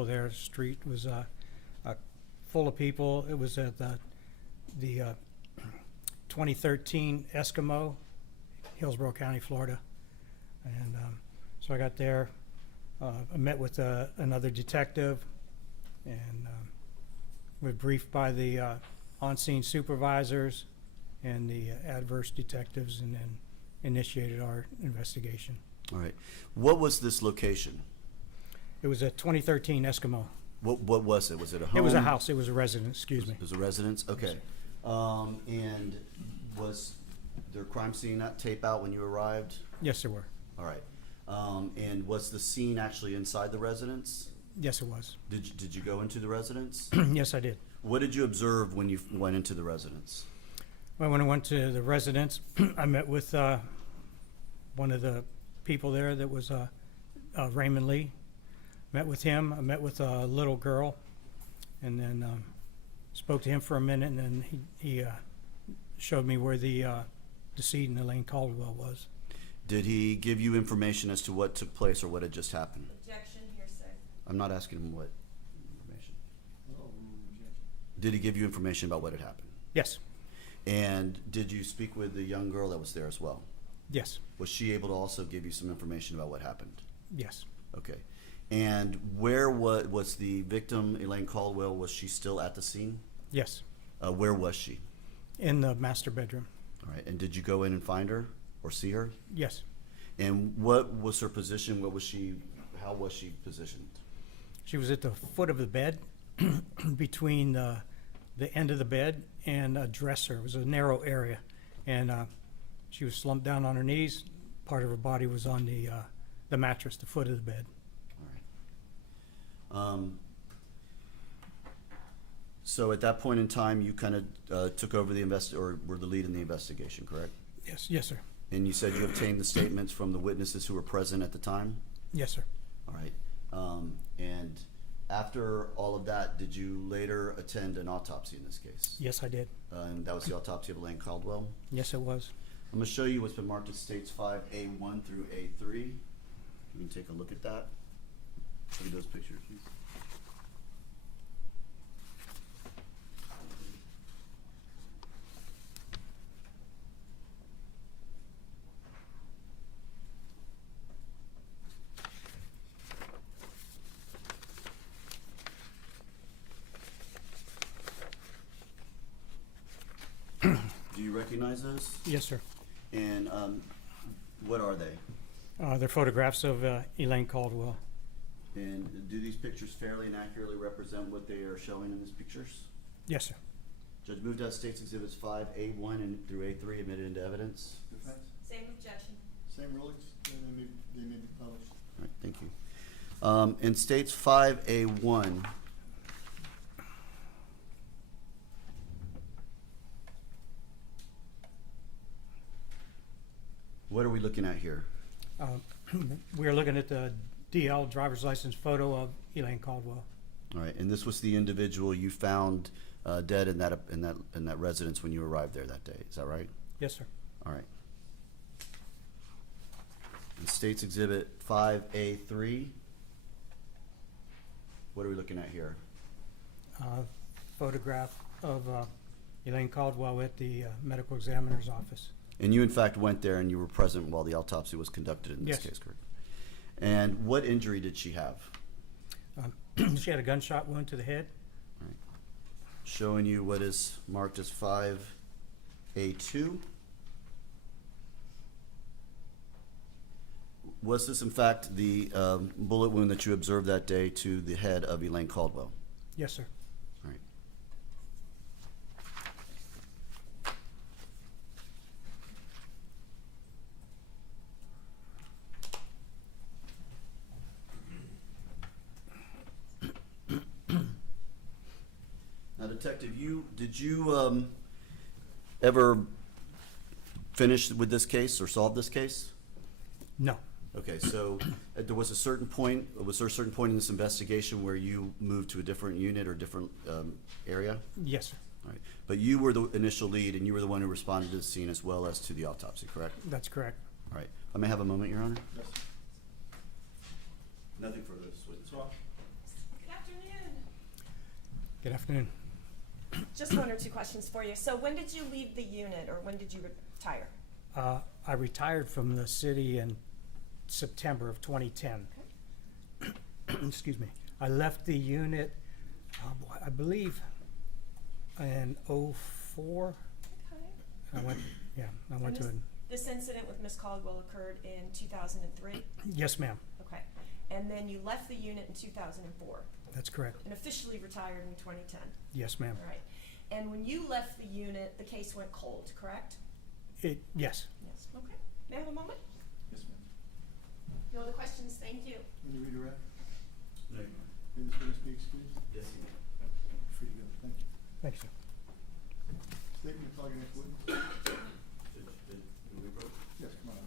there. The street was full of people. It was at the 2013 Eskimo, Hillsborough County, Florida. And so I got there. I met with another detective, and was briefed by the on-scene supervisors and the adverse detectives, and then initiated our investigation. All right. What was this location? It was a 2013 Eskimo. What was it? Was it a home? It was a house. It was a residence, excuse me. It was a residence? Okay. And was their crime scene not tape out when you arrived? Yes, there were. All right. And was the scene actually inside the residence? Yes, it was. Did you go into the residence? Yes, I did. What did you observe when you went into the residence? Well, when I went to the residence, I met with one of the people there that was Raymond Lee. Met with him. I met with a little girl, and then spoke to him for a minute, and then he showed me where the decedent, Elaine Caldwell, was. Did he give you information as to what took place or what had just happened? Objection, hearsay. I'm not asking him what information. Oh, objection. Did he give you information about what had happened? Yes. And did you speak with the young girl that was there as well? Yes. Was she able to also give you some information about what happened? Yes. Okay. And where was the victim, Elaine Caldwell, was she still at the scene? Yes. Where was she? In the master bedroom. All right. And did you go in and find her or see her? Yes. And what was her position? How was she positioned? She was at the foot of the bed, between the end of the bed and a dresser. It was a narrow area, and she was slumped down on her knees. Part of her body was on the mattress, the foot of the bed. All right. So at that point in time, you kind of took over or were the lead in the investigation, correct? Yes. Yes, sir. And you said you obtained the statements from the witnesses who were present at the time? Yes, sir. All right. And after all of that, did you later attend an autopsy in this case? Yes, I did. And that was the autopsy of Elaine Caldwell? Yes, it was. I'm going to show you what's been marked as states 5A1 through A3. You can take a look at that. Look at those pictures, please. Do you recognize those? Yes, sir. And what are they? They're photographs of Elaine Caldwell. And do these pictures fairly and accurately represent what they are showing in these pictures? Yes, sir. Judge moved out States Exhibits 5A1 and through A3 admitted into evidence. Defense? Same objection. Same rulings? Then they may be published. All right, thank you. In States 5A1, what are we looking at here? We are looking at the DL driver's license photo of Elaine Caldwell. All right, and this was the individual you found dead in that residence when you arrived there that day. Is that right? Yes, sir. All right. In States Exhibit 5A3, what are we looking at here? Photograph of Elaine Caldwell at the medical examiner's office. And you, in fact, went there and you were present while the autopsy was conducted in this Yes. case, correct? And what injury did she have? She had a gunshot wound to the head. All right. Showing you what is marked as 5A2. Was this, in fact, the bullet wound that you observed that day to the head of Elaine Caldwell? Yes, sir. All right. Now, Detective, did you ever finish with this case or solve this case? No. Okay, so there was a certain point. Was there a certain point in this investigation where you moved to a different unit or different area? Yes, sir. All right, but you were the initial lead, and you were the one who responded to the scene as well as to the autopsy, correct? That's correct. All right. I may have a moment, Your Honor. Yes. Nothing further. This witness. Good afternoon. Good afternoon. Just one or two questions for you. So when did you leave the unit, or when did you retire? I retired from the city in September of 2010. Excuse me. I left the unit, I believe, in 04. Okay. I went to This incident with Miss Caldwell occurred in 2003? yes, ma'am. Okay. And then you left the unit in 2004 That's correct. and officially retired in 2010? Yes, ma'am. All right. And when you left the unit, the case went cold, correct? Yes. Yes. Okay. May I have a moment? Yes, ma'am. No other questions? Thank you. Can you redirect? No, you don't. You just gonna speak, please? Yes, you may. Free to go. Thank you. Thanks, sir. Statement, call your next witness. Did we vote? Yes, come on up.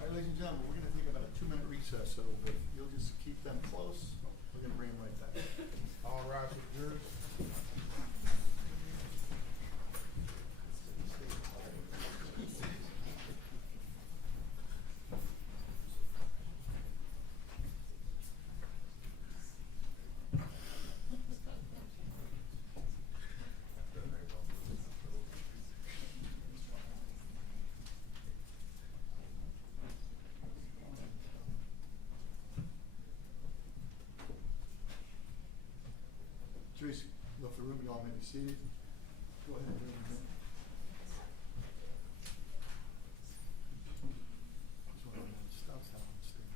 All right, ladies and gentlemen, we're gonna take about a 2-minute recess, so if you'll just keep them close, we're gonna bring them right back. All rise for the jurors. Jury's left the room, you all may be seated. Go ahead and bring them in. Just one of those stops out on the stage.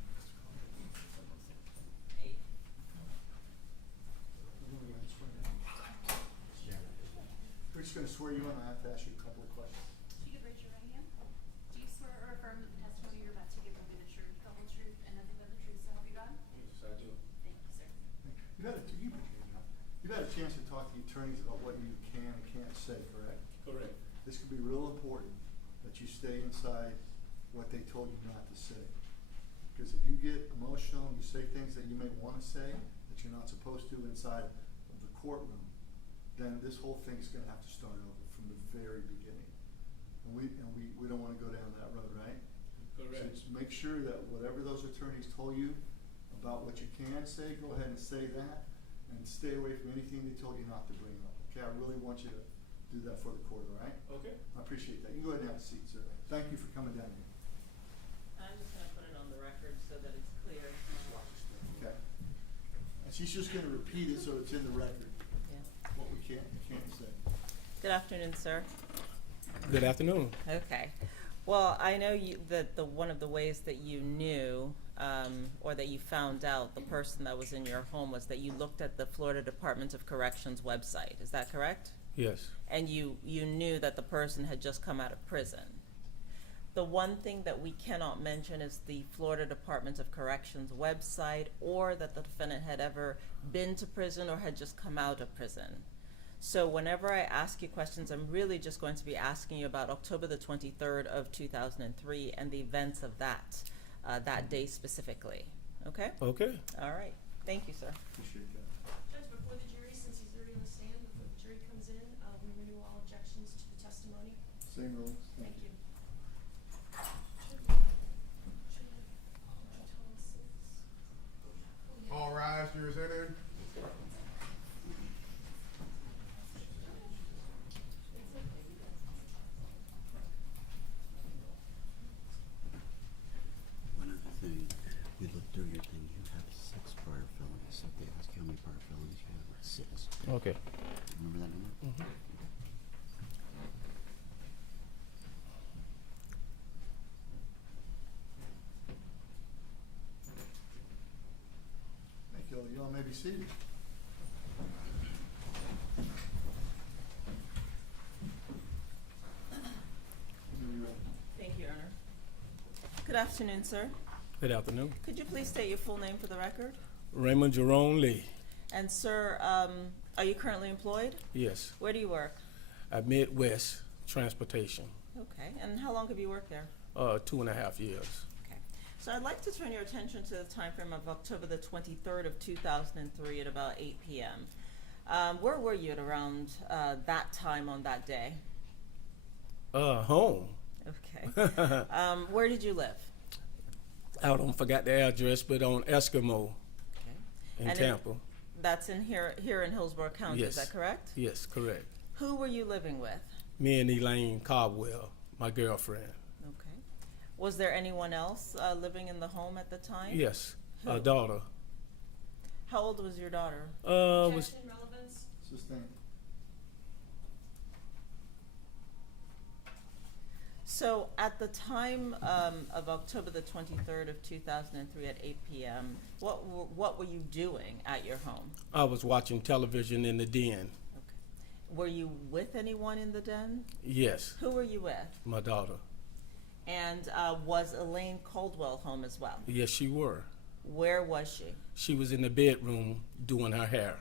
We're just gonna swear you in, I have to ask you a couple of questions. If you could raise your right hand. Do you swear or affirm that the testimony you're about to give will be the truth, the whole truth, and nothing but the truth, so help you God? Yes, I do. Thank you, sir. You've had a chance to talk to the attorneys about what you can and can't say, correct? Correct. This could be real important that you stay inside what they told you not to say. Because if you get emotional and you say things that you may want to say that you're not supposed to inside of the courtroom, then this whole thing's gonna have to start over from the very beginning. And we don't wanna go down that road, right? So Correct. just make sure that whatever those attorneys told you about what you can say, go ahead and say that, and stay away from anything they told you not to bring up. Okay, I really want you to do that for the court, all right? Okay. I appreciate that. You can go ahead and have a seat, sir. Thank you for coming down here. I'm just gonna put it on the record so that it's clear. Okay? And she's just gonna repeat it so it's in the record, Yeah. what we can and can't say. Good afternoon, sir. Good afternoon. Okay. Well, I know that one of the ways that you knew, or that you found out the person that was in your home was that you looked at the Florida Department of Corrections website. Is that correct? Yes. And you knew that the person had just come out of prison. The one thing that we cannot mention is the Florida Department of Corrections website, or that the defendant had ever been to prison or had just come out of prison. So whenever I ask you questions, I'm really just going to be asking you about October the 23rd of 2003 and the events of that day specifically. Okay? Okay. All right. Thank you, sir. Appreciate that. Judge, before the jury, since he's already on the stand, before the jury comes in, we renew all objections to the testimony. Same rules. Thank you. All rise, jurors entered. One other thing, we looked through your thing, you have 6 prior felonies, so if they ask you how many prior felonies you have, it's 6. Okay. Remember that number? Mhm. Thank you. You all may be seated. Thank you, Your Honor. Good afternoon, sir. Good afternoon. Could you please state your full name for the record? Raymond Jerome Lee. And sir, are you currently employed? Yes. Where do you work? At Midwest Transportation. Okay, and how long have you worked there? 2.5 years. Okay, so I'd like to turn your attention to the time frame of October the 23rd of 2003 at about 8 p.m. Where were you at around that time on that day? Home. Okay. Where did you live? I don't forgot the address, but on Eskimo Okay. in And Tampa. That's in here in Hillsborough County, Yes. is that correct? Yes, correct. Who were you living with? Me and Elaine Caldwell, my girlfriend. Okay. Was there anyone else living in the home at the time? Yes, Who? a daughter. How old was your daughter? Was Objection, relevance? Sustained. So at the time of October the 23rd of 2003 at 8 p.m., what were you doing at your home? I was watching television in the den. Okay. Were you with anyone in the den? Yes, Who were you with? my daughter. And was Elaine Caldwell home as well? Yes, she were. Where was she? She was in the bedroom doing her hair.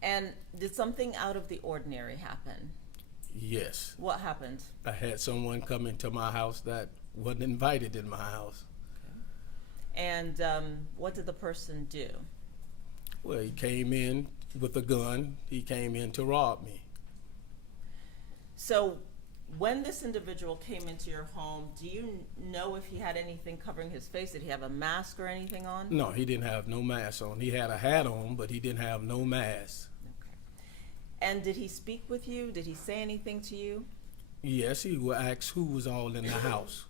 And did something out of the ordinary happen? Yes. What happened? I had someone come into my house that wasn't invited in my house. And what did the person do? Well, he came in with a gun. He came in to rob me. So when this individual came into your home, do you know if he had anything covering his face? Did he have a mask or anything on? No, he didn't have no mask on. He had a hat on, but he didn't have no mask. Okay. And did he speak with you? Did he say anything to you? Yes, he would ask who was all in the house.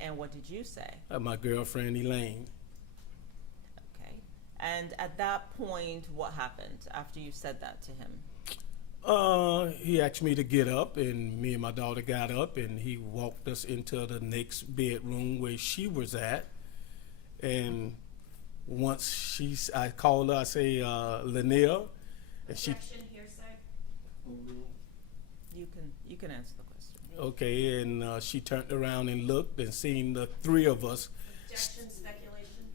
And what did you say? My girlfriend, Elaine. Okay. And at that point, what happened after you said that to him? He asked me to get up, and me and my daughter got up, and he walked us into the next bedroom where she was at. And once I called her, I say, Lanier, and she, Objection, hearsay? You can answer the question. okay, and she turned around and looked and seen the three of us. Objection, speculation?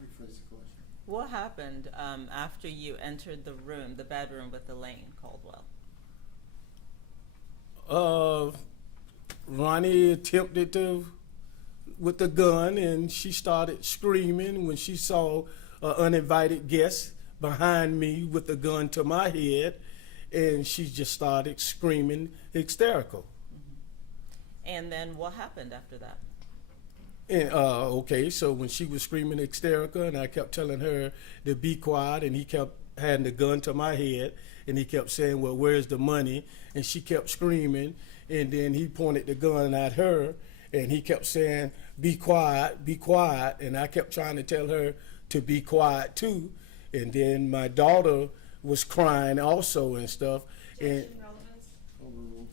Rephrase the question. What happened after you entered the room, the bedroom with Elaine Caldwell? Ronnie attempted to with the gun, and she started screaming when she saw an uninvited guest behind me with the gun to my head, and she just started screaming hysterical. And then what happened after that? And okay, so when she was screaming hysterical, and I kept telling her to be quiet, and he kept having the gun to my head, and he kept saying, well, where's the money? And she kept screaming, and then he pointed the gun at her, and he kept saying, be quiet, and I kept trying to tell her to be quiet too. And then my daughter was crying also and stuff. Objection, relevance? Overruled.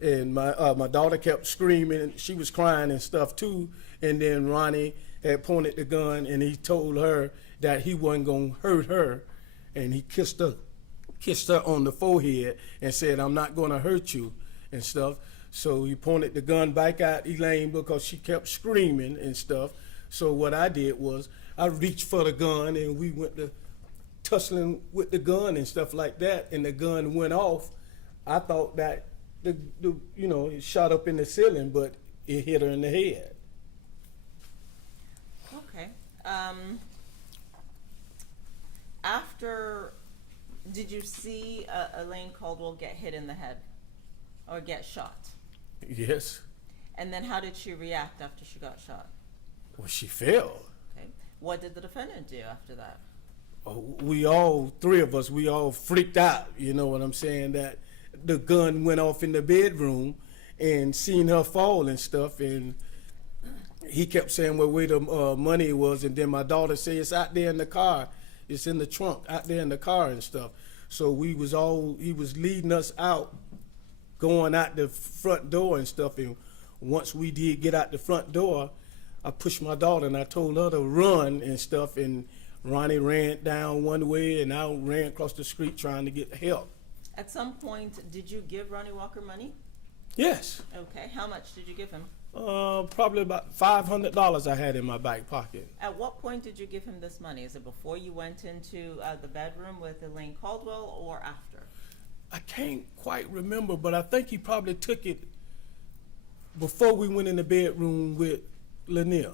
And my daughter kept screaming, she was crying and stuff too. And then Ronnie had pointed the gun, and he told her that he wasn't gonna hurt her, and he kissed her on the forehead and said, I'm not gonna hurt you and stuff. So he pointed the gun back at Elaine because she kept screaming and stuff. So what I did was I reached for the gun, and we went to tussling with the gun and stuff like that, and the gun went off. I thought that it shot up in the ceiling, but it hit her in the head. Okay. Did you see Elaine Caldwell get hit in the head or get shot? Yes. And then how did she react after she got shot? Well, she fell. Okay. What did the defendant do after that? Three of us, we all freaked out, you know what I'm saying, that the gun went off in the bedroom and seen her fall and stuff, and he kept saying where the money was, and then my daughter said, it's out there in the car, it's in the trunk, out there in the car and stuff. So he was leading us out, going out the front door and stuff, and once we did get out the front door, I pushed my daughter and I told her to run and stuff, and Ronnie ran down one way and I ran across the street trying to get help. At some point, did you give Ronny Walker money? Yes. Okay. How much did you give him? Probably about $500 I had in my back pocket. At what point did you give him this money? Is it before you went into the bedroom with Elaine Caldwell or after? I can't quite remember, but I think he probably took it before we went in the bedroom with Lanier.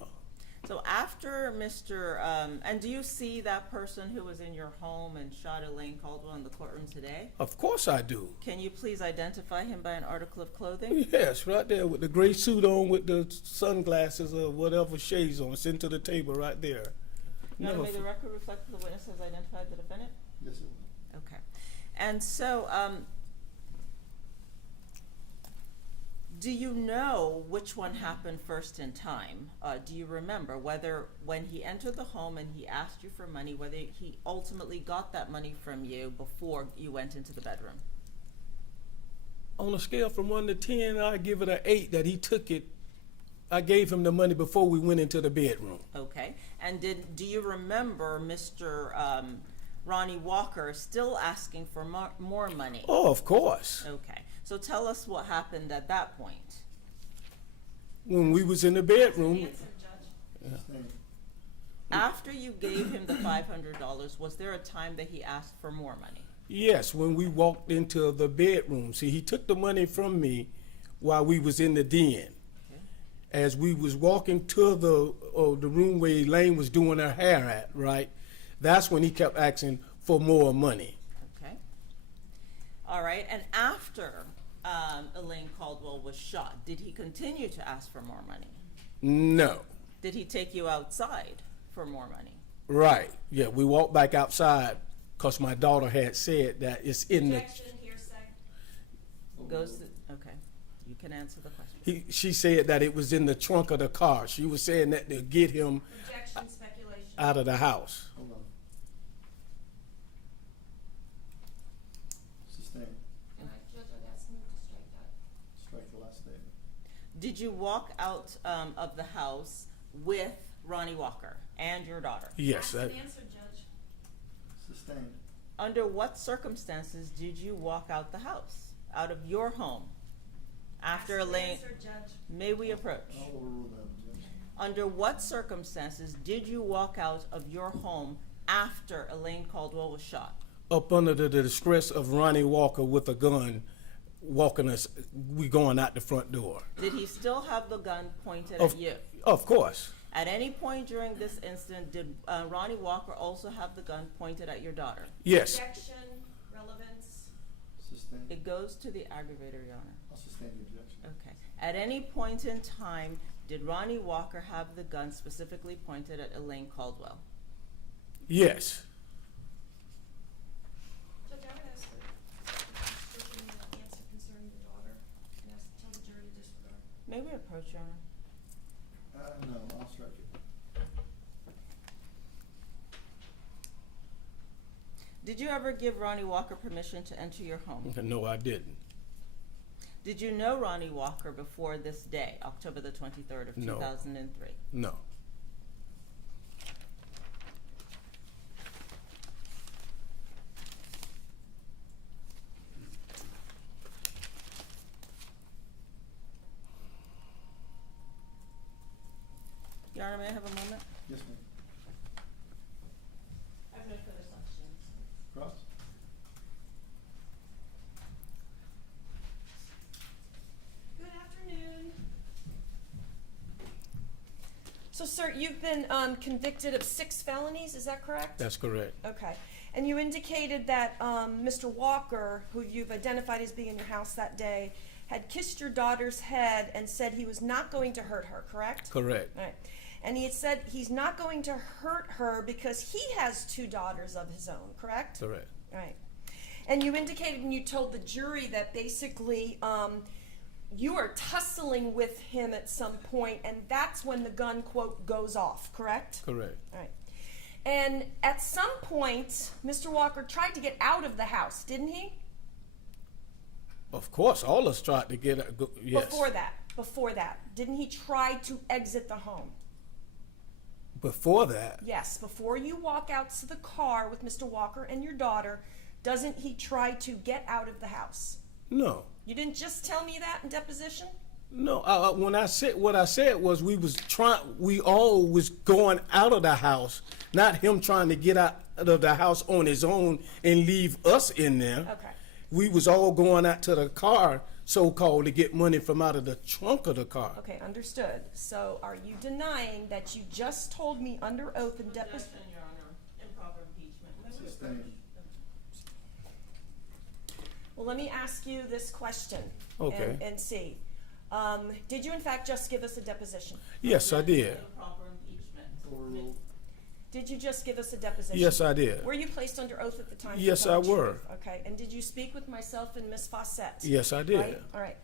So after and do you see that person who was in your home and shot Elaine Caldwell in the courtroom today? Of course I do. Can you please identify him by an article of clothing? Yes, right there with the gray suit on with the sunglasses or whatever shades on. It's into the table right there. You want to make the record reflect that the witness has identified the defendant? Yes, it will. Okay. And so Do you know which one happened first in time? Do you remember whether when he entered the home and he asked you for money, whether he ultimately got that money from you before you went into the bedroom? On a scale from 1 to 10, I give it an 8 that he took it. I gave him the money before we went into the bedroom. Okay. And do you remember Mr. Ronny Walker still asking for more money? Oh, of course. Okay. So tell us what happened at that point. When we was in the bedroom, Sustained. After you gave him the $500, was there a time that he asked for more money? yes, when we walked into the bedroom. See, he took the money from me while we was in the den. As we was walking to the room where Elaine was doing her hair at, right? That's when he kept asking for more money. Okay. All right. And after Elaine Caldwell was shot, did he continue to ask for more money? No. Did he take you outside for more money? Right. Yeah, we walked back outside because my daughter had said that it's in the... Objection, hearsay. Goes to, okay. You can answer the question. She said that it was in the trunk of the car. She was saying that to get him Objection, speculation. out of the house. Hold on. Sustained. And Judge, I'd ask him to strike that. Strike the last statement. Did you walk out of the house with Ronny Walker and your daughter? Yes. Ask and answer, Judge. Sustained. Under what circumstances did you walk out the house, out of your home, after Ask and Elaine? answer, Judge. May we approach? I'll overrule that, Judge. Under what circumstances did you walk out of your home after Elaine Caldwell was shot? Up under the distress of Ronny Walker with a gun, walking us, we going out the front door. Did he still have the gun pointed Of- at you? Of course. At any point during this incident, did Ronny Walker also have the gun pointed at your daughter? Yes. Objection, relevance. Sustained. It goes to the aggravator, Your Honor. I'll sustain the objection. Okay. At any point in time, did Ronny Walker have the gun specifically pointed at Elaine Caldwell? Yes. Judge, I would ask that you answer concerning your daughter and tell the jury to disregard. May we approach, Your Honor? No, I'll strike it. Did you ever give Ronny Walker permission to enter your home? No, I didn't. Did you know Ronny Walker before this day, October the 23rd of No. 2003? No. Your Honor, may I have a moment? Yes, ma'am. I have no further questions. Cross? Good afternoon. So, sir, you've been convicted of 6 felonies, is that correct? That's correct. Okay. And you indicated that Mr. Walker, who you've identified as being in your house that day, had kissed your daughter's head and said he was not going to hurt her, correct? Correct. All right. And he had said he's not going to hurt her because he has 2 daughters of his own, correct? Correct. All right. And you indicated and you told the jury that basically you are tussling with him at some point, and that's when the gun, quote, goes off, correct? Correct. All right. And at some point, Mr. Walker tried to get out of the house, didn't he? Of course, all of us tried to get yes. Before that, didn't he try to exit the home? Before that, Yes, before you walk out to the car with Mr. Walker and your daughter, doesn't he try to get out of the house? no. You didn't just tell me that in deposition? No, when I said what I said was we all was going out of the house, not him trying to get out of the house on his own and leave us in there. Okay. We was all going out to the car, so-called, to get money from out of the trunk of the car. Okay, understood. So are you denying that you just told me under oath in deposition? Objection, Your Honor. Improper impeachment. May we Sustained. approach? Well, let me ask you this question. Okay. And see. Did you in fact just give us a deposition? Yes, I did. Improper impeachment. Overruled. Did you just give us a deposition? Yes, I did. Were you placed under oath at the time? to Yes, tell I the were. truth? Okay, and did you speak with myself and Ms. Fawcett? Yes, I did. Right? All right.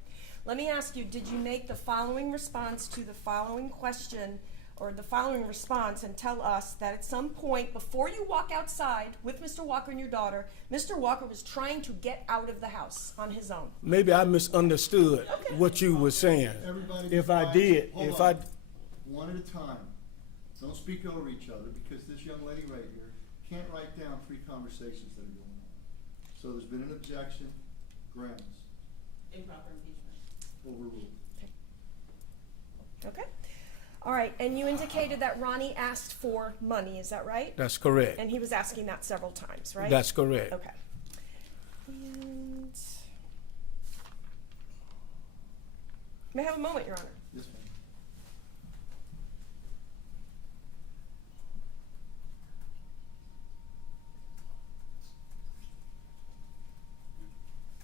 Let me ask you, did you make the following response to the following question or the following response and tell us that at some point before you walk outside with Mr. Walker and your daughter, Mr. Walker was trying to get out of the house on his own? Maybe I misunderstood what you were saying. Everybody If I quiet. did, Hold if on. I, One at a time. Don't speak over each other, because this young lady right here can't write down 3 conversations that are going on. So there's been an objection, grounds, Improper impeachment. overruled. Okay. All right, and you indicated that Ronnie asked for money, is that right? that's correct. And he was asking that several times, right? That's correct. Okay. And may I have a moment, Your Honor? Yes, ma'am.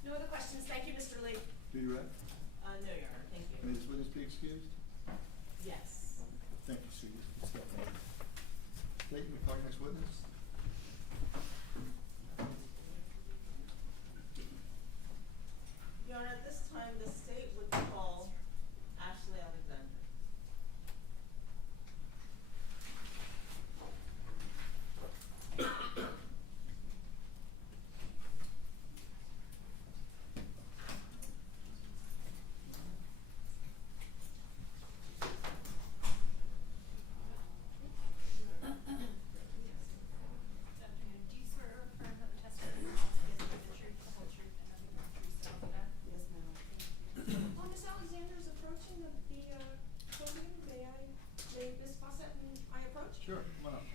No other questions. Thank you, Mr. Lee. Do you read? No, Your Honor, thank you. May this witness be excused? Yes. Thank you, sir. You can step down. State and call your next witness. Your Honor, at this time, the state would call Ashley Alexander. Good afternoon. Do you swear or affirm that the testimony you're about to give will be the truth, the whole truth, and nothing but the truth, so help you God? Yes, ma'am. Ms. Alexander is approaching the podium. May Ms. Fawcett and I approach? Sure, come on up.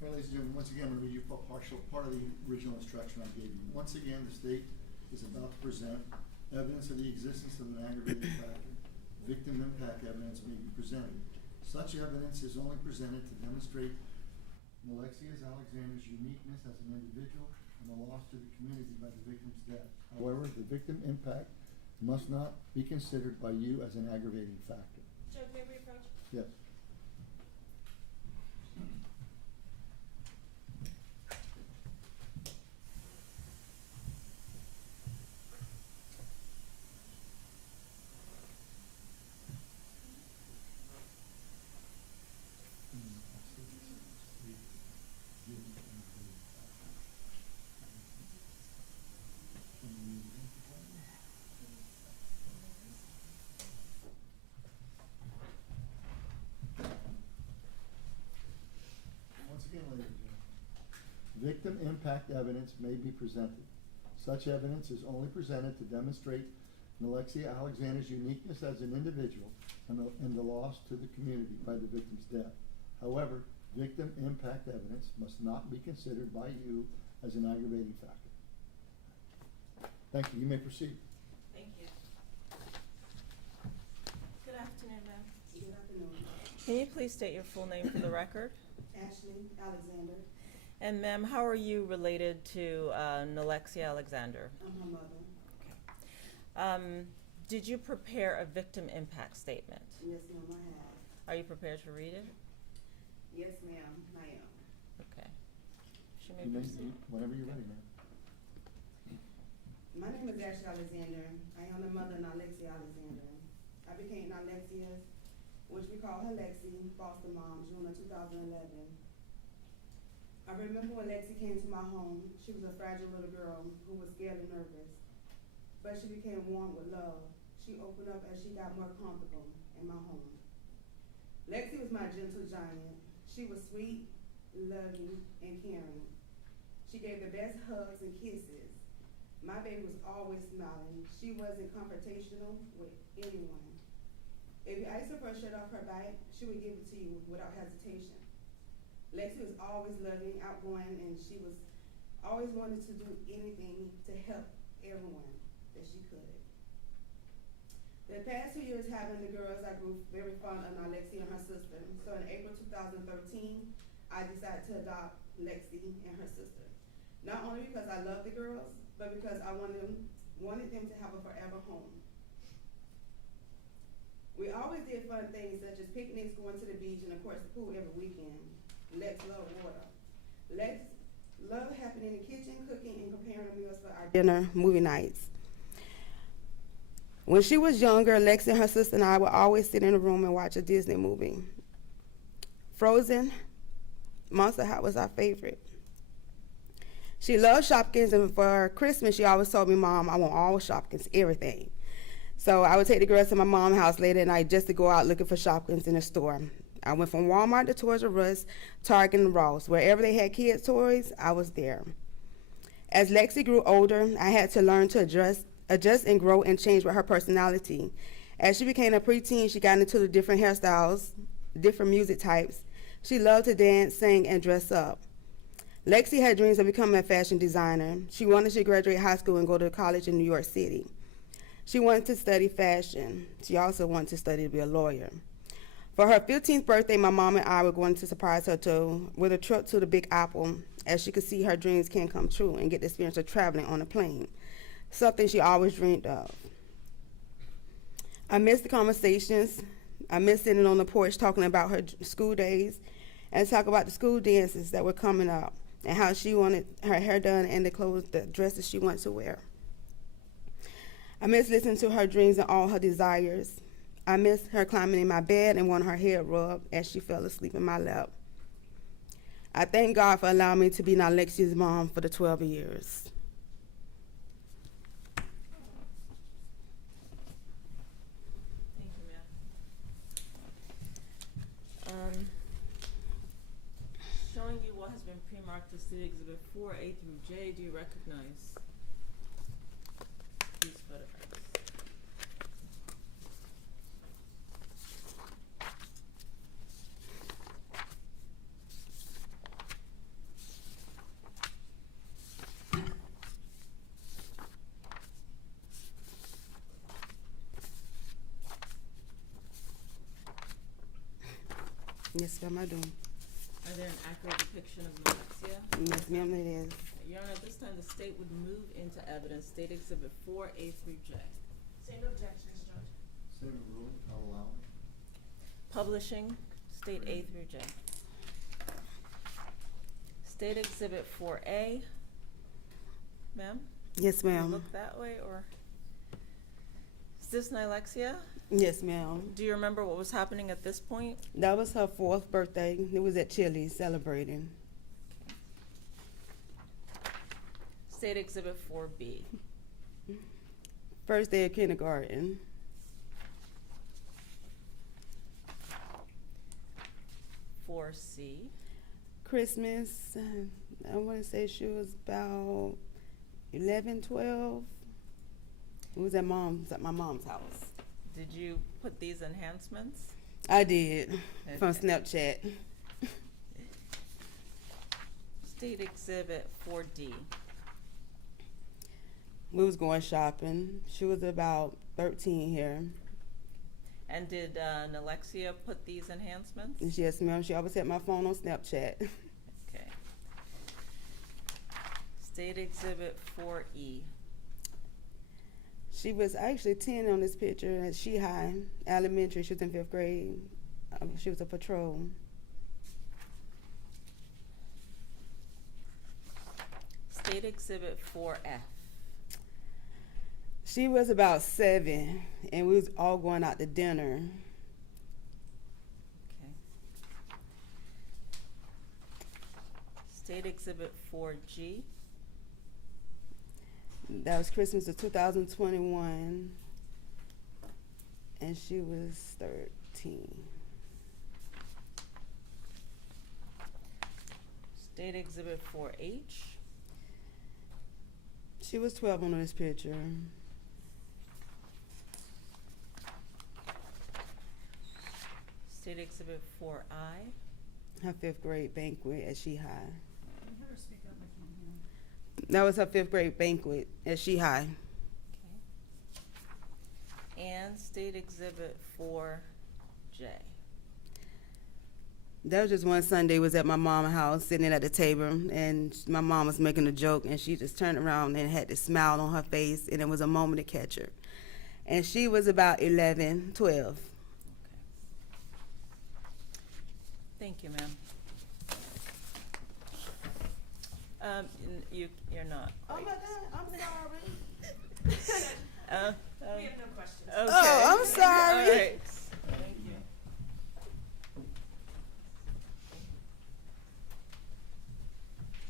All right, ladies and gentlemen, once again, I'm going to read you part of the original instruction I gave you. Once again, the state is about to present evidence of the existence of an aggravating factor. Victim impact evidence may be presented. Such evidence is only presented to demonstrate Nilexia Alexander's uniqueness as an individual and the loss to the community by the victim's death. However, the victim impact must not be considered by you as an aggravating factor. Judge, may we approach? Yes. Once again, ladies and gentlemen, victim impact evidence may be presented. Such evidence is only presented to demonstrate Nilexia Alexander's uniqueness as an individual and the loss to the community by the victim's death. However, victim impact evidence must not be considered by you as an aggravating factor. Thank you. You may proceed. Thank you. Good afternoon, ma'am. Good afternoon. Can you please state your full name for the record? Ashley Alexander. And ma'am, how are you related to Nilexia Alexander? I'm her mother. Did you prepare a victim impact statement? Yes, ma'am, I have. Are you prepared to read it? Yes, ma'am, I am. Okay. She may You may, proceed. whenever you're ready, ma'am. My name is Ashley Alexander. I am the mother of Nilexia Alexander. I became Nilexia's, which we call her Lexi, foster mom, June of 2011. I remember when Lexi came to my home, she was a fragile little girl who was scared and nervous. But she became warm with love. She opened up as she got more comfortable in my home. Lexi was my gentle giant. She was sweet, loving, and caring. She gave the best hugs and kisses. My baby was always smiling. She wasn't confrontational with anyone. If you asked her for a shirt off her back, she would give it to you without hesitation. Lexi was always loving, outgoing, and she was always wanted to do anything to help everyone that she could. The past 2 years having the girls, I grew very fond of Nilexia and her sister. So in April 2013, I decided to adopt Lexi and her sister. Not only because I love the girls, but because I wanted them to have a forever home. We always did fun things such as picnics, going to the beach, and of course the pool every weekend. Lex loved water. Lex loved helping in the kitchen, cooking, and preparing meals for our dinner movie nights. When she was younger, Lex and her sister and I would always sit in a room and watch a Disney movie. Frozen, Monster High was our favorite. She loved Shopkins, and for Christmas, she always told me, Mom, I want all Shopkins, everything. So I would take the girls to my mom's house late at night just to go out looking for Shopkins in the store. I went from Walmart to Toys R Us, Target, and Ross. Wherever they had kids' toys, I was there. As Lexi grew older, I had to learn to adjust and grow and change with her personality. As she became a preteen, she got into the different hairstyles, different music types. She loved to dance, sing, and dress up. Lexi had dreams of becoming a fashion designer. She wanted to graduate high school and go to college in New York City. She wanted to study fashion. She also wanted to study to be a lawyer. For her 15th birthday, my mom and I were going to surprise her with a trip to the Big Apple, as she could see her dreams can come true and get the experience of traveling on a plane, something she always dreamed of. I miss the conversations. I miss sitting on the porch talking about her school days and talk about the school dances that were coming up and how she wanted her hair done and the dresses she wanted to wear. I miss listening to her dreams and all her desires. I miss her climbing in my bed and wanting her head rubbed as she fell asleep in my lap. I thank God for allowing me to be Nilexia's mom for the 12 years. Thank you, ma'am. Showing you what has been pre-marked as State Exhibit 4A through J, do you recognize these photographs? Yes, ma'am, I do. Are there an accurate depiction of Nilexia? Yes, ma'am, it is. Your Honor, at this time, the state would move into evidence State Exhibit 4A through J. Same objections, Judge. Same rule, I'll allow it. Publishing, State A through J. State Exhibit 4A. Ma'am? Yes, ma'am. Look that way, or? Is this Nilexia? Yes, ma'am. Do you remember what was happening at this point? That was her 4th birthday. It was at Chili's celebrating. State Exhibit 4B. First day of kindergarten. For C. Christmas, I want to say she was about 11, 12. It was at my mom's house. Did you put these enhancements? I did, from Okay. Snapchat. State Exhibit 4D. We was going shopping. She was about 13 here. And did Nilexia put these enhancements? Yes, ma'am. She always had my phone on Snapchat. Okay. State Exhibit 4E. She was actually 10 on this picture at She High Elementary. She was in 5th grade. She was a patrol. State Exhibit 4F. She was about 7, and we was all going out to dinner. Okay. State Exhibit 4G. That was Christmas of 2021, and she was 13. State Exhibit 4H. She was 12 on this picture. Exhibit 4I. Her 5th grade banquet at She High. That was her 5th grade banquet at She High. Okay. And State Exhibit 4J. That was just one Sunday, was at my mom's house, sitting at the table, and my mom was making a joke, and she just turned around and had this smile on her face, and it was a moment to catch her. And she was about 11, 12. Okay. Thank you, ma'am. You're not. Oh my quite. God, I'm sorry. We have no questions. Okay. Oh, I'm sorry. All right. Thank you.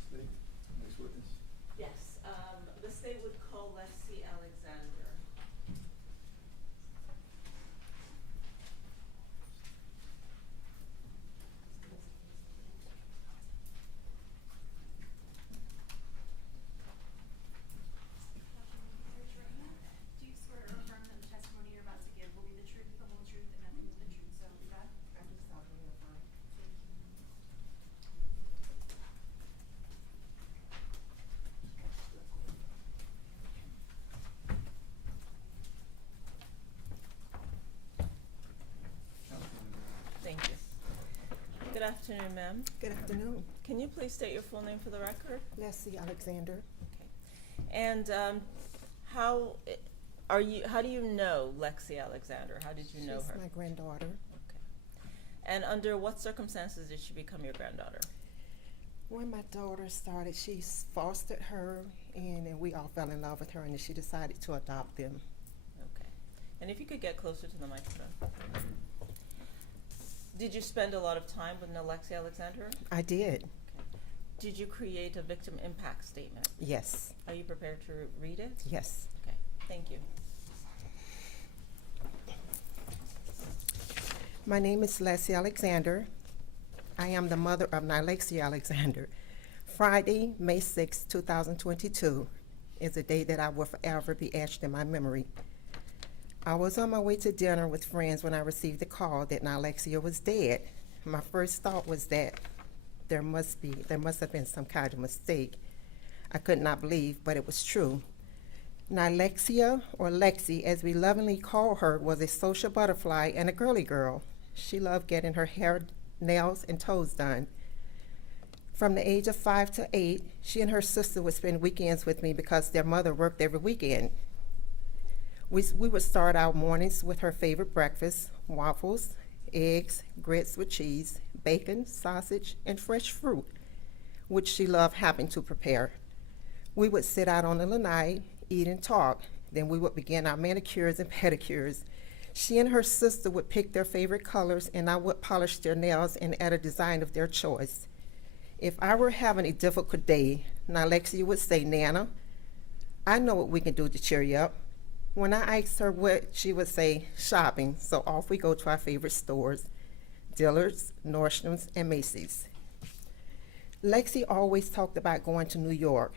State, next witness. Yes, the state would call Nilexia Alexander. Do you swear or affirm that the testimony you're about to give will be the truth, the whole truth, and nothing but the truth, so help you God? I do solemnly affirm. Thank you. Good afternoon, ma'am. Good afternoon. Can you please state your full name for the record? Nilexia Alexander. Okay. And how do you know Nilexia Alexander? How did you know her? She's my granddaughter. Okay. And under what circumstances did she become your granddaughter? When my daughter started, she fostered her, and then we all fell in love with her, and then she decided to adopt them. Okay. And if you could get closer to the microphone. Did you spend a lot of time with Nilexia Alexander? I did. Okay. Did you create a victim impact statement? Yes. Are you prepared to read it? Yes. Okay. Thank you. My name is Nilexia Alexander. I am the mother of Nilexia Alexander. Friday, May 6, 2022 is a day that I will forever be etched in my memory. I was on my way to dinner with friends when I received the call that Nilexia was dead. My first thought was that there must have been some kind of mistake. I could not believe, but it was true. Nilexia, or Lexi as we lovingly call her, was a social butterfly and a girly girl. She loved getting her hair, nails, and toes done. From the age of 5 to 8, she and her sister would spend weekends with me because their mother worked every weekend. We would start our mornings with her favorite breakfast: waffles, eggs, grits with cheese, bacon, sausage, and fresh fruit, which she loved having to prepare. We would sit out on the lanai, eat and talk. Then we would begin our manicures and pedicures. She and her sister would pick their favorite colors, and I would polish their nails and add a design of their choice. If I were having a difficult day, Nilexia would say, "Nana, I know what we can do to cheer you up." When I asked her what, she would say, "Shopping." So off we go to our favorite stores: Dillard's, Nordstrom's, and Macy's. Lexi always talked about going to New York.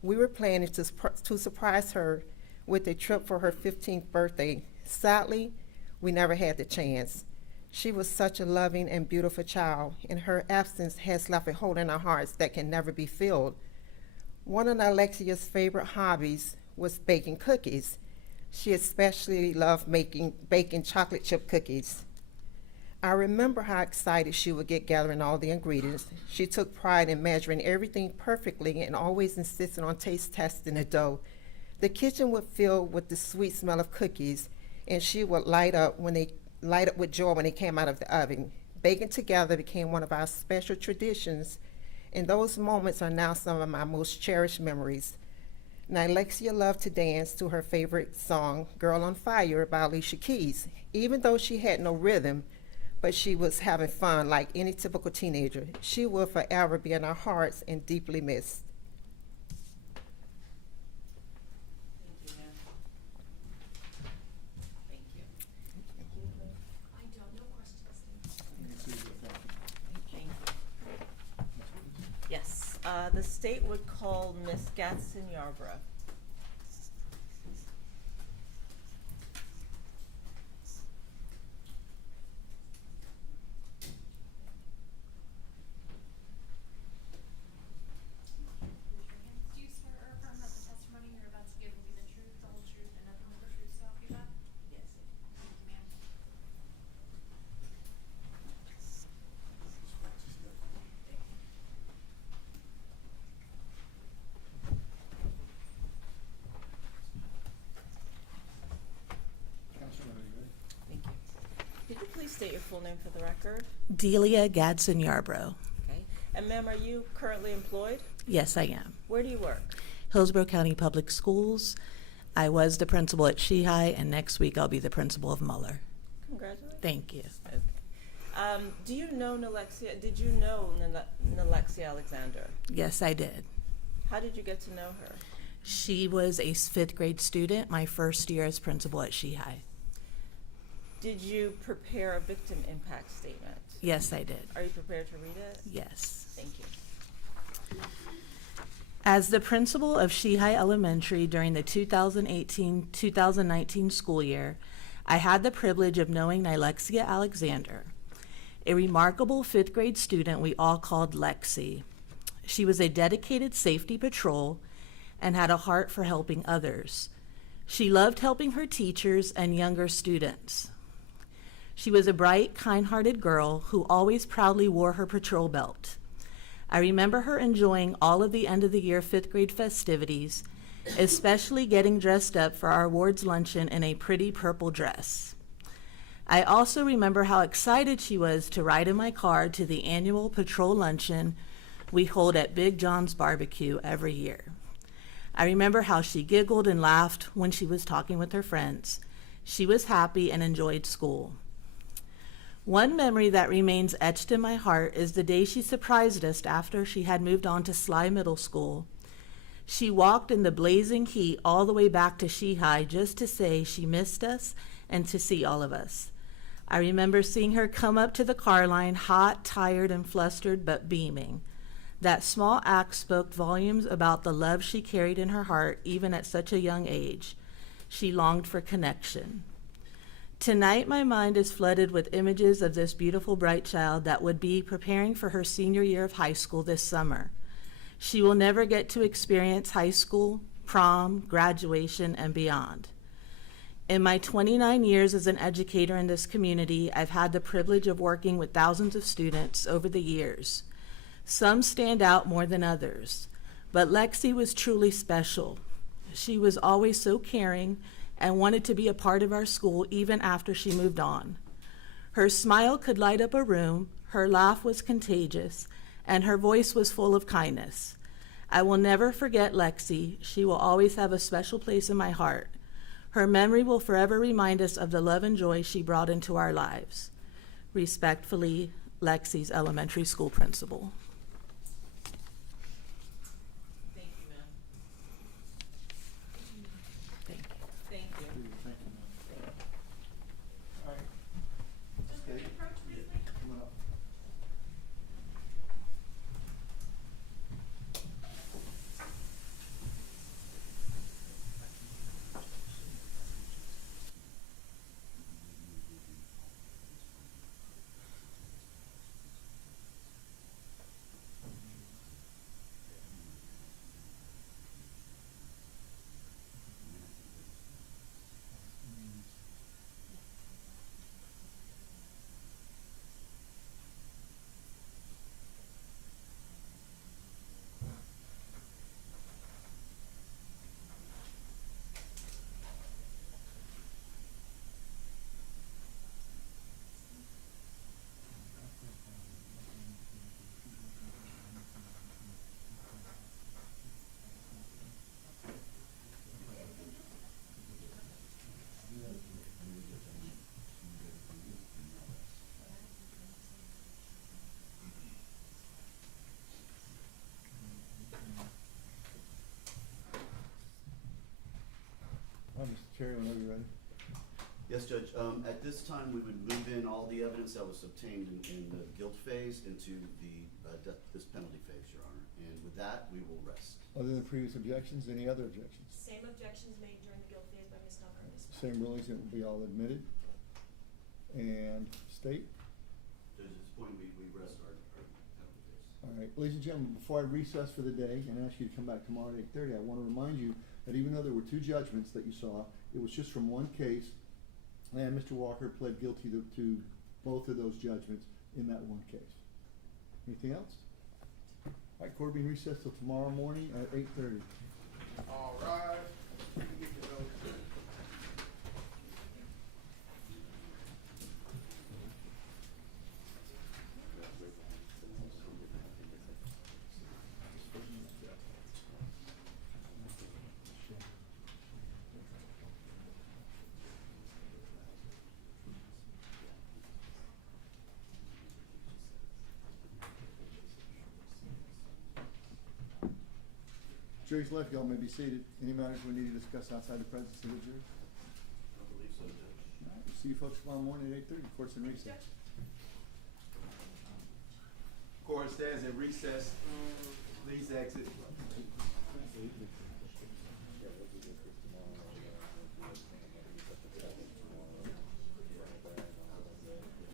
We were planning to surprise her with a trip for her 15th birthday. Sadly, we never had the chance. She was such a loving and beautiful child, and her absence has left a hole in our hearts that can never be filled. One of Nilexia's favorite hobbies was baking cookies. She especially loved baking chocolate chip cookies. I remember how excited she would get gathering all the ingredients. She took pride in measuring everything perfectly and always insisted on taste testing the dough. The kitchen would fill with the sweet smell of cookies, and she would light up with joy when they came out of the oven. Baking together became one of our special traditions, and those moments are now some of my most cherished memories. Nilexia loved to dance to her favorite song, "Girl on Fire" by Alicia Keys. Even though she had no rhythm, but she was having fun like any typical teenager. She will forever be in our hearts and deeply missed. Thank you, ma'am. Thank you. I don't know questions. You can see the thank Thank you. Yes, the state would call Miss Gatson Yarborough. state your full name for the record. Delia Gadsden Yarbrough. Okay. And ma'am, are you currently employed? Yes, I am. Where do you work? Hillsborough County Public Schools. I was the principal at Shehai, and next week I'll be the principal of Muller. Congratulations. Thank you. Okay. Do you know Nilexia? Did you know Nilexia Alexander? Yes, I did. How did you get to know her? She was a 5th grade student, my first year as principal at Shehai. Did you prepare a victim impact statement? Yes, I did. Are you prepared to read it? Yes. Thank you. As the principal of Shehai Elementary during the 2018-2019 school year, I had the privilege of knowing Nilexia Alexander, a remarkable 5th grade student we all called Lexi. She was a dedicated safety patrol and had a heart for helping others. She loved helping her teachers and younger students. She was a bright, kind-hearted girl who always proudly wore her patrol belt. I remember her enjoying all of the end-of-the-year 5th grade festivities, especially getting dressed up for our awards luncheon in a pretty purple dress. I also remember how excited she was to ride in my car to the annual patrol luncheon we hold at Big John's Barbecue every year. I remember how she giggled and laughed when she was talking with her friends. She was happy and enjoyed school. One memory that remains etched in my heart is the day she surprised us after she had moved on to Sly Middle School. She walked in the blazing heat all the way back to Shehai just to say she missed us and to see all of us. I remember seeing her come up to the car line, hot, tired, and flustered, but beaming. That small act spoke volumes about the love she carried in her heart, even at such a young age. She longed for connection. Tonight, my mind is flooded with images of this beautiful, bright child that would be preparing for her senior year of high school this summer. She will never get to experience high school, prom, graduation, and beyond. In my 29 years as an educator in this community, I've had the privilege of working with thousands of students over the years. Some stand out more than others, but Lexi was truly special. She was always so caring and wanted to be a part of our school even after she moved on. Her smile could light up a room, her laugh was contagious, and her voice was full of kindness. I will never forget Lexi. She will always have a special place in my heart. Her memory will forever remind us of the love and joy she brought into our lives. Respectfully, Lexi's elementary school principal. Thank you, ma'am. Thank you. Thank you. Thank you, ma'am. All right. Just Stay. approach, please. Coming up. Mr. Chair, whenever you're ready. Yes, Judge. At this time, we would move in all the evidence that was obtained in the guilt phase into the this penalty phase, Your Honor. And with that, we will rest. Other than previous objections, any other objections? Same objections made during the guilt phase by Ms. Dunker and Ms. Brown. Same rulings that will be all admitted. And state? Judge, at this point, we rest our penalty phase. All right, ladies and gentlemen, before I recess for the day and ask you to come back tomorrow at 8:30, I want to remind you that even though there were 2 judgments that you saw, it was just from one case, and Mr. Walker pled guilty to both of those judgments in that one case. Anything else? All right, court being recessed till tomorrow morning at 8:30. All right. Jury's left, y'all may be seated. Any matters we need to discuss outside the presence of the jury? I believe so, Judge. All right, we'll see you folks tomorrow morning at 8:30. Court's in recess. Court stands in recess. Please exit.